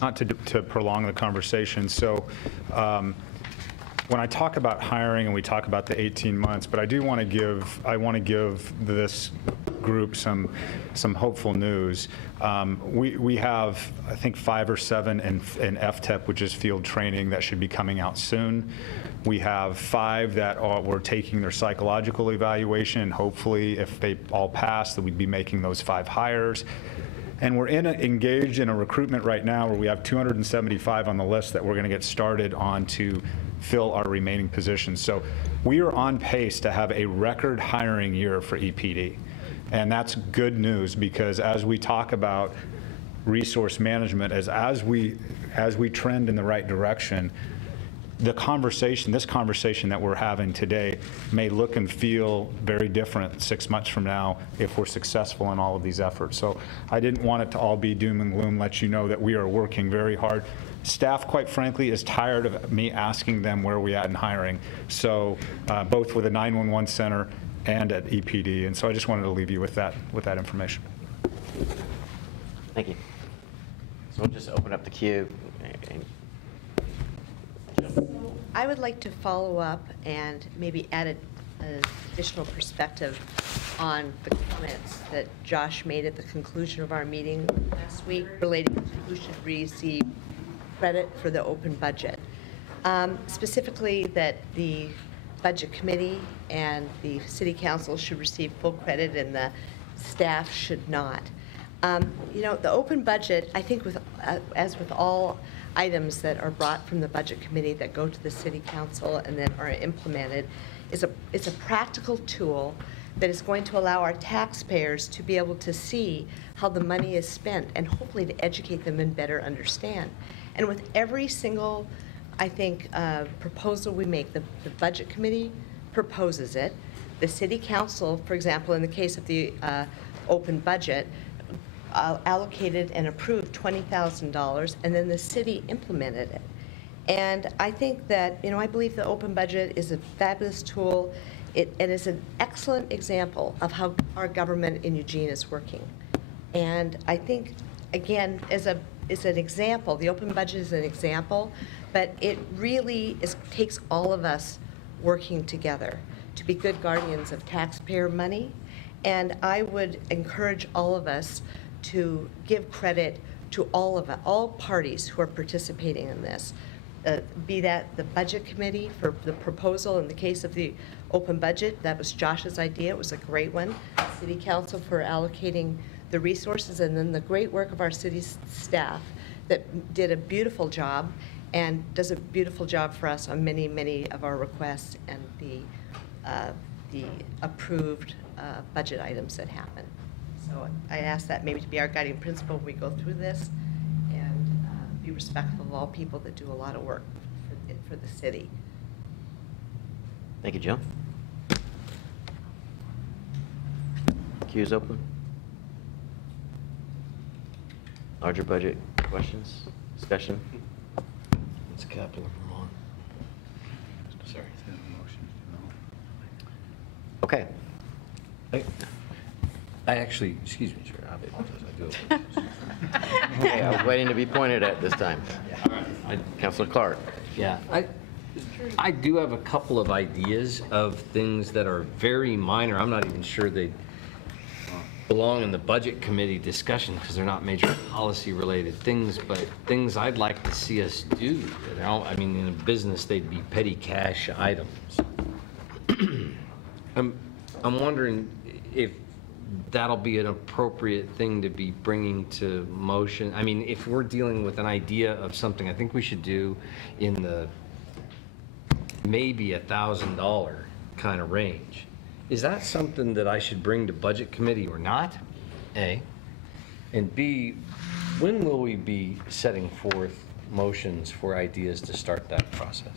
not to prolong the conversation, so when I talk about hiring and we talk about the 18 months, but I want to give this group some hopeful news. We have, I think, 5 or 7 in FTEP, which is field training, that should be coming out soon. We have 5 that we're taking their psychological evaluation, and hopefully, if they all pass, that we'd be making those 5 hires. And we're engaged in a recruitment right now where we have 275 on the list that we're going to get started on to fill our remaining positions. So we are on pace to have a record hiring year for EPD. And that's good news, because as we talk about resource management, as we trend in the right direction, this conversation that we're having today may look and feel very different 6 months from now if we're successful in all of these efforts. So I didn't want it to all be doom and gloom, let you know that we are working very hard. Staff, quite frankly, is tired of me asking them where we at in hiring, so both with the 911 center and at EPD. And so I just wanted to leave you with that information. Thank you. So we'll just open up the queue. I would like to follow up and maybe add an additional perspective on the comments that Josh made at the conclusion of our meeting last week relating to who should receive credit for the open budget. Specifically that the Budget Committee and the City Council should receive full credit and the staff should not. You know, the open budget, I think as with all items that are brought from the Budget Committee that go to the City Council and then are implemented, it's a practical tool that is going to allow our taxpayers to be able to see how the money is spent and hopefully to educate them and better understand. And with every single, I think, proposal we make, the Budget Committee proposes it. The City Council, for example, in the case of the open budget, allocated and approved $20,000, and then the city implemented it. And I think that, you know, I believe the open budget is a fabulous tool. It is an excellent example of how our government in Eugene is working. And I think, again, as an example, the open budget is an example, but it really takes all of us working together to be good guardians of taxpayer money. And I would encourage all of us to give credit to all parties who are participating in this, be that the Budget Committee for the proposal in the case of the open budget. That was Josh's idea. It was a great one. City Council for allocating the resources, and then the great work of our city staff that did a beautiful job and does a beautiful job for us on many, many of our requests and the approved budget items that happen. So I ask that maybe to be our guiding principle when we go through this, and be respectful of all people that do a lot of work for the city. Thank you, Jill. Queue is open. Larger budget questions, discussion? It's capital of Vermont. Sorry. Okay. I actually, excuse me, sir, I apologize, I do apologize. Okay, I was waiting to be pointed at this time. Councilor Clark. Yeah, I do have a couple of ideas of things that are very minor. I'm not even sure they belong in the Budget Committee discussion because they're not major policy-related things, but things I'd like to see us do. You know, I mean, in a business, they'd be petty cash items. I'm wondering if that'll be an appropriate thing to be bringing to motion. I mean, if we're dealing with an idea of something, I think we should do in the maybe $1,000 kind of range. Is that something that I should bring to Budget Committee or not? A. And B, when will we be setting forth motions for ideas to start that process?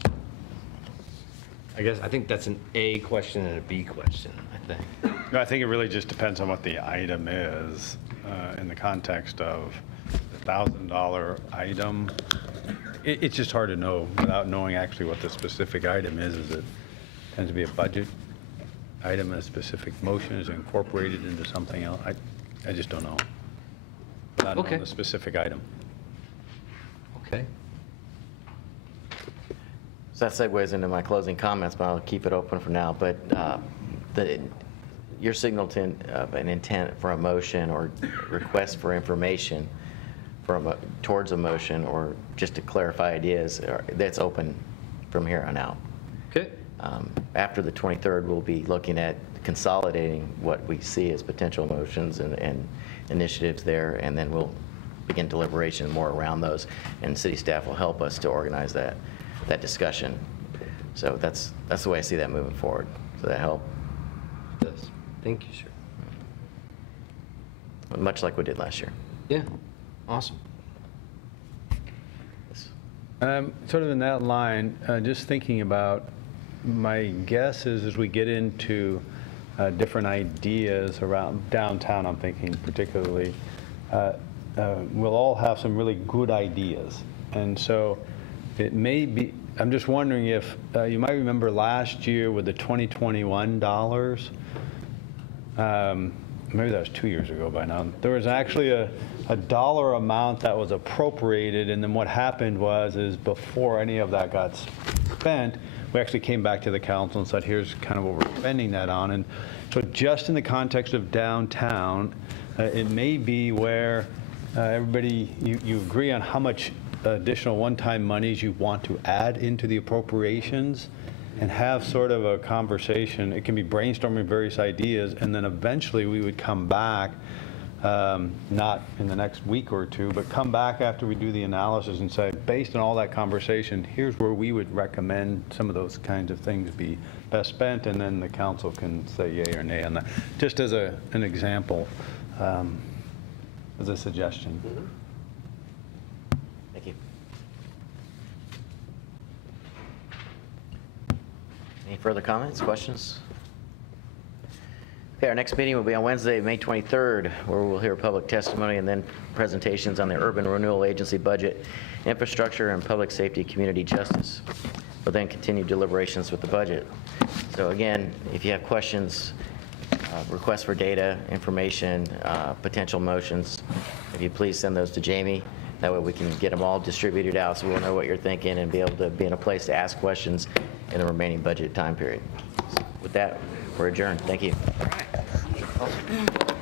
I think that's an A question and a B question, I think. No, I think it really just depends on what the item is in the context of the $1,000 item. It's just hard to know without knowing actually what the specific item is. Is it tends to be a budget item, a specific motion is incorporated into something else? I just don't know. Not knowing the specific item. Okay. So that segues into my closing comments, but I'll keep it open for now. But your signal to an intent for a motion or request for information towards a motion or just to clarify ideas, that's open from here on out. Okay. After the 23rd, we'll be looking at consolidating what we see as potential motions and initiatives there, and then we'll begin deliberation more around those, and city staff will help us to organize that discussion. So that's the way I see that moving forward. Does that help? Yes. Thank you, sir. Much like we did last year. Yeah. Awesome. Sort of in that line, just thinking about, my guess is as we get into different ideas around downtown, I'm thinking particularly, we'll all have some really good ideas. And so it may be, I'm just wondering if, you might remember last year with the 2021 dollars, maybe that was 2 years ago by now, there was actually a dollar amount that was appropriated, and then what happened is before any of that got spent, we actually came back to the council and said, here's kind of what we're spending that on. And so just in the context of downtown, it may be where everybody, you agree on how much additional one-time monies you want to add into the appropriations and have sort of a conversation. It can be brainstorming various ideas, and then eventually we would come back, not in the next week or two, but come back after we do the analysis and say, based on all that conversation, here's where we would recommend some of those kinds of things be best spent, and then the council can say yay or nay on that. Just as an example, as a suggestion. Thank you. Any further comments, questions? Okay, our next meeting will be on Wednesday, May 23rd, where we'll hear public testimony and then presentations on the Urban Renewal Agency budget, infrastructure, and public safety community justice. We'll then continue deliberations with the budget. So again, if you have questions, requests for data, information, potential motions, if you please send those to Jamie. That way we can get them all distributed out so we'll know what you're thinking and be able to be in a place to ask questions in the remaining budget time period. With that, we're adjourned. Thank you. All right. Awesome.